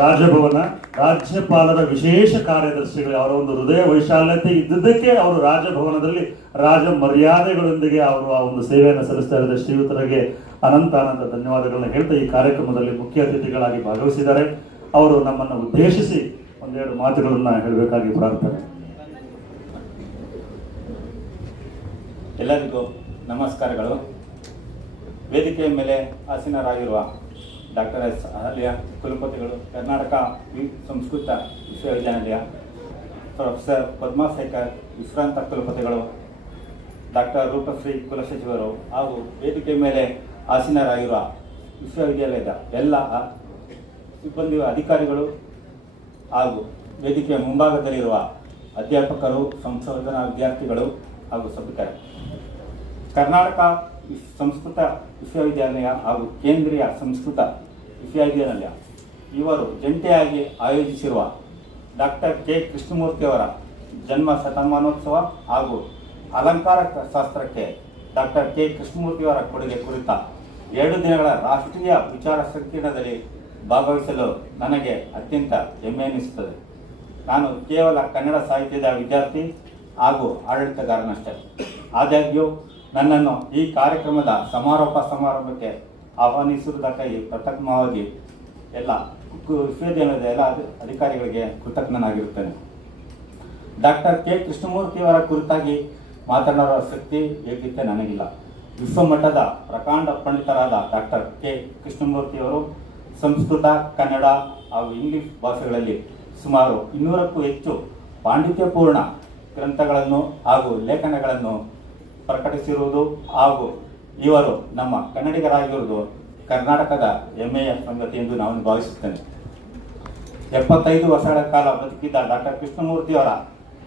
ರಾಜಭವನ ರಾಜ್ಯಪಾಲರ ವಿಶೇಷ ಕಾರ್ಯದರ್ಶಿಗಳು ಅವರ ಒಂದು ಹೃದಯ ವೈಶಾಲ್ಯತೆ ಇದ್ದುದಕ್ಕೆ ಅವರು ರಾಜಭವನದಲ್ಲಿ ರಾಜ ಮರ್ಯಾದೆಗಳೊಂದಿಗೆ ಅವರು ಆ ಒಂದು ಸೇವೆಯನ್ನು ಸಲ್ಲಿಸ್ತಾ ಇದ್ದಾರೆ. ಶ್ರೀಯುತರಿಗೆ ಅನಂತ ಧನ್ಯವಾದಗಳನ್ನ ಹೇಳ್ತಾ ಈ ಕಾರ್ಯಕ್ರಮದಲ್ಲಿ ಮುಖ್ಯ ಅತಿಥಿಗಳಾಗಿ ಭಾಗವಹಿಸಿದ್ದಾರೆ. ಅವರು ನಮ್ಮನ್ನು ಉದ್ದೇಶಿಸಿ ಒಂದೆರಡು ಮಾತುಗಳನ್ನು ಹೇಳಬೇಕಾಗಿ ಪ್ರಾರ್ಥನೆ. ಎಲ್ಲರಿಗೂ ನಮಸ್ಕಾರಗಳು. ವೇದಿಕೆಯ ಮೇಲೆ ಆಸೀನರಾಗಿರುವ ಡಾಕ್ಟರ್ ಎಸ್ ಅಹಲ್ಯ ಕುಲಪತಿಗಳು, ಕರ್ನಾಟಕ ಸಂಸ್ಕೃತ ವಿಶ್ವವಿದ್ಯಾನಿಲಯ, ಪ್ರೊಫೆಸರ್ ಪದ್ಮಾಶೇಖರ್ ವಿಶ್ರಾಂತ ಕುಲಪತಿಗಳು, ಡಾಕ್ಟರ್ ರೂಪಶ್ರೀ ಕುಲಸಚಿವರು ಹಾಗೂ ವೇದಿಕೆಯ ಮೇಲೆ ಆಸೀನರಾಗಿರುವ ವಿಶ್ವವಿದ್ಯಾಲಯದ ಎಲ್ಲ ಸಿಬ್ಬಂದಿ ಅಧಿಕಾರಿಗಳು ಹಾಗೂ ವೇದಿಕೆಯ ಮುಂಭಾಗದಲ್ಲಿರುವ ಅಧ್ಯಾಪಕರು, ಸಂಶೋಧನಾ ವಿದ್ಯಾರ್ಥಿಗಳು ಹಾಗೂ ಸಭಿಕರು. ಕರ್ನಾಟಕ ಸಂಸ್ಕೃತ ವಿಶ್ವವಿದ್ಯಾಲಯ ಹಾಗೂ ಕೇಂದ್ರೀಯ ಸಂಸ್ಕೃತ ವಿಶ್ವವಿದ್ಯಾನಿಲಯ ಇವರು ಜಂಟಿಯಾಗಿ ಆಯೋಜಿಸಿರುವ ಡಾಕ್ಟರ್ ಕೆ ಕೃಷ್ಣಮೂರ್ತಿಯವರ ಜನ್ಮ ಶತಮಾನೋತ್ಸವ ಹಾಗೂ ಅಲಂಕಾರ ಶಾಸ್ತ್ರಕ್ಕೆ ಡಾಕ್ಟರ್ ಕೆ ಕೃಷ್ಣಮೂರ್ತಿಯವರ ಕೊಡುಗೆ ಕುರಿತ 2 ದಿನಗಳ ರಾಷ್ಟ್ರೀಯ ವಿಚಾರ ಸಂಕಿರಣದಲ್ಲಿ ಭಾಗವಹಿಸಲು ನನಗೆ ಅತ್ಯಂತ ಹೆಮ್ಮೆ ಎನಿಸುತ್ತದೆ. ನಾನು ಕೇವಲ ಕನ್ನಡ ಸಾಹಿತ್ಯದ ವಿದ್ಯಾರ್ಥಿ ಹಾಗೂ ಆಡಳಿತಗಾರನಷ್ಟೇ. ಆದಾಗ್ಯೂ ನನ್ನನ್ನು ಈ ಕಾರ್ಯಕ್ರಮದ ಸಮಾರಂಭಕ್ಕೆ ಆಹ್ವಾನಿಸಿರುವುದಕ್ಕಾಗಿ ಪ್ರಥಮವಾಗಿ ಎಲ್ಲ ವಿಶ್ವವಿದ್ಯಾಲಯದ ಎಲ್ಲ ಅಧಿಕಾರಿಗಳಿಗೆ ಕೃತಜ್ಞನಾಗಿರುತ್ತೇನೆ. ಡಾಕ್ಟರ್ ಕೆ ಕೃಷ್ಣಮೂರ್ತಿಯವರ ಕುರಿತಾಗಿ ಮಾತನಾಡುವ ಶಕ್ತಿ ಯೋಗ್ಯತೆ ನನಗಿಲ್ಲ. ವಿಶ್ವಮಟ್ಟದ ಪ್ರಕಾಂಡ ಪಂಡಿತರಾದ ಡಾಕ್ಟರ್ ಕೆ ಕೃಷ್ಣಮೂರ್ತಿಯವರು ಸಂಸ್ಕೃತ, ಕನ್ನಡ ಹಾಗೂ ಇಂಗ್ಲಿಷ್ ಭಾಷೆಗಳಲ್ಲಿ ಸುಮಾರು 200ಕ್ಕೂ ಹೆಚ್ಚು ಪಾಂಡಿತ್ಯಪೂರ್ಣ ಗ್ರಂಥಗಳನ್ನು ಹಾಗೂ ಲೇಖನಗಳನ್ನು ಪ್ರಕಟಿಸಿರುವುದು ಹಾಗೂ ಇವರು ನಮ್ಮ ಕನ್ನಡಿಗರಾಗಿರುವುದು ಕರ್ನಾಟಕದ ಹೆಮ್ಮೆಯ ಸಂಗತಿ ಎಂದು ನಾನು ಭಾವಿಸುತ್ತೇನೆ. 75 ವರ್ಷಗಳ ಕಾಲ ಬದುಕಿದ್ದ ಡಾಕ್ಟರ್ ಕೃಷ್ಣಮೂರ್ತಿಯವರ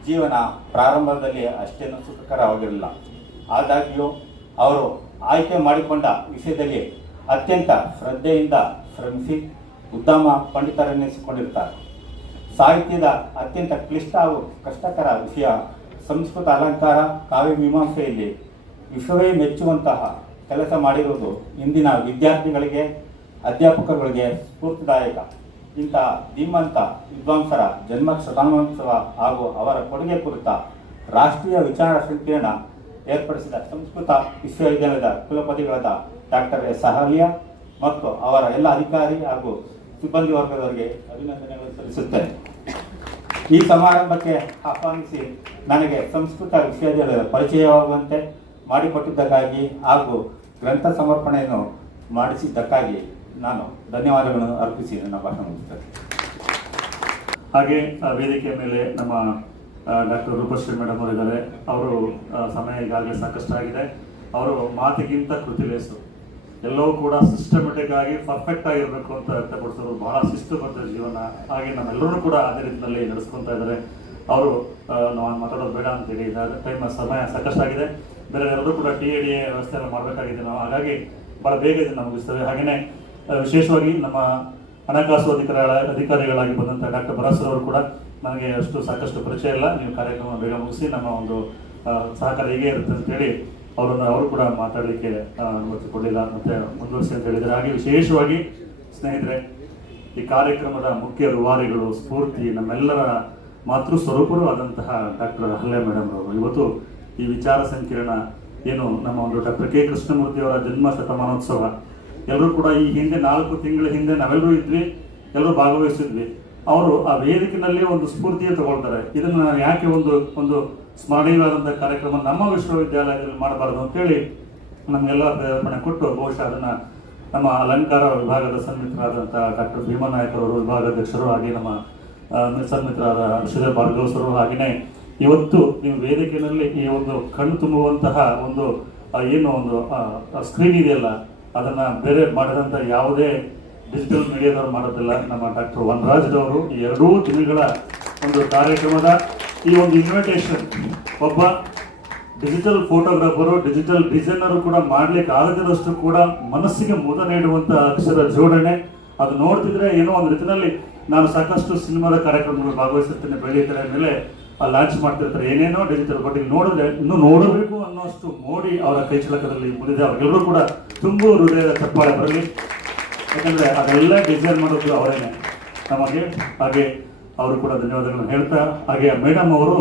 ಜೀವನ ಪ್ರಾರಂಭದಲ್ಲಿ ಅಷ್ಟೇನು ಸುಖಕರವಾಗಿರಲಿಲ್ಲ. ಆದಾಗ್ಯೂ ಅವರು ಆಯ್ಕೆ ಮಾಡಿಕೊಂಡ ವಿಷಯದಲ್ಲಿ ಅತ್ಯಂತ ಶ್ರದ್ಧೆಯಿಂದ ಶ್ರಮಿಸಿ ಉತ್ತಮ ಪಂಡಿತರೆನ್ನಿಸಿಕೊಂಡಿರ್ತಾರೆ. ಸಾಹಿತ್ಯದ ಅತ್ಯಂತ ಕ್ಲಿಷ್ಟ ಹಾಗೂ ಕಷ್ಟಕರ ವಿಷಯ ಸಂಸ್ಕೃತ ಅಲಂಕಾರ, ಕಾವ್ಯ ಮೀಮಾಂಸೆಯಲ್ಲಿ ವಿಶ್ವವೇ ಮೆಚ್ಚುವಂತಹ ಕೆಲಸ ಮಾಡಿರುವುದು ಇಂದಿನ ವಿದ್ಯಾರ್ಥಿಗಳಿಗೆ, ಅಧ್ಯಾಪಕರುಗಳಿಗೆ ಸ್ಫೂರ್ತಿದಾಯಕ. ಇಂತಹ ಧೀಮಂತ ವಿದ್ವಾಂಸರ ಜನ್ಮ ಶತಮಾನೋತ್ಸವ ಹಾಗೂ ಅವರ ಕೊಡುಗೆ ಕುರಿತ ರಾಷ್ಟ್ರೀಯ ವಿಚಾರ ಸಂಕಿರಣ ಏರ್ಪಡಿಸಿದ ಸಂಸ್ಕೃತ ವಿಶ್ವವಿದ್ಯಾಲಯದ ಕುಲಪತಿಗಳಾದ ಡಾಕ್ಟರ್ ಎಸ್ ಅಹಲ್ಯ ಮತ್ತು ಅವರ ಎಲ್ಲ ಅಧಿಕಾರಿ ಹಾಗೂ ಸಿಬ್ಬಂದಿ ವರ್ಗದವರಿಗೆ ಅಭಿನಂದನೆಗಳು ಸಲ್ಲಿಸುತ್ತೇನೆ. ಈ ಸಮಾರಂಭಕ್ಕೆ ಆಹ್ವಾನಿಸಿ ನನಗೆ ಸಂಸ್ಕೃತ ವಿಶ್ವವಿದ್ಯಾಲಯದ ಪರಿಚಯವಾಗುವಂತೆ ಮಾಡಿಕೊಟ್ಟಿದ್ದಕ್ಕಾಗಿ ಹಾಗೂ ಗ್ರಂಥ ಸಮರ್ಪಣೆಯನ್ನು ಮಾಡಿಸಿದ್ದಕ್ಕಾಗಿ ನಾನು ಧನ್ಯವಾದಗಳನ್ನು ಅರ್ಪಿಸಿ ನನ್ನ ಭಾಷಣ ಮುಗಿಸ್ತೇನೆ. ಹಾಗೆ ವೇದಿಕೆಯ ಮೇಲೆ ನಮ್ಮ ಡಾಕ್ಟರ್ ರೂಪಶ್ರೀ ಮೇಡಮ್ ಅವರಿದ್ದಾರೆ. ಅವರು ಸಮಯ ಈಗಾಗಲೇ ಸಾಕಷ್ಟು ಆಗಿದೆ. ಅವರು ಮಾತಿಗಿಂತ ಕೃತಿಲೇಸು, ಎಲ್ಲವೂ ಕೂಡ ಸಿಸ್ಟಮೆಟಿಕ್ ಆಗಿ ಪರ್ಫೆಕ್ಟ್ ಆಗಿರಬೇಕು ಅಂತ ವ್ಯಕ್ತಪಡಿಸೋರು. ಬಹಳ ಶಿಸ್ತುಬದ್ಧ ಜೀವನ. ಹಾಗೆ ನಮ್ಮೆಲ್ಲರೂ ಕೂಡ ಅದೇ ರೀತಿಯಲ್ಲಿ ನಡೆಸ್ಕೊತಾ ಇದ್ದಾರೆ. ಅವರು ನಾವು ಮಾತಾಡೋದು ಬೇಡ ಅಂತೇಳಿ ಸಮಯ ಸಾಕಷ್ಟಾಗಿದೆ. ಬೇರೆ ಎಲ್ಲರೂ ಕೂಡ TAD ವ್ಯವಸ್ಥೆಯನ್ನು ಮಾಡಬೇಕಾಗಿದೆ ನಾವು. ಹಾಗಾಗಿ ಭಾಳ ಬೇಗ ಇದನ್ನು ಮುಗಿಸ್ತೇವೆ. ಹಾಗೆಯೇ ವಿಶೇಷವಾಗಿ ನಮ್ಮ ಹಣಕಾಸು ಅಧಿಕಾರಿಗಳಾಗಿ ಬಂದಂಥ ಡಾಕ್ಟರ್ ಬರಾಸರವರು ಕೂಡ ನನಗೆ ಸಾಕಷ್ಟು ಪರಿಚಯ ಇಲ್ಲ. ನೀವು ಕಾರ್ಯಕ್ರಮ ಬೇಗ ಮುಗಿಸಿ ನಮ್ಮ ಒಂದು ಸಹಕಾರ ಹೇಗೆ ಇರುತ್ತೆ ಅಂತೇಳಿ ಅವರು ಕೂಡ ಮಾತಾಡಲಿಕ್ಕೆ ಅನುಮತಿ ಕೊಡಲಿಲ್ಲ, ಮತ್ತೆ ಮುಂದುವರಿಸಿ ಅಂತ ಹೇಳಿದ್ದಾರೆ. ಹಾಗೆ ವಿಶೇಷವಾಗಿ ಸ್ನೇಹಿತರೆ, ಈ ಕಾರ್ಯಕ್ರಮದ ಮುಖ್ಯ ರೂವಾರಿಗಳು, ಸ್ಫೂರ್ತಿ, ನಮ್ಮೆಲ್ಲರ ಮಾತೃ ಸ್ವರೂಪರು ಆದಂತಹ ಡಾಕ್ಟರ್ ಅಹಲ್ಯ ಮೇಡಮ್ ಅವರು ಇವತ್ತು ಈ ವಿಚಾರ ಸಂಕಿರಣ ಏನು ನಮ್ಮ ಒಂದು ಡಾಕ್ಟರ್ ಕೆ ಕೃಷ್ಣಮೂರ್ತಿಯವರ ಜನ್ಮ ಶತಮಾನೋತ್ಸವ, ಎಲ್ಲರೂ ಕೂಡ ಈ ಹಿಂದೆ 4 ತಿಂಗಳ ಹಿಂದೆ ನಾವೆಲ್ಲರೂ ಇದ್ವಿ, ಎಲ್ಲರೂ ಭಾಗವಹಿಸಿದ್ವಿ. ಅವರು ಆ ವೇದಿಕೆಯಲ್ಲಿ ಒಂದು ಸ್ಫೂರ್ತಿಯನ್ನು ತಗೊಳ್ತಾರೆ. ಇದನ್ನು ಯಾಕೆ ಒಂದು ಸ್ಮರಣೀಯವಾದಂಥ ಕಾರ್ಯಕ್ರಮ ನಮ್ಮ ವಿಶ್ವವಿದ್ಯಾಲಯದಲ್ಲಿ ಮಾಡಬಾರ್ದು ಅಂತೇಳಿ ನಮಗೆಲ್ಲ ಪ್ರೇರಣೆ ಕೊಟ್ಟು ಬಹುಶಃ ಅದನ್ನು ನಮ್ಮ ಅಲಂಕಾರ ವಿಭಾಗದ ಸನ್ಮಿತ್ರರಾದಂಥ ಡಾಕ್ಟರ್ ಭೀಮನಾಯಕರವರು ವಿಭಾಗಾಧ್ಯಕ್ಷರು, ಹಾಗೆ ನಮ್ಮ ಸನ್ಮಿತ್ರರಾದ ಹರ್ಷದ ಭಾರ್ಗವಸರು, ಹಾಗೆಯೇ ಇವತ್ತು ನೀವು ವೇದಿಕೆಯಲ್ಲಿ ಈ ಒಂದು ಕಣ್ಣು ತುಂಬುವಂತಹ ಒಂದು ಏನು ಒಂದು ಸ್ಕ್ರೀನ್ ಇದೆಯಲ್ಲ, ಅದನ್ನು ಬೇರೆ ಮಾಡಿದಂಥ ಯಾವುದೇ ಡಿಜಿಟಲ್ ಮೀಡಿಯಾದವರು ಮಾಡೋದಿಲ್ಲ. ನಮ್ಮ ಡಾಕ್ಟರ್ ವನರಾಜ್ರವರು ಈ 2 ದಿನಗಳ ಒಂದು ಕಾರ್ಯಕ್ರಮದ ಈ ಒಂದು ಇನ್ವಿಟೇಷನ್ ಒಬ್ಬ ಡಿಜಿಟಲ್ ಫೋಟೋಗ್ರಾಫರು, ಡಿಜಿಟಲ್ ಡಿಸೈನರು ಕೂಡ ಮಾಡ್ಲಿಕ್ಕೆ ಆಗದಿರೋಷ್ಟು ಕೂಡ ಮನಸ್ಸಿಗೆ ಮುದ ನೀಡುವಂಥ ಅಕ್ಷರ ಜೋಡಣೆ. ಅದು ನೋಡ್ತಿದ್ರೆ ಏನೋ ಒಂದು ರೀತಿಯಲ್ಲಿ ನಾನು ಸಾಕಷ್ಟು ಸಿನಿಮಾದ ಕಾರ್ಯಕ್ರಮಗಳು ಭಾಗವಹಿಸಿರ್ತೇನೆ, ಬೆಳೀತಾರೆ ಮೇಲೆ ಲಾಂಚ್ ಮಾಡ್ತಿರ್ತಾರೆ ಏನೇನೋ ಡಿಜಿಟಲ್, ಬಟ್ ಇಲ್ಲಿ ನೋಡಿದ್ರೆ ಇನ್ನೂ ನೋಡಬೇಕು ಅನ್ನೋಷ್ಟು ಮೋಡಿ ಅವರ ಕೈಚಳಕದಲ್ಲಿ ಮುರಿದೆ. ಅವ್ರಿಗೆಲ್ಲರೂ ಕೂಡ ತುಂಬು ಹೃದಯದ ಚಪ್ಪಾಳೆ ಬರಲಿ. ಯಾಕಂದರೆ ಅದೆಲ್ಲ ಡಿಸೈನ್ ಮಾಡೋದು ಅವರೇನೆ ನಮಗೆ. ಹಾಗೆ ಅವರು ಕೂಡ ಧನ್ಯವಾದಗಳನ್ನು ಹೇಳ್ತಾ, ಹಾಗೆ ಮೇಡಮ್ ಅವರು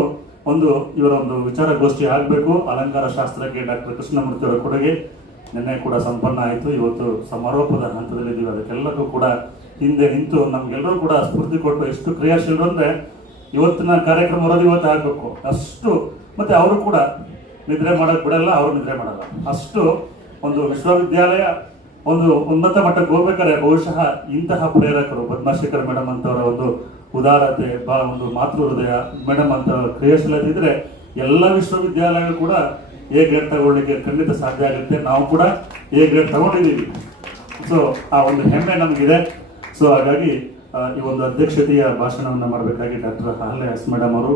ಇವರ ಒಂದು ವಿಚಾರಗೋಷ್ಠಿ ಆಗಬೇಕು. ಅಲಂಕಾರ ಶಾಸ್ತ್ರಕ್ಕೆ ಡಾಕ್ಟರ್ ಕೃಷ್ಣಮೂರ್ತಿ ಅವರ ಕೊಡುಗೆ ನಿನ್ನೆ ಕೂಡ ಸಂಪನ್ನ ಆಯಿತು. ಇವತ್ತು ಸಮಾರೋಪದ ಹಂತದಲ್ಲಿದ್ದೀವಿ. ಅದಕ್ಕೆಲ್ಲಕ್ಕೂ ಕೂಡ ಹಿಂದೆ ನಿಂತು ನಮಗೆಲ್ಲರೂ ಕೂಡ ಸ್ಫೂರ್ತಿ ಕೊಟ್ಟು ಎಷ್ಟು ಕ್ರಿಯಾಶೀಲರು ಅಂದರೆ ಇವತ್ತಿನ ಕಾರ್ಯಕ್ರಮ ಬರೋದು ಇವತ್ತು ಆಗಬೇಕು ಅಷ್ಟು. ಮತ್ತು ಅವರು ಕೂಡ ನಿದ್ರೆ ಮಾಡೋಕ್ಕೆ ಬಿಡಲ್ಲ, ಅವರು ನಿದ್ರೆ ಮಾಡಲ್ಲ. ಅಷ್ಟು ಒಂದು ವಿಶ್ವವಿದ್ಯಾಲಯ ಒಂದು ಉನ್ನತ ಮಟ್ಟಕ್ಕೆ ಹೋಗ್ಬೇಕಾದ್ರೆ ಬಹುಶಃ ಇಂತಹ ಪ್ರೇರಕರು ಪದ್ಮಶೇಖರ್ ಮೇಡಮ್ ಅಂತವರ ಒಂದು ಉದಾರತೆ, ಒಂದು ಮಾತೃ ಹೃದಯ ಮೇಡಮ್ ಅಂತ ಕ್ರಿಯಾಶೀಲತೆ ಇದ್ರೆ ಎಲ್ಲ ವಿಶ್ವವಿದ್ಯಾಲಯಗಳು ಕೂಡ A ಗ್ರೇಡ್ ತಗೊಳ್ಳಿಕ್ಕೆ ಖಂಡಿತ ಸಾಧ್ಯ ಆಗುತ್ತೆ. ನಾವು ಕೂಡ A ಗ್ರೇಡ್ ತಗೊಂಡಿದ್ದೀವಿ. ಸೊ ಆ ಒಂದು ಹೆಮ್ಮೆ ನಮಗಿದೆ. ಸೊ ಹಾಗಾಗಿ ಈ ಒಂದು ಅಧ್ಯಕ್ಷತೆಯ ಭಾಷಣವನ್ನು ಮಾಡಬೇಕಾಗಿ ಡಾಕ್ಟರ್ ಅಹಲ್ಯ ಎಸ್ ಮೇಡಮ್ ಅವರು,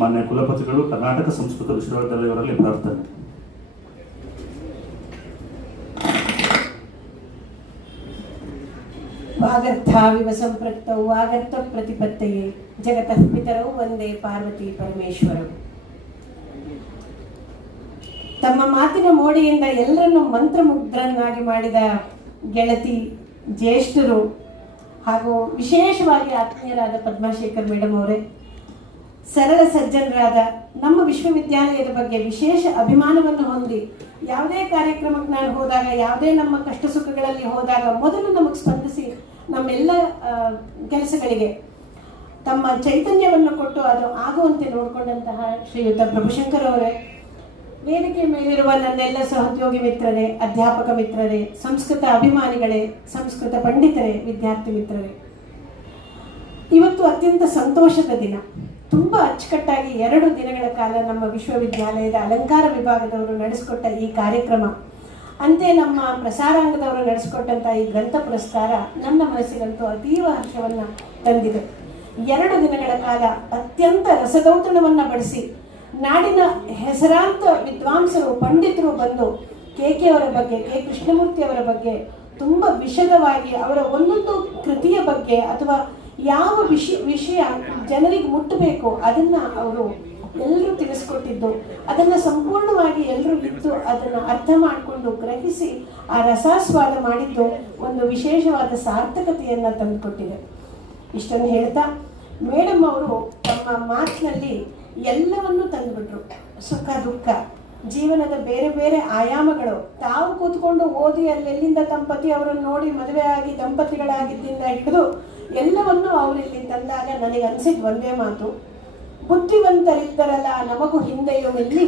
ಮಾನ್ಯ ಕುಲಪತಿಗಳು, ಕರ್ನಾಟಕ ಸಂಸ್ಕೃತ ವಿಶ್ವವಿದ್ಯಾಲಯವರಲ್ಲಿ ಪ್ರಾರ್ಥನೆ. ವಾಗರ್ಥಾವಿವ ಸಂಪೃಕ್ತೌ ವಾಗರ್ಥ ಪ್ರತಿಪತ್ತಯೇ ಜಗತಃ ಪಿತರೌ ವಂದೇ ಪಾರ್ವತಿ ಪರಮೇಶ್ವರಂ. ತಮ್ಮ ಮಾತಿನ ಮೋಡಿಯಿಂದ ಎಲ್ಲರನ್ನು ಮಂತ್ರಮುಗ್ಧರನ್ನಾಗಿ ಮಾಡಿದ ಗೆಳತಿ, ಜ್ಯೇಷ್ಠರು ಹಾಗೂ ವಿಶೇಷವಾಗಿ ಆತ್ಮೀಯರಾದ ಪದ್ಮಶೇಖರ್ ಮೇಡಮ್ ಅವರೇ, ಸರಳ ಸಜ್ಜನರಾದ ನಮ್ಮ ವಿಶ್ವವಿದ್ಯಾಲಯದ ಬಗ್ಗೆ ವಿಶೇಷ ಅಭಿಮಾನವನ್ನು ಹೊಂದಿ ಯಾವುದೇ ಕಾರ್ಯಕ್ರಮಕ್ಕೆ ನಾನು ಹೋದಾಗ, ಯಾವುದೇ ನಮ್ಮ ಕಷ್ಟ ಸುಖಗಳಲ್ಲಿ ಹೋದಾಗ ಮೊದಲು ನಮಗೆ ಸ್ಪಂದಿಸಿ ನಮ್ಮೆಲ್ಲ ಕೆಲಸಗಳಿಗೆ ತಮ್ಮ ಚೈತನ್ಯವನ್ನು ಕೊಟ್ಟು ಅದು ಆಗುವಂತೆ ನೋಡಿಕೊಂಡಂತಹ ಶ್ರೀಯುತ ಪ್ರಭುಶಂಕರ್ ಅವರೇ, ವೇದಿಕೆ ಮೇಲಿರುವ ನನ್ನೆಲ್ಲ ಸಹೋದ್ಯೋಗಿ ಮಿತ್ರರೇ, ಅಧ್ಯಾಪಕ ಮಿತ್ರರೇ, ಸಂಸ್ಕೃತ ಅಭಿಮಾನಿಗಳೇ, ಸಂಸ್ಕೃತ ಪಂಡಿತರೇ, ವಿದ್ಯಾರ್ಥಿ ಮಿತ್ರರೇ, ಇವತ್ತು ಅತ್ಯಂತ ಸಂತೋಷದ ದಿನ. ತುಂಬ ಅಚ್ಚುಕಟ್ಟಾಗಿ 2 ದಿನಗಳ ಕಾಲ ನಮ್ಮ ವಿಶ್ವವಿದ್ಯಾಲಯದ ಅಲಂಕಾರ ವಿಭಾಗದವರು ನಡೆಸಿಕೊಟ್ಟ ಈ ಕಾರ್ಯಕ್ರಮ, ಅಂತೆ ನಮ್ಮ ಪ್ರಸಾರಾಂಗದವರು ನಡೆಸಿಕೊಟ್ಟಂಥ ಈ ಗ್ರಂಥ ಪುರಸ್ಕಾರ ನನ್ನ ಮನಸ್ಸಿಗಂತೂ ಅತೀವ ಹರ್ಷವನ್ನು ತಂದಿದೆ. 2 ದಿನಗಳ ಕಾಲ ಅತ್ಯಂತ ರಸದೌತಣವನ್ನು ಬಡಿಸಿ ನಾಡಿನ ಹೆಸರಾಂತ ವಿದ್ವಾಂಸರು, ಪಂಡಿತರು ಬಂದು ಕೆ ಅವರ ಬಗ್ಗೆ, ಕೆ ಕೃಷ್ಣಮೂರ್ತಿಯವರ ಬಗ್ಗೆ ತುಂಬ ವಿಶದವಾಗಿ ಅವರ ಒಂದೊಂದು ಕೃತಿಯ ಬಗ್ಗೆ ಅಥವಾ ಯಾವ ವಿಷಯ ಜನರಿಗೆ ಮುಟ್ಟಬೇಕು ಅದನ್ನು ಅವರು ಎಲ್ಲರೂ ತಿಳಿಸ್ಕೊಟ್ಟಿದ್ದು, ಅದನ್ನು ಸಂಪೂರ್ಣವಾಗಿ ಎಲ್ಲರೂ ಇದ್ದು ಅದನ್ನು ಅರ್ಥ ಮಾಡಿಕೊಂಡು ಗ್ರಹಿಸಿ ಆ ರಸಾಸ್ವಾದ ಮಾಡಿದ್ದು ಒಂದು ವಿಶೇಷವಾದ ಸಾರ್ಥಕತೆಯನ್ನು ತಂದುಕೊಟ್ಟಿದೆ. ಇಷ್ಟನ್ನು ಹೇಳ್ತಾ ಮೇಡಮ್ ಅವರು ತಮ್ಮ ಮಾತಿನಲ್ಲಿ ಎಲ್ಲವನ್ನೂ ತಂದುಬಿಟ್ರು. ಸುಖ ದುಃಖ, ಜೀವನದ ಬೇರೆ ಬೇರೆ ಆಯಾಮಗಳು, ತಾವು ಕೂತ್ಕೊಂಡು ಓದಿ ಅಲ್ಲೆಲ್ಲಿಂದ ದಂಪತಿ ಅವರನ್ನು ನೋಡಿ ಮದುವೆ ಆಗಿ ದಂಪತಿಗಳಾಗಿದ್ದರಿಂದ ಹಿಡಿದು ಎಲ್ಲವನ್ನೂ ಅವರು ಇಲ್ಲಿ ತಂದಾಗ ನನಗೆ ಅನಿಸಿದ್ದು ಒಂದೇ ಮಾತು, ಬುದ್ಧಿವಂತರಿದ್ದರಲ್ಲ ನಮಗೂ ಹಿಂದೆಯೂ ಇಲ್ಲಿ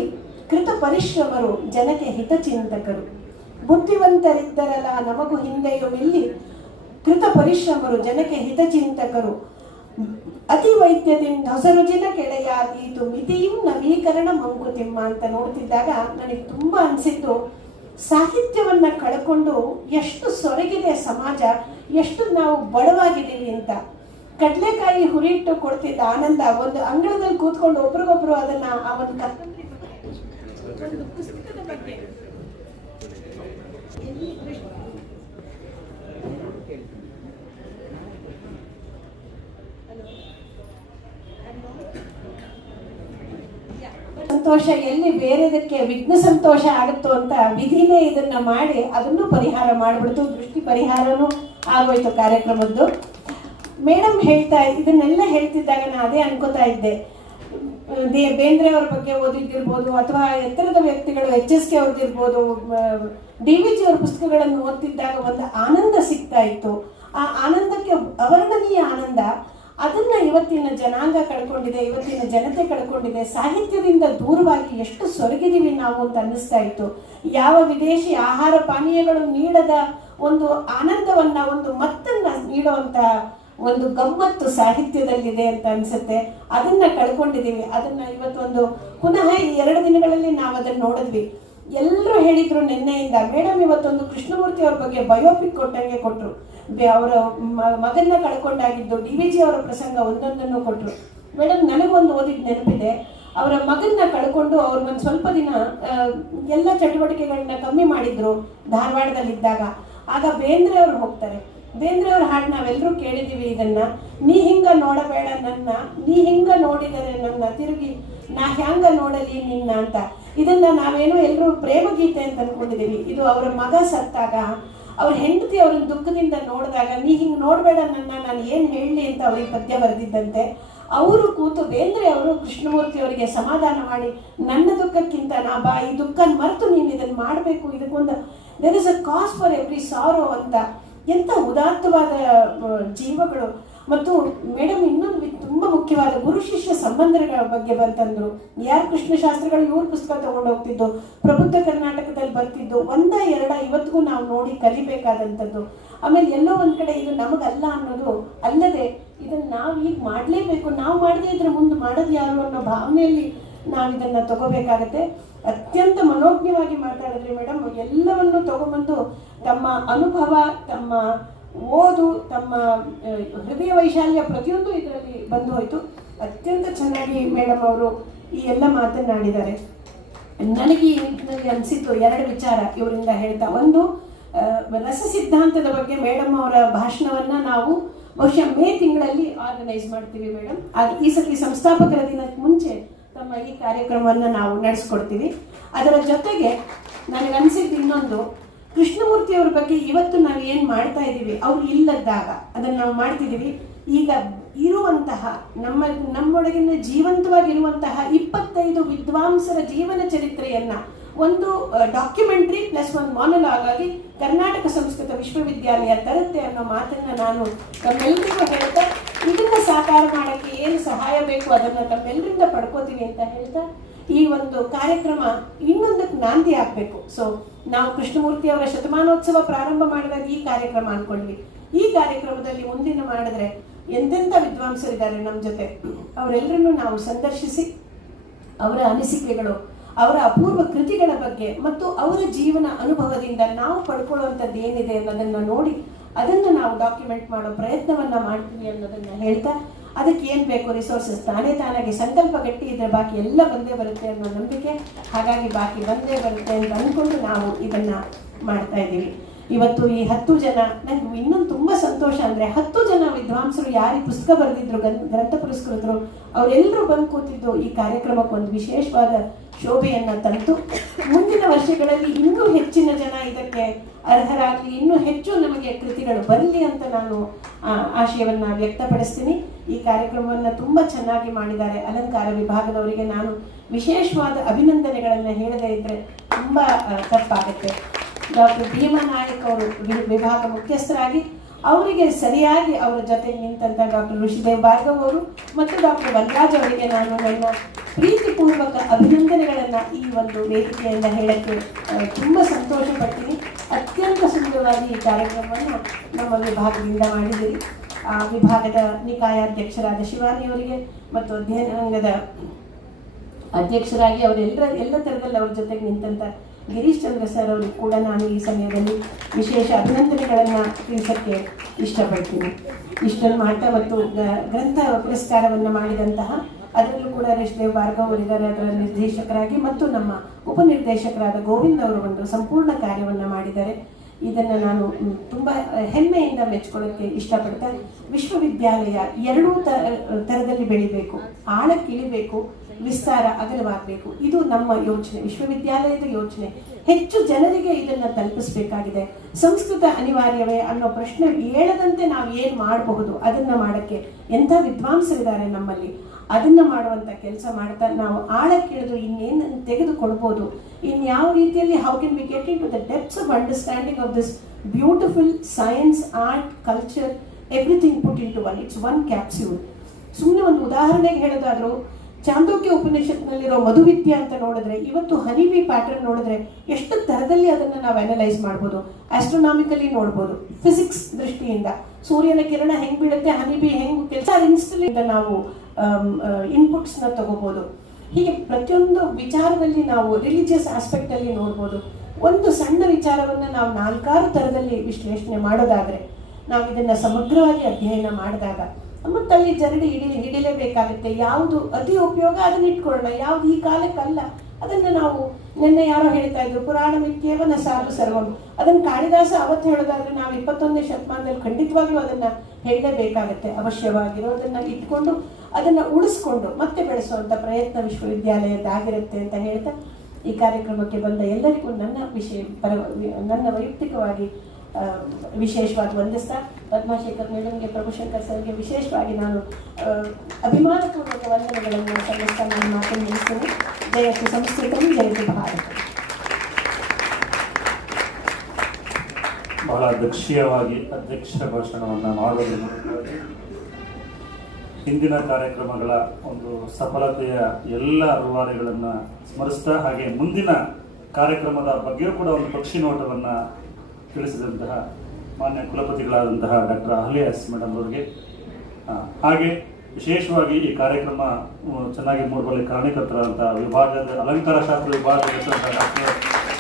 ಕೃತ ಪರಿಶ್ರಮರು ಜನಕ್ಕೆ ಹಿತಚಿಂತಕರು. ಬುದ್ಧಿವಂತರಿದ್ದರಲ್ಲ ನಮಗೂ ಹಿಂದೆಯೂ ಇಲ್ಲಿ ಕೃತ ಪರಿಶ್ರಮರು ಜನಕ್ಕೆ ಹಿತಚಿಂತಕರು. ಅತಿ ವೈದ್ಯದಿಂದ ಹೊಸರುಜಿನ ಕೆಳೆಯಾದೀತು ಮಿತಿಯೂ ನವೀಕರಣ ಮಂಕುತಿಮ್ಮ ಅಂತ ನೋಡ್ತಿದ್ದಾಗ ನನಗೆ ತುಂಬ ಅನಿಸಿದ್ದು, ಸಾಹಿತ್ಯವನ್ನು ಕಳ್ಕೊಂಡು ಎಷ್ಟು ಸೊರಗಿದೆ ಸಮಾಜ, ಎಷ್ಟು ನಾವು ಬಡವಾಗಿದ್ದೀವಿ ಅಂತ. ಕಡಲೆಕಾಯಿ ಹುರಿಟ್ಟು ಕೊಡ್ತಿದ್ದ ಆನಂದ, ಒಂದು ಅಂಗಳದಲ್ಲಿ ಕೂತ್ಕೊಂಡು ಒಬ್ರಿಗೊಬ್ರು ಅದನ್ನ ಆ ಒಂದು ಪುಸ್ತಕದ ಬಗ್ಗೆ ಸಂತೋಷ ಎಲ್ಲಿ ಬೇರೆದಕ್ಕೆ ವಿಘ್ನ ಸಂತೋಷ ಆಗುತ್ತೋ ಅಂತ ವಿಧಿನೇ ಇದನ್ನ ಮಾಡಿ ಅದನ್ನು ಪರಿಹಾರ ಮಾಡಿಬಿಡ್ತು. ದೃಷ್ಟಿ ಪರಿಹಾರನೂ ಆಗೋಯ್ತು ಕಾರ್ಯಕ್ರಮದ್ದು. ಮೇಡಮ್ ಇದನ್ನೆಲ್ಲ ಹೇಳ್ತಿದ್ದಾಗ ನಾನು ಅದೇ ಅನ್ಕೋತಾ ಇದ್ದೆ, ಬೇಂದ್ರೆ ಅವ್ರ ಬಗ್ಗೆ ಓದಿದ್ದಿರ್ಬೋದು ಅಥವಾ ಎತ್ತರದ ವ್ಯಕ್ತಿಗಳು HSK ಅವ್ರದ್ದಿರ್ಬೋದು, DVG ಅವ್ರ ಪುಸ್ತಕಗಳನ್ನು ಓದ್ತಿದ್ದಾಗ ಒಂದು ಆನಂದ ಸಿಗ್ತಾ ಇತ್ತು. ಆ ಆನಂದಕ್ಕೆ ಅವರ್ಣನೀಯ ಆನಂದ. ಅದನ್ನ ಇವತ್ತಿನ ಜನಾಂಗ ಕಳ್ಕೊಂಡಿದೆ, ಇವತ್ತಿನ ಜನತೆ ಕಳ್ಕೊಂಡಿದೆ. ಸಾಹಿತ್ಯದಿಂದ ದೂರವಾಗಿ ಎಷ್ಟು ಸೊರಗಿದೀವಿ ನಾವು ಅಂತ ಅನ್ನಿಸ್ತಾ ಇತ್ತು. ಯಾವ ವಿದೇಶಿ ಆಹಾರ ಪಾನೀಯಗಳು ನೀಡದ ಒಂದು ಆನಂದವನ್ನ, ಒಂದು ಮತ್ತನ್ನ ನೀಡುವಂತ ಒಂದು ಗಮ್ಮತ್ತು ಸಾಹಿತ್ಯದಲ್ಲಿದೆ ಅಂತ ಅನ್ಸುತ್ತೆ. ಅದನ್ನ ಕಳ್ಕೊಂಡಿದ್ದೀವಿ. ಅದನ್ನ ಇವತ್ತೊಂದು ಪುನಃ ಈ 2 ದಿನಗಳಲ್ಲಿ ನಾವು ಅದನ್ನ ನೋಡಿದ್ವಿ. ಎಲ್ಲರೂ ಹೇಳಿದ್ರು ನಿನ್ನೆಯಿಂದ. ಮೇಡಮ್ ಇವತ್ತೊಂದು ಕೃಷ್ಣಮೂರ್ತಿ ಅವ್ರ ಬಗ್ಗೆ ಬಯೋಪಿಕ್ ಕೊಟ್ಟಂಗೆ ಕೊಟ್ಟರು. ಅವರ ಮಗನ್ನ ಕಳ್ಕೊಂಡಾಗಿದ್ದು DVG ಅವರ ಪ್ರಸಂಗ ಒಂದೊಂದನ್ನು ಕೊಟ್ಟರು. ಮೇಡಮ್ ನನಗೊಂದು ಓದಿದ ನೆನಪಿದೆ, ಅವರ ಮಗನ್ನ ಕಳ್ಕೊಂಡು ಅವ್ರು ಒಂದು ಸ್ವಲ್ಪ ದಿನ ಎಲ್ಲ ಚಟುವಟಿಕೆಗಳನ್ನ ಕಮ್ಮಿ ಮಾಡಿದ್ರು ಧಾರವಾಡದಲ್ಲಿದ್ದಾಗ. ಆಗ ಬೇಂದ್ರೆ ಅವರು ಹೋಗ್ತಾರೆ. ಬೇಂದ್ರೆ ಅವ್ರ ಹಾಡು ನಾವೆಲ್ಲರೂ ಕೇಳಿದ್ದೀವಿ ಇದನ್ನ, ನೀ ಹಿಂಗ ನೋಡಬೇಡ ನನ್ನ, ನೀ ಹಿಂಗ ನೋಡಿದರೆ ನನ್ನ ತಿರುಗಿ ನಾ ಹ್ಯಾಂಗ ನೋಡಲಿ ನಿನ್ನ ಅಂತ. ಇದನ್ನ ನಾವೇನೋ ಎಲ್ಲರೂ ಪ್ರೇಮ ಗೀತೆ ಅಂತ ಅನ್ಕೊಂಡಿದ್ದೀವಿ. ಇದು ಅವರ ಮಗ ಸತ್ತಾಗ ಅವ್ರ ಹೆಂಡತಿ ಅವ್ರನ್ನ ದುಃಖದಿಂದ ನೋಡಿದಾಗ ನೀ ಹಿಂಗೆ ನೋಡಬೇಡ ನನ್ನ, ನಾನು ಏನು ಹೇಳಲಿ ಅಂತ ಅವ್ರಿಗೆ ಪದ್ಯ ಬರೆದಿದ್ದಂತೆ. ಅವರು ಕೂತು ಬೇಂದ್ರೆ ಅವರು ಕೃಷ್ಣಮೂರ್ತಿ ಅವರಿಗೆ ಸಮಾಧಾನ ಮಾಡಿ, ನನ್ನ ದುಃಖಕ್ಕಿಂತ ಈ ದುಃಖ ಮರೆತು ನೀನು ಇದನ್ನು ಮಾಡಬೇಕು, ಇದಕ್ಕೊಂದು there is a cause for every sorrow ಅಂತ. ಎಂಥ ಉದಾತ್ತವಾದ ಜೀವಗಳು. ಮತ್ತು ಮೇಡಮ್ ಇನ್ನೊಂದು ತುಂಬ ಮುಖ್ಯವಾದ ಗುರು ಶಿಷ್ಯ ಸಂಬಂಧಗಳ ಬಗ್ಗೆ ಬಂತಂದ್ರು. ಯಾರು ಕೃಷ್ಣಶಾಸ್ತ್ರಿಗಳು ಇವ್ರ ಪುಸ್ತಕ ತಗೊಂಡು ಹೋಗ್ತಿದ್ದು, ಪ್ರಬುದ್ಧ ಕರ್ನಾಟಕದಲ್ಲಿ ಬರ್ತಿದ್ದು, 1-2 ಇವತ್ತಿಗೂ ನಾವು ನೋಡಿ ಕಲಿಬೇಕಾದಂಥದ್ದು. ಆಮೇಲೆ ಎಲ್ಲೋ ಒಂದು ಕಡೆ ಇದು ನಮಗಲ್ಲ ಅನ್ನೋದು ಅಲ್ಲದೆ ಇದನ್ನು ನಾವು ಈಗ ಮಾಡಲೇಬೇಕು, ನಾವು ಮಾಡದೇ ಇದ್ರೆ ಮುಂದೆ ಮಾಡೋದು ಯಾರು ಅನ್ನೋ ಭಾವನೆಯಲ್ಲಿ ನಾವು ಇದನ್ನು ತಗೋಬೇಕಾಗತ್ತೆ. ಅತ್ಯಂತ ಮನೋಜ್ಞವಾಗಿ ಮಾತಾಡಿದ್ರಿ ಮೇಡಮ್. ಎಲ್ಲವನ್ನು ತಗೊಂಬಂದು ತಮ್ಮ ಅನುಭವ, ತಮ್ಮ ಓದು, ತಮ್ಮ ಹೃದಯ ವೈಶಾಲ್ಯ ಪ್ರತಿಯೊಂದು ಇದರಲ್ಲಿ ಬಂದು ಹೋಯಿತು. ಅತ್ಯಂತ ಚೆನ್ನಾಗಿ ಮೇಡಮ್ ಅವರು ಈ ಎಲ್ಲ ಮಾತನಾಡಿದ್ದಾರೆ. ನನಗೆ ಈ ನಿಟ್ಟಿನಲ್ಲಿ ಅನಿಸಿದ್ದು 2 ವಿಚಾರ ಇವರಿಂದ ಹೇಳ್ತಾ. ಒಂದು, ರಸ ಸಿದ್ಧಾಂತದ ಬಗ್ಗೆ ಮೇಡಮ್ ಅವರ ಭಾಷಣವನ್ನು ನಾವು ಬಹುಶಃ ಮೇ ತಿಂಗಳಲ್ಲಿ ಆರ್ಗನೈಸ್ ಮಾಡ್ತೀವಿ ಮೇಡಮ್. ಈ ಸತಿ ಸಂಸ್ಥಾಪಕರ ದಿನಕ್ಕೆ ಮುಂಚೆ ತಮ್ಮ ಈ ಕಾರ್ಯಕ್ರಮವನ್ನು ನಾವು ನಡೆಸ್ಕೊಡ್ತೀವಿ. ಅದರ ಜೊತೆಗೆ ನನಗನ್ಸಿದ್ದು ಇನ್ನೊಂದು, ಕೃಷ್ಣಮೂರ್ತಿ ಅವ್ರ ಬಗ್ಗೆ ಇವತ್ತು ನಾವು ಏನು ಮಾಡ್ತಾ ಇದ್ದೀವಿ, ಅವ್ರು ಇಲ್ಲದಾಗ ಅದನ್ನು ನಾವು ಮಾಡ್ತಿದ್ದೀವಿ. ಈಗ ಇರುವಂತಹ ನಮ್ಮೊಳಗಿನ ಜೀವಂತವಾಗಿರುವಂತಹ 25 ವಿದ್ವಾಂಸರ ಜೀವನ ಚರಿತ್ರೆಯನ್ನು ಒಂದು ಡಾಕ್ಯುಮೆಂಟ್ರಿ ಪ್ಲಸ್ ಒಂದು ಮಾನೋಲಾಗ್ ಆಗಿ ಕರ್ನಾಟಕ ಸಂಸ್ಕೃತ ವಿಶ್ವವಿದ್ಯಾಲಯ ತರುತ್ತೆ ಅನ್ನೋ ಮಾತನ್ನು ನಾನು ತಮ್ಮೆಲ್ಲರಿಗೂ ಹೇಳ್ತಾ, ಇದನ್ನು ಸಾಕಾರ ಮಾಡೋಕ್ಕೆ ಏನು ಸಹಾಯ ಬೇಕು ಅದನ್ನು ತಮ್ಮೆಲ್ಲರಿಂದ ಪಡ್ಕೋತೀವಿ ಅಂತ ಹೇಳ್ತಾ ಈ ಒಂದು ಕಾರ್ಯಕ್ರಮ ಇನ್ನೊಂದಕ್ಕೆ ನಾಂದಿ ಆಗಬೇಕು. ಸೊ ನಾವು ಕೃಷ್ಣಮೂರ್ತಿ ಅವರ ಶತಮಾನೋತ್ಸವ ಪ್ರಾರಂಭ ಮಾಡಿದಾಗ ಈ ಕಾರ್ಯಕ್ರಮ ಅಂದ್ಕೊಂಡ್ವಿ. ಈ ಕಾರ್ಯಕ್ರಮದಲ್ಲಿ ಮುಂದಿನ ಮಾಡಿದ್ರೆ ಎಂತೆಂಥ ವಿದ್ವಾಂಸರಿದ್ದಾರೆ ನಮ್ಮ ಜೊತೆ, ಅವರೆಲ್ಲರನ್ನು ನಾವು ಸಂದರ್ಶಿಸಿ ಅವರ ಅನಿಸಿಕೆಗಳು, ಅವರ ಅಪೂರ್ವ ಕೃತಿಗಳ ಬಗ್ಗೆ ಮತ್ತು ಅವರ ಜೀವನ ಅನುಭವದಿಂದ ನಾವು ಪಡ್ಕೊಳ್ಳುವಂಥದ್ದು ಏನಿದೆ ಅನ್ನೋದನ್ನು ನೋಡಿ ಅದನ್ನು ನಾವು ಡಾಕ್ಯುಮೆಂಟ್ ಮಾಡೋ ಪ್ರಯತ್ನವನ್ನು ಮಾಡ್ತೀವಿ ಅನ್ನೋದನ್ನು ಹೇಳ್ತಾ, ಅದಕ್ಕೆ ಏನು ಬೇಕು ರಿಸೋರ್ಸಸ್ ತಾನಾಗಿ ಸಂಕಲ್ಪ ಗಟ್ಟಿ ಇದ್ರೆ ಬಾಕಿ ಎಲ್ಲ ಬಂದೇ ಬರುತ್ತೆ ಅನ್ನೋ ನಂಬಿಕೆ, ಹಾಗಾಗಿ ಬಾಕಿ ಬಂದೇ ಬರುತ್ತೆ ಅಂತ ಅಂದ್ಕೊಂಡು ನಾವು ಇದನ್ನು ಮಾಡ್ತಾ ಇದ್ದೀವಿ. ಇವತ್ತು ಈ 10 ಜನ, ನಂಗೆ ಇನ್ನೊಂದು ತುಂಬ ಸಂತೋಷ ಅಂದರೆ 10 ಜನ ವಿದ್ವಾಂಸರು ಯಾರು ಪುಸ್ತಕ ಬರೆದಿದ್ರು, ಗ್ರಂಥ ಪುರಸ್ಕೃತರು, ಅವರೆಲ್ಲರೂ ಬಂದು ಕೂತಿದ್ದು ಈ ಕಾರ್ಯಕ್ರಮಕ್ಕೆ ಒಂದು ವಿಶೇಷವಾದ ಶೋಭೆಯನ್ನು ತಂತು. ಮುಂದಿನ ವರ್ಷಗಳಲ್ಲಿ ಇನ್ನೂ ಹೆಚ್ಚಿನ ಜನ ಇದಕ್ಕೆ ಅರ್ಹರಾಗಲಿ, ಇನ್ನೂ ಹೆಚ್ಚು ನಮಗೆ ಕೃತಿಗಳು ಬರಲಿ ಅಂತ ನಾನು ಆಶಯವನ್ನು ವ್ಯಕ್ತಪಡಿಸ್ತೀನಿ. ಈ ಕಾರ್ಯಕ್ರಮವನ್ನು ತುಂಬ ಚೆನ್ನಾಗಿ ಮಾಡಿದ್ದಾರೆ ಅಲಂಕಾರ ವಿಭಾಗದವರಿಗೆ ನಾನು ವಿಶೇಷವಾದ ಅಭಿನಂದನೆಗಳನ್ನು ಹೇಳದೇ ಇದ್ದರೆ ತುಂಬ ತಪ್ಪಾಗುತ್ತೆ. ಡಾಕ್ಟರ್ ಭೀಮಾ ನಾಯಕ್ ಅವರು ವಿಭಾಗ ಮುಖ್ಯಸ್ಥರಾಗಿ, ಅವರಿಗೆ ಸರಿಯಾಗಿ ಅವರ ಜೊತೆ ನಿಂತಂಥ ಡಾಕ್ಟರ್ ಋಷಿದೇವ್ ಭಾರ್ಗವ್ ಅವರು ಮತ್ತು ಡಾಕ್ಟರ್ ವನರಾಜ್ ಅವರಿಗೆ ನಾನು ನನ್ನ ಪ್ರೀತಿಪೂರ್ವಕ ಅಭಿನಂದನೆಗಳನ್ನು ಈ ಒಂದು ವೇದಿಕೆಯಿಂದ ಹೇಳಕ್ಕೆ ತುಂಬ ಸಂತೋಷ ಪಡ್ತೀನಿ. ಅತ್ಯಂತ ಸುಂದರವಾಗಿ ಈ ಕಾರ್ಯಕ್ರಮವನ್ನು ನಮ್ಮ ವಿಭಾಗದಿಂದ ಮಾಡಿದ್ದೀರಿ. ಆ ವಿಭಾಗದ ನಿಕಾಯಾಧ್ಯಕ್ಷರಾದ ಶಿವಾನಿಯವರಿಗೆ ಮತ್ತು ಅಧ್ಯಯನಾಂಗದ ಅಧ್ಯಕ್ಷರಾಗಿ ಎಲ್ಲ ಥರದಲ್ಲಿ ಅವ್ರ ಜೊತೆಗೆ ನಿಂತಂಥ ಗಿರೀಶ್ ಚಂದ್ರ ಸರ್ ಅವರಿಗೆ ಕೂಡ ನಾನು ಈ ಸಮಯದಲ್ಲಿ ವಿಶೇಷ ಅಭಿನಂದನೆಗಳನ್ನು ತಿಳಿಸೋಕ್ಕೆ ಇಷ್ಟಪಡ್ತೀನಿ. ಇಷ್ಟನ್ನು ಮಾಡ್ತಾ ಮತ್ತು ಗ್ರಂಥ ಪುರಸ್ಕಾರವನ್ನು ಮಾಡಿದಂತಹ, ಅದರಲ್ಲೂ ಕೂಡ ಋಷಿದೇವ್ ಭಾರ್ಗವ್ ಅವರಿದ್ದಾರೆ ಅದರ ನಿರ್ದೇಶಕರಾಗಿ, ಮತ್ತು ನಮ್ಮ ಉಪನಿರ್ದೇಶಕರಾದ ಗೋವಿಂದ್ ಅವರು ಒಂದು ಸಂಪೂರ್ಣ ಕಾರ್ಯವನ್ನು ಮಾಡಿದ್ದಾರೆ. ಇದನ್ನು ನಾನು ತುಂಬ ಹೆಮ್ಮೆಯಿಂದ ಮೆಚ್ಕೊಳ್ಳೋಕ್ಕೆ ಇಷ್ಟಪಡ್ತಾ, ವಿಶ್ವವಿದ್ಯಾಲಯ ಎರಡೂ ಥರದಲ್ಲಿ ಬೆಳಿಬೇಕು, ಆಳಕ್ಕಿಳಿಬೇಕು, ವಿಸ್ತಾರ ಅಗಲವಾಗಬೇಕು. ಇದು ನಮ್ಮ ಯೋಚನೆ, ವಿಶ್ವವಿದ್ಯಾಲಯದ ಯೋಚನೆ. ಹೆಚ್ಚು ಜನರಿಗೆ ಇದನ್ನು ತಲುಪಿಸಬೇಕಾಗಿದೆ. ಸಂಸ್ಕೃತ ಅನಿವಾರ್ಯವೇ ಅನ್ನೋ ಪ್ರಶ್ನೆ ಏಳದಂತೆ ನಾವು ಏನು ಮಾಡಬಹುದು, ಅದನ್ನು ಮಾಡೋಕ್ಕೆ ಎಂಥ ವಿದ್ವಾಂಸರಿದ್ದಾರೆ ನಮ್ಮಲ್ಲಿ. ಅದನ್ನು ಮಾಡುವಂಥ ಕೆಲಸ ಮಾಡ್ತಾ ನಾವು ಆಳಕ್ಕಿಳಿದು ಇನ್ನೇನನ್ನು ತೆಗೆದುಕೊಡ್ಬೋದು, ಇನ್ಯಾವ ರೀತಿಯಲ್ಲಿ how can we get into the depths of understanding of this beautiful science, art, culture, everything put into one. It's one capsule. ಸುಮ್ಮನೆ ಒಂದು ಉದಾಹರಣೆಗೆ ಹೇಳೋದಾದರೂ, ಚಾಂದೋಕ್ಯ ಉಪನಿಷತ್ನಲ್ಲಿರೋ ಮಧುವಿದ್ಯ ಅಂತ ನೋಡಿದ್ರೆ, ಇವತ್ತು ಹನಿಬಿ ಪ್ಯಾಟರ್ನ್ ನೋಡಿದ್ರೆ ಎಷ್ಟು ಥರದಲ್ಲಿ ಅದನ್ನು ನಾವು ಅನಲೈಸ್ ಮಾಡ್ಬೋದು, ಆಸ್ಟ್ರೋನಾಮಿಕಲಿ ನೋಡ್ಬೋದು, ಫಿಸಿಕ್ಸ್ ದೃಷ್ಟಿಯಿಂದ ಸೂರ್ಯನ ಕಿರಣ ಹೆಂಗೆ ಬೀಳುತ್ತೆ, ಹನಿಬಿ ಹೆಂಗೆ ಕೆಲಸ, ಇನ್ಸ್ಟಲಿಂದ ನಾವು ಇನ್ಪುಟ್ಸ್ನ ತಗೋಬೋದು. ಹೀಗೆ ಪ್ರತಿಯೊಂದು ವಿಚಾರದಲ್ಲಿ ನಾವು ರಿಲಿಜಿಯಸ್ ಆಸ್ಪೆಕ್ಟಲ್ಲಿ ನೋಡ್ಬೋದು. ಒಂದು ಸಣ್ಣ ವಿಚಾರವನ್ನು ನಾವು 4-6 ಥರದಲ್ಲಿ ವಿಶ್ಲೇಷಣೆ ಮಾಡೋದಾದರೆ, ನಾವು ಇದನ್ನು ಸಮಗ್ರವಾಗಿ ಅಧ್ಯಯನ ಮಾಡಿದಾಗ ಮತ್ತು ಅಲ್ಲಿ ಜರಡಿ ಹಿಡಿಲೇಬೇಕಾಗುತ್ತೆ. ಯಾವುದು ಅತಿ ಉಪಯೋಗ ಅದನ್ನ ಇಟ್ಕೊಳ್ಳೋಣ, ಯಾವುದು ಈ ಕಾಲಕ್ಕಲ್ಲ ಅದನ್ನು ನಾವು, ನಿನ್ನೆ ಯಾರೋ ಹೇಳ್ತಾ ಇದ್ರು ಪುರಾಣ ಮಿತ್ಯೇವ ನ ಸಾಧು ಸರ್ವಂ, ಅದನ್ನು ಕಾಳಿದಾಸ ಅವತ್ತು ಹೇಳೋದಾದ್ರೆ ನಾವು 21ನೇ ಶತಮಾನದಲ್ಲಿ ಖಂಡಿತವಾಗ್ಲೂ ಅದನ್ನು ಹೇಳಲೇಬೇಕಾಗತ್ತೆ. ಅವಶ್ಯವಾಗಿರೋದನ್ನು ಇಟ್ಕೊಂಡು ಅದನ್ನು ಉಳಿಸ್ಕೊಂಡು ಮತ್ತೆ ಬೆಳೆಸುವಂಥ ಪ್ರಯತ್ನ ವಿಶ್ವವಿದ್ಯಾಲಯದಾಗಿರುತ್ತೆ ಅಂತ ಹೇಳ್ತಾ, ಈ ಕಾರ್ಯಕ್ರಮಕ್ಕೆ ಬಂದ ಎಲ್ಲರಿಗೂ ನನ್ನ ವೈಯಕ್ತಿಕವಾಗಿ ವಿಶೇಷವಾಗಿ ವಂದಿಸ್ತಾ, ಪದ್ಮಾಶೇಖರ್ ಮೇಡಮ್ಗೆ, ಪ್ರಭುಶಂಕರ್ ಸರ್ಗೆ ವಿಶೇಷವಾಗಿ ನಾನು ಅಭಿಮಾನಪೂರ್ವಕ ವಂದನೆಗಳನ್ನು ಸಲ್ಲಿಸ್ತಾ ನಾನು ಮಾತನ್ನು ನಿಲ್ಲಿಸ್ತೇನೆ. ಜಯತು ಸಂಸ್ಕೃತಂ, ಜಯತು ಭಾರತ. ಬಹಳ ದಕ್ಷೀಯವಾಗಿ ಅಧ್ಯಕ್ಷ ಭಾಷಣವನ್ನು ಮಾಡೋದ್ರ ಮೂಲಕ ಹಿಂದಿನ ಕಾರ್ಯಕ್ರಮಗಳ ಒಂದು ಸಫಲತೆಯ ಎಲ್ಲ ರೂವಾರಿಗಳನ್ನು ಸ್ಮರಿಸ್ತಾ, ಹಾಗೆ ಮುಂದಿನ ಕಾರ್ಯಕ್ರಮದ ಬಗ್ಗೆಯೂ ಕೂಡ ಒಂದು ಪಕ್ಷಿ ನೋಟವನ್ನು ತಿಳಿಸಿದಂತಹ ಮಾನ್ಯ ಕುಲಪತಿಗಳಾದಂತಹ ಡಾಕ್ಟರ್ ಅಹಲ್ಯ ಎಸ್ ಮೇಡಮ್ ಅವರಿಗೆ, ಹಾಗೆ ವಿಶೇಷವಾಗಿ ಈ ಕಾರ್ಯಕ್ರಮ ಚೆನ್ನಾಗಿ ಮೂಡಬಲ್ಲಿ ಕಾರಣೀಕರ್ತರಾದಂತಹ ವಿಭಾಗದ ಅಲಂಕಾರ ಶಾಸ್ತ್ರ ವಿಭಾಗದ ಡಾಕ್ಟರ್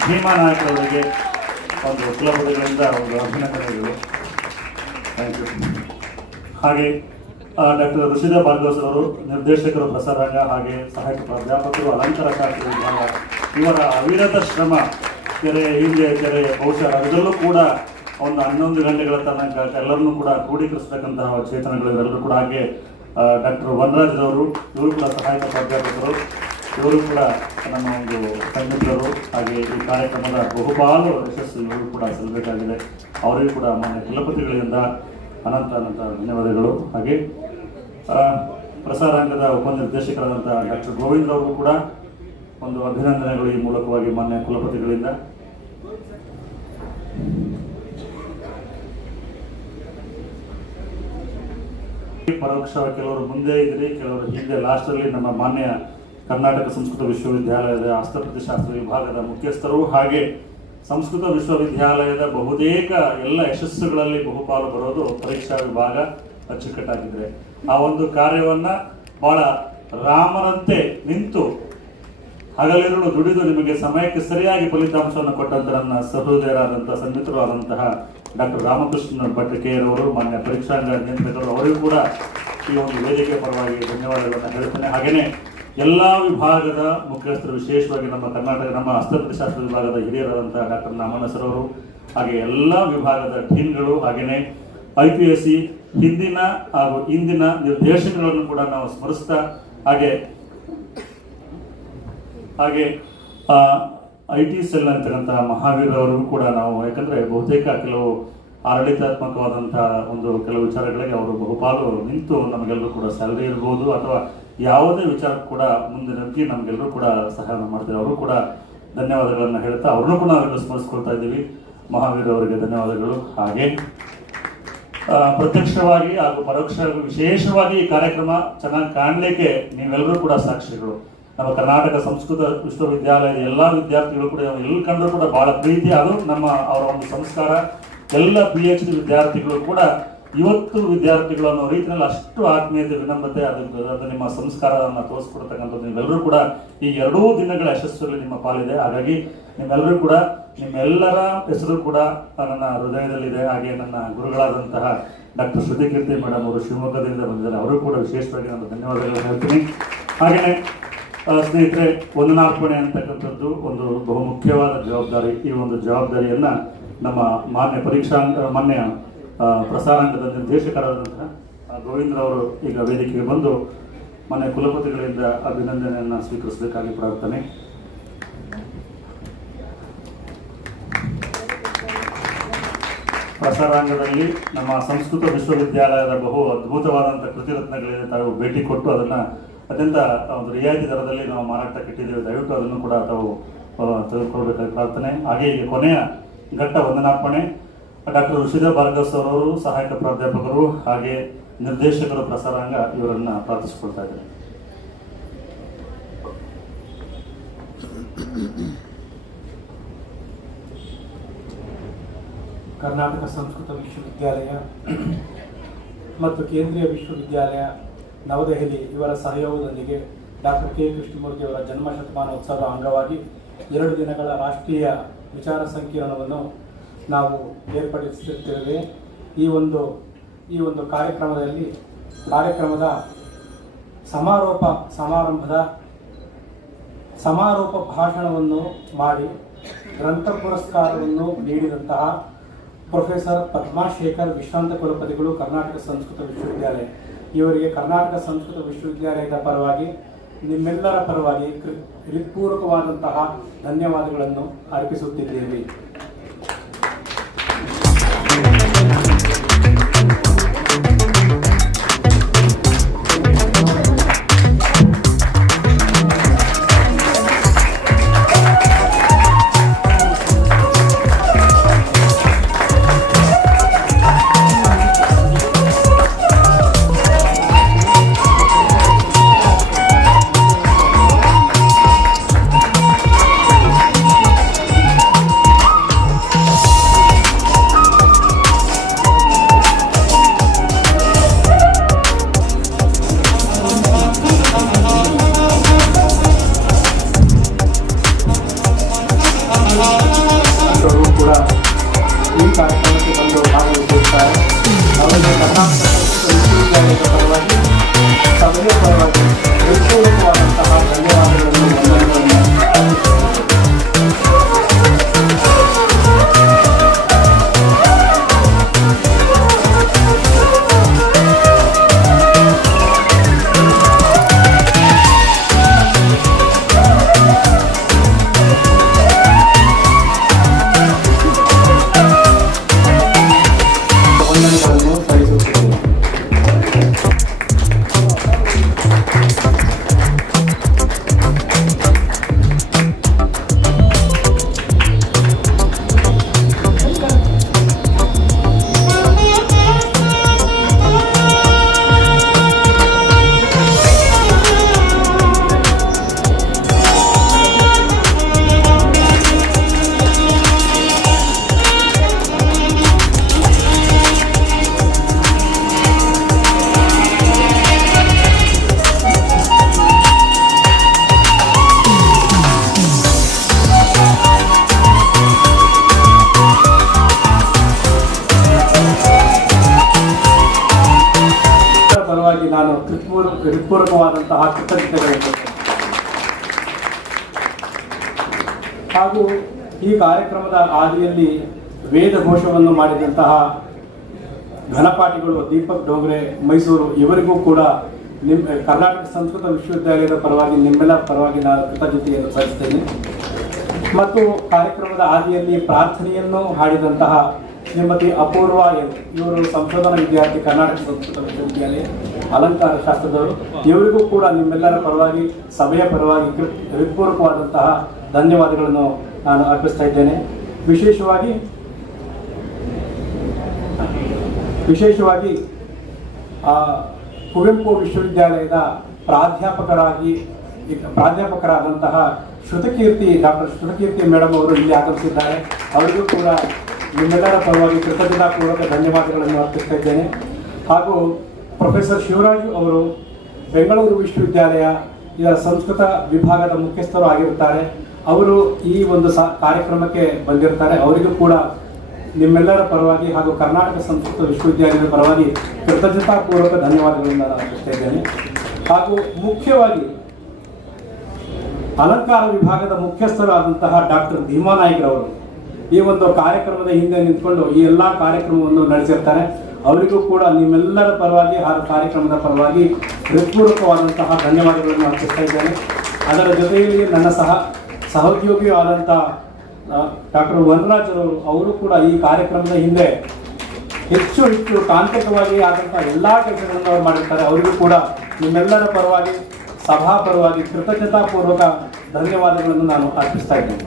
ಭೀಮಾ ನಾಯಕ್ ಅವರಿಗೆ ಒಂದು ಕುಲಪತಿಗಳಿಂದ ಒಂದು ಅಭಿನಂದನೆಗಳು. Thank you. ಹಾಗೆ ಡಾಕ್ಟರ್ ಋಷಿದೇವ್ ಭಾರ್ಗವ್ ಅವರು ನಿರ್ದೇಶಕರು ಪ್ರಸಾರಾಂಗ, ಹಾಗೆ ಸಹಾಯಕ ಪ್ರಾಧ್ಯಾಪಕರು ಅಲಂಕಾರ ಶಾಸ್ತ್ರ ವಿಭಾಗ, ಇವರ ಅವಿರತ ಶ್ರಮ, ಹಿಂದೆ ಬಹುಶಃ ಅದರಲ್ಲೂ ಕೂಡ ಒಂದು 11 ಗಂಟೆಗಳ ತನಕ ಎಲ್ಲರನ್ನೂ ಕೂಡ ಕ್ರೋಢೀಕರಿಸತಕ್ಕಂತಹ ಚೇತನಗಳು ಇವರೆಲ್ಲರೂ ಕೂಡ. ಹಾಗೆ ಡಾಕ್ಟರ್ ವನರಾಜ್ ಅವರು, ಇವರು ಕೂಡ ಸಹಾಯಕ ಪ್ರಾಧ್ಯಾಪಕರು, ಇವರು ಕೂಡ ನಮ್ಮ ಒಂದು ಸಂಘಟಕರು. ಹಾಗೆ ಈ ಕಾರ್ಯಕ್ರಮದ ಬಹುಪಾಲು ಯಶಸ್ಸು ಇವರು ಕೂಡ ಸಲ್ಲಬೇಕಾಗಿದೆ. ಅವರಿಗೂ ಕೂಡ ಮಾನ್ಯ ಕುಲಪತಿಗಳಿಂದ ಅನಂತ ಧನ್ಯವಾದಗಳು. ಹಾಗೆ ಪ್ರಸಾರಾಂಗದ ಉಪನಿರ್ದೇಶಕರಾದಂತಹ ಡಾಕ್ಟರ್ ಗೋವಿಂದ್ ಅವರು ಕೂಡ ಒಂದು ಅಭಿನಂದನೆಗಳು ಈ ಮೂಲಕವಾಗಿ ಮಾನ್ಯ ಕುಲಪತಿಗಳಿಂದ. ಪರೋಕ್ಷ ಕೆಲವರು ಮುಂದೆ ಇದ್ರಿ, ಕೆಲವರು ಹಿಂದೆ ಲಾಸ್ಟಲ್ಲಿ ನಮ್ಮ ಮಾನ್ಯ ಕರ್ನಾಟಕ ಸಂಸ್ಕೃತ ವಿಶ್ವವಿದ್ಯಾಲಯದ ಹಸ್ತಪ್ರತಿಶಾಸ್ತ್ರ ವಿಭಾಗದ ಮುಖ್ಯಸ್ಥರು, ಹಾಗೆ ಸಂಸ್ಕೃತ ವಿಶ್ವವಿದ್ಯಾಲಯದ ಬಹುತೇಕ ಎಲ್ಲ ಯಶಸ್ಸುಗಳಲ್ಲಿ ಬಹುಪಾಲು ಬರೋದು ಪರೀಕ್ಷಾ ವಿಭಾಗ ಅಚ್ಚುಕಟ್ಟಾಗಿದ್ರೆ ಆ ಒಂದು ಕಾರ್ಯವನ್ನ ಬಹಳ ರಾಮರಂತೆ ನಿಂತು ಹಗಲಿರುಳು ದುಡಿದು ನಿಮಗೆ ಸಮಯಕ್ಕೆ ಸರಿಯಾಗಿ ಫಲಿತಾಂಶವನ್ನು ಕೊಟ್ಟಂತ ನನ್ನ ಸಹೃದಯರಾದಂತಹ ಸನ್ಮಿತ್ರರಾದಂತಹ ಡಾಕ್ಟರ್ ರಾಮಕೃಷ್ಣ ಭಟ್ಕೇರವರು, ಮಾನ್ಯ ಪರೀಕ್ಷಾಂಗ ನಿಯಂತ್ರಕರು, ಅವರಿಗೂ ಕೂಡ ಈ ಒಂದು ವೇದಿಕೆ ಪರವಾಗಿ ಧನ್ಯವಾದಗಳನ್ನು ಹೇಳ್ತೇನೆ. ಹಾಗೆಯೇ ಎಲ್ಲ ವಿಭಾಗದ ಮುಖ್ಯಸ್ಥರು, ವಿಶೇಷವಾಗಿ ನಮ್ಮ ಹಸ್ತಪ್ರತಿಶಾಸ್ತ್ರ ವಿಭಾಗದ ಹಿರಿಯರಾದಂತಹ ಡಾಕ್ಟರ್ ನಾಮಣ್ಣ ಸರ್ ಅವರು, ಹಾಗೆ ಎಲ್ಲ ವಿಭಾಗದ ಟೀಮ್ಗಳು, ಹಾಗೆಯೇ IPSC ಹಿಂದಿನ ಹಾಗೂ ಇಂದಿನ ನಿರ್ದೇಶಕಗಳನ್ನು ಕೂಡ ನಾವು ಸ್ಮರಿಸ್ತಾ, ಹಾಗೆ IT ಸೆಲ್ ಅಂತಕ್ಕಂತಹ ಮಹಾವೀರ್ ಅವರಿಗೂ ಕೂಡ ನಾವು, ಯಾಕಂದ್ರೆ ಬಹುತೇಕ ಕೆಲವು ಆಡಳಿತಾತ್ಮಕವಾದಂತಹ ಕೆಲವು ವಿಚಾರಗಳಿಗೆ ಅವರು ಬಹುಪಾಲು ನಿಂತು ನಮಗೆಲ್ಲರೂ ಕೂಡ ಸ್ಯಾಲರಿ ಇರ್ಬೋದು ಅಥವಾ ಯಾವುದೇ ವಿಚಾರ ಕೂಡ ಮುಂದೆ ನಂಬಿ ನಮಗೆಲ್ಲರೂ ಕೂಡ ಸಹಾಯ ಮಾಡ್ತಾರೆ. ಅವರು ಕೂಡ ಧನ್ಯವಾದಗಳನ್ನು ಹೇಳ್ತಾ ಅವ್ರನ್ನೂ ಕೂಡ ನಾವೆಲ್ಲ ಸ್ಮರಿಸ್ಕೊಳ್ತಾ ಇದ್ದೀವಿ. ಮಹಾವೀರ್ ಅವರಿಗೆ ಧನ್ಯವಾದಗಳು. ಹಾಗೆ ಪ್ರತ್ಯಕ್ಷವಾಗಿ ಹಾಗೂ ಪರೋಕ್ಷವಾಗಿ ವಿಶೇಷವಾಗಿ ಈ ಕಾರ್ಯಕ್ರಮ ಚೆನ್ನಾಗಿ ಕಾಣಲಿಕ್ಕೆ ನೀವೆಲ್ಲರೂ ಕೂಡ ಸಾಕ್ಷಿಗಳು. ನಮ್ಮ ಕರ್ನಾಟಕ ಸಂಸ್ಕೃತ ವಿಶ್ವವಿದ್ಯಾಲಯದ ಎಲ್ಲ ವಿದ್ಯಾರ್ಥಿಗಳು ಕೂಡ ಎಲ್ಲಿ ಕಂಡ್ರು ಕೂಡ ಬಹಳ ಪ್ರೀತಿ, ಅದು ಅವರ ಒಂದು ಸಂಸ್ಕಾರ. ಎಲ್ಲ PhD ವಿದ್ಯಾರ್ಥಿಗಳು ಕೂಡ ಇವತ್ತು ವಿದ್ಯಾರ್ಥಿಗಳು ಅನ್ನೋ ರೀತಿಯಲ್ಲಿ ಅಷ್ಟು ಆತ್ಮೀಯತೆ, ವಿನಮ್ರತೆ, ಅದು ನಿಮ್ಮ ಸಂಸ್ಕಾರವನ್ನು ತೋರಿಸ್ಕೊಡ್ತಕ್ಕಂಥದ್ದು. ನೀವೆಲ್ಲರೂ ಕೂಡ ಈ 2 ದಿನಗಳ ಯಶಸ್ಸಲ್ಲಿ ನಿಮ್ಮ ಪಾಲಿದೆ. ಹಾಗಾಗಿ ನಿಮ್ಮೆಲ್ಲರೂ ಕೂಡ, ನಿಮ್ಮೆಲ್ಲರ ಹೆಸರು ಕೂಡ ನನ್ನ ಹೃದಯದಲ್ಲಿದೆ. ಹಾಗೆ ನನ್ನ ಗುರುಗಳಾದಂತಹ ಡಾಕ್ಟರ್ ಶ್ರುತಿಕೀರ್ತಿ ಮೇಡಮ್ ಅವರು ಶಿವಮೊಗ್ಗದಿಂದ ಬಂದಿದ್ದಾರೆ, ಅವರು ಕೂಡ ವಿಶೇಷವಾಗಿ ನಾನು ಧನ್ಯವಾದಗಳನ್ನು ಹೇಳ್ತೀನಿ. ಹಾಗೆಯೇ ಸ್ನೇಹಿತರೆ, ವಂದನಾರ್ಪಣೆ ಅಂತಕ್ಕಂಥದ್ದು ಒಂದು ಬಹುಮುಖ್ಯವಾದ ಜವಾಬ್ದಾರಿ. ಈ ಒಂದು ಜವಾಬ್ದಾರಿಯನ್ನು ನಮ್ಮ ಮಾನ್ಯ ಪ್ರಸಾರಾಂಗದ ನಿರ್ದೇಶಕರಾದಂತಹ ಗೋವಿಂದ್ರ ಅವರು ಈಗ ವೇದಿಕೆಗೆ ಬಂದು ಮಾನ್ಯ ಕುಲಪತಿಗಳಿಂದ ಅಭಿನಂದನೆಯನ್ನು ಸ್ವೀಕರಿಸಬೇಕಾಗಿ ಪ್ರಾರ್ಥನೆ. ಪ್ರಸಾರಾಂಗದಲ್ಲಿ ನಮ್ಮ ಸಂಸ್ಕೃತ ವಿಶ್ವವಿದ್ಯಾಲಯದ ಬಹು ಅದ್ಭುತವಾದಂಥ ಕೃತಿರತ್ನಗಳಿಗೆ ತಾವು ಭೇಟಿ ಕೊಟ್ಟು ಅದನ್ನು ಅತ್ಯಂತ ಒಂದು ರಿಯಾಯಿತಿ ದರದಲ್ಲಿ ನಾವು ಮಾರಾಟಕ್ಕೆ ಇಟ್ಟಿದ್ದೇವೆ. ದಯವಿಟ್ಟು ಅದನ್ನು ಕೂಡ ತಾವು ತೆಗೆದುಕೊಳ್ಬೇಕಾಗಿ ಪ್ರಾರ್ಥನೆ. ಹಾಗೆ ಈಗ ಕೊನೆಯ ಘಟ್ಟ ವಂದನಾರ್ಪಣೆ. ಡಾಕ್ಟರ್ ಋಷಿಧರ್ ಭಾರ್ಗವ್ ಸರ್ ಅವರು, ಸಹಾಯಕ ಪ್ರಾಧ್ಯಾಪಕರು ಹಾಗೆ ನಿರ್ದೇಶಕರು, ಪ್ರಸಾರಾಂಗ, ಇವರನ್ನು ಪ್ರಾರ್ಥಿಸಿಕೊಳ್ತಾ ಇದ್ದಾರೆ. ಕರ್ನಾಟಕ ಸಂಸ್ಕೃತ ವಿಶ್ವವಿದ್ಯಾಲಯ ಮತ್ತು ಕೇಂದ್ರೀಯ ವಿಶ್ವವಿದ್ಯಾಲಯ ನವದೆಹಲಿ ಇವರ ಸಹಯೋಗದೊಂದಿಗೆ ಡಾಕ್ಟರ್ ಕೆ ಕೃಷ್ಣಮೂರ್ತಿ ಅವರ ಜನ್ಮ ಶತಮಾನೋತ್ಸವದ ಅಂಗವಾಗಿ 2 ದಿನಗಳ ರಾಷ್ಟ್ರೀಯ ವಿಚಾರ ಸಂಕಿರಣವನ್ನು ನಾವು ಏರ್ಪಡಿಸುತ್ತಿದ್ದೇವೆ. ಈ ಒಂದು ಕಾರ್ಯಕ್ರಮದ ಸಮಾರೋಪ ಭಾಷಣವನ್ನು ಮಾಡಿ ಗ್ರಂಥ ಪುರಸ್ಕಾರವನ್ನು ನೀಡಿದಂತಹ ಪ್ರೊಫೆಸರ್ ಪದ್ಮಾಶೇಖರ್ ವಿಶ್ರಾಂತ ಕುಲಪತಿಗಳು, ಕರ್ನಾಟಕ ಸಂಸ್ಕೃತ ವಿಶ್ವವಿದ್ಯಾಲಯ, ಇವರಿಗೆ ಕರ್ನಾಟಕ ಸಂಸ್ಕೃತ ವಿಶ್ವವಿದ್ಯಾಲಯದ ಪರವಾಗಿ, ನಿಮ್ಮೆಲ್ಲರ ಪರವಾಗಿ ಹೃತ್ಪೂರ್ವಕವಾದಂತಹ ಧನ್ಯವಾದಗಳನ್ನು ಅರ್ಪಿಸುತ್ತಿದ್ದೇವೆ. ಹೃತ್ಪೂರ್ವಕವಾದಂತಹ ಕೃತಜ್ಞತೆಗಳು. ಹಾಗೂ ಈ ಕಾರ್ಯಕ್ರಮದ ಆದಿಯಲ್ಲಿ ವೇದ ಘೋಷವನ್ನು ಮಾಡಿದಂತಹ ಘನಪಾಠಿಗಳು ದೀಪಕ್ ಡೋಂಗ್ರೆ ಮೈಸೂರು, ಇವರಿಗೂ ಕೂಡ ಕರ್ನಾಟಕ ಸಂಸ್ಕೃತ ವಿಶ್ವವಿದ್ಯಾಲಯದ ಪರವಾಗಿ ನಿಮ್ಮೆಲ್ಲ ಪರವಾಗಿ ನಾನು ಕೃತಜ್ಞತೆಯನ್ನು ಸಲ್ಲಿಸ್ತೇನೆ. ಮತ್ತು ಕಾರ್ಯಕ್ರಮದ ಆದಿಯಲ್ಲಿ ಪ್ರಾರ್ಥನೆಯನ್ನು ಹಾಡಿದಂತಹ ಶ್ರೀಮತಿ ಅಪೂರ್ವ ಎನ್, ಇವರು ಸಂಶೋಧನಾ ವಿದ್ಯಾರ್ಥಿ, ಕರ್ನಾಟಕ ಸಂಸ್ಕೃತ ವಿಶ್ವವಿದ್ಯಾಲಯ ಅಲಂಕಾರ ಶಾಸ್ತ್ರದವರು. ಇವರಿಗೂ ಕೂಡ ನಿಮ್ಮೆಲ್ಲರ ಪರವಾಗಿ, ಸಭೆಯ ಪರವಾಗಿ ಹೃತ್ಪೂರ್ವಕವಾದಂತಹ ಧನ್ಯವಾದಗಳನ್ನು ನಾನು ಅರ್ಪಿಸ್ತಾ ಇದ್ದೇನೆ. ವಿಶೇಷವಾಗಿ ಕುವೆಂಪು ವಿಶ್ವವಿದ್ಯಾಲಯದ ಪ್ರಾಧ್ಯಾಪಕರಾದಂತಹ ಡಾಕ್ಟರ್ ಶ್ರುತಕೀರ್ತಿ ಮೇಡಮ್ ಅವರು ಇಲ್ಲಿ ಆಗಮಿಸಿದ್ದಾರೆ. ಅವರಿಗೂ ಕೂಡ ನಿಮ್ಮೆಲ್ಲರ ಪರವಾಗಿ ಕೃತಜ್ಞತಾಪೂರ್ವಕ ಧನ್ಯವಾದಗಳನ್ನು ಅರ್ಪಿಸ್ತಾ ಇದ್ದೇನೆ. ಹಾಗೂ ಪ್ರೊಫೆಸರ್ ಶಿವರಾಜು ಅವರು ಬೆಂಗಳೂರು ವಿಶ್ವವಿದ್ಯಾಲಯ ಇದರ ಸಂಸ್ಕೃತ ವಿಭಾಗದ ಮುಖ್ಯಸ್ಥರು ಆಗಿರುತ್ತಾರೆ. ಅವರು ಈ ಒಂದು ಕಾರ್ಯಕ್ರಮಕ್ಕೆ ಬಂದಿರ್ತಾರೆ. ಅವರಿಗೂ ಕೂಡ ನಿಮ್ಮೆಲ್ಲರ ಪರವಾಗಿ ಹಾಗೂ ಕರ್ನಾಟಕ ಸಂಸ್ಕೃತ ವಿಶ್ವವಿದ್ಯಾಲಯದ ಪರವಾಗಿ ಕೃತಜ್ಞತಾಪೂರ್ವಕ ಧನ್ಯವಾದಗಳನ್ನು ನಾನು ಅರ್ಪಿಸ್ತಾ ಇದ್ದೇನೆ. ಹಾಗೂ ಮುಖ್ಯವಾಗಿ ಅಲಂಕಾರ ವಿಭಾಗದ ಮುಖ್ಯಸ್ಥರಾದಂತಹ ಡಾಕ್ಟರ್ ಭೀಮಾನಾಯ್ಕರವರು ಈ ಒಂದು ಕಾರ್ಯಕ್ರಮದ ಹಿಂದೆ ನಿಂತ್ಕೊಂಡು ಈ ಎಲ್ಲ ಕಾರ್ಯಕ್ರಮವನ್ನು ನಡೆಸಿರ್ತಾರೆ. ಅವರಿಗೂ ಕೂಡ ನಿಮ್ಮೆಲ್ಲರ ಪರವಾಗಿ ಹಾಗೂ ಕಾರ್ಯಕ್ರಮದ ಪರವಾಗಿ ಹೃತ್ಪೂರ್ವಕವಾದಂತಹ ಧನ್ಯವಾದಗಳನ್ನು ಅರ್ಪಿಸ್ತಾ ಇದ್ದೇನೆ. ಅದರ ಜೊತೆಯಲ್ಲಿ ನನ್ನ ಸಹೋದ್ಯೋಗಿ ಆದಂಥ ಡಾಕ್ಟರ್ ವನರಾಜ್ ಅವರು ಕೂಡ ಈ ಕಾರ್ಯಕ್ರಮದ ಹಿಂದೆ ಹೆಚ್ಚು ತಾಂತ್ರಿಕವಾಗಿ ಆದಂಥ ಎಲ್ಲ ಕೆಲಸಗಳನ್ನು ಅವರು ಮಾಡಿರ್ತಾರೆ. ಅವರಿಗೂ ಕೂಡ ನಿಮ್ಮೆಲ್ಲರ ಪರವಾಗಿ, ಸಭಾ ಪರವಾಗಿ ಕೃತಜ್ಞತಾಪೂರ್ವಕ ಧನ್ಯವಾದಗಳನ್ನು ನಾನು ಅರ್ಪಿಸ್ತಾ ಇದ್ದೇನೆ.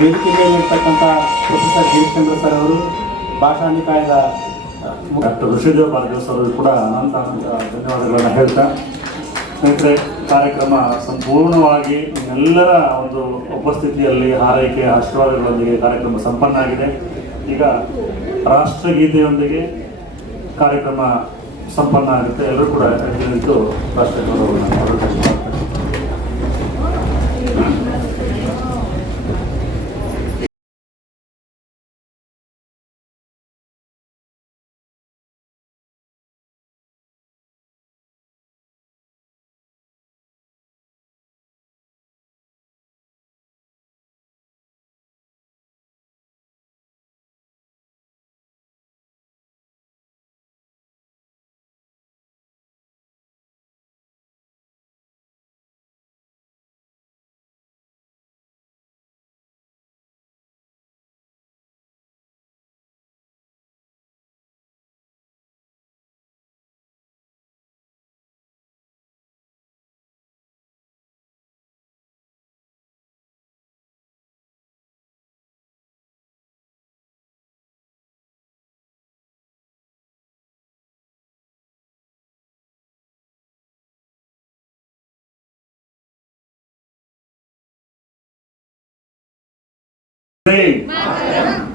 ವೇದಿಕೆ ಮೇಲಿರ್ತಕ್ಕಂಥ ಪ್ರೊಫೆಸರ್ ಗಿರೀಶ್ಚಂದ್ರ ಸರ್ ಅವರು, ಭಾಷಾ ನಿಕಾಯದ ಡಾಕ್ಟರ್ ಋಷಿದೇವ್ ಭಾರ್ಗವ್ ಸರ್ ಕೂಡ ಅನಂತ ಧನ್ಯವಾದಗಳನ್ನು ಹೇಳ್ತಾ, ಸ್ನೇಹಿತರೆ, ಕಾರ್ಯಕ್ರಮ ಸಂಪೂರ್ಣವಾಗಿ ಎಲ್ಲರ ಒಂದು ಉಪಸ್ಥಿತಿಯಲ್ಲಿ ಹಾರೈಕೆ ಆಶೀರ್ವಾದಗಳೊಂದಿಗೆ ಕಾರ್ಯಕ್ರಮ ಸಂಪನ್ನ ಆಗಿದೆ. ಈಗ ರಾಷ್ಟ್ರಗೀತೆಯೊಂದಿಗೆ ಕಾರ್ಯಕ್ರಮ ಸಂಪನ್ನ ಆಗುತ್ತೆ. ಎಲ್ಲರೂ ಕೂಡ ನಿಂತು ರಾಷ್ಟ್ರಗೀತೆ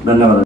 ಧನ್ಯವಾದ.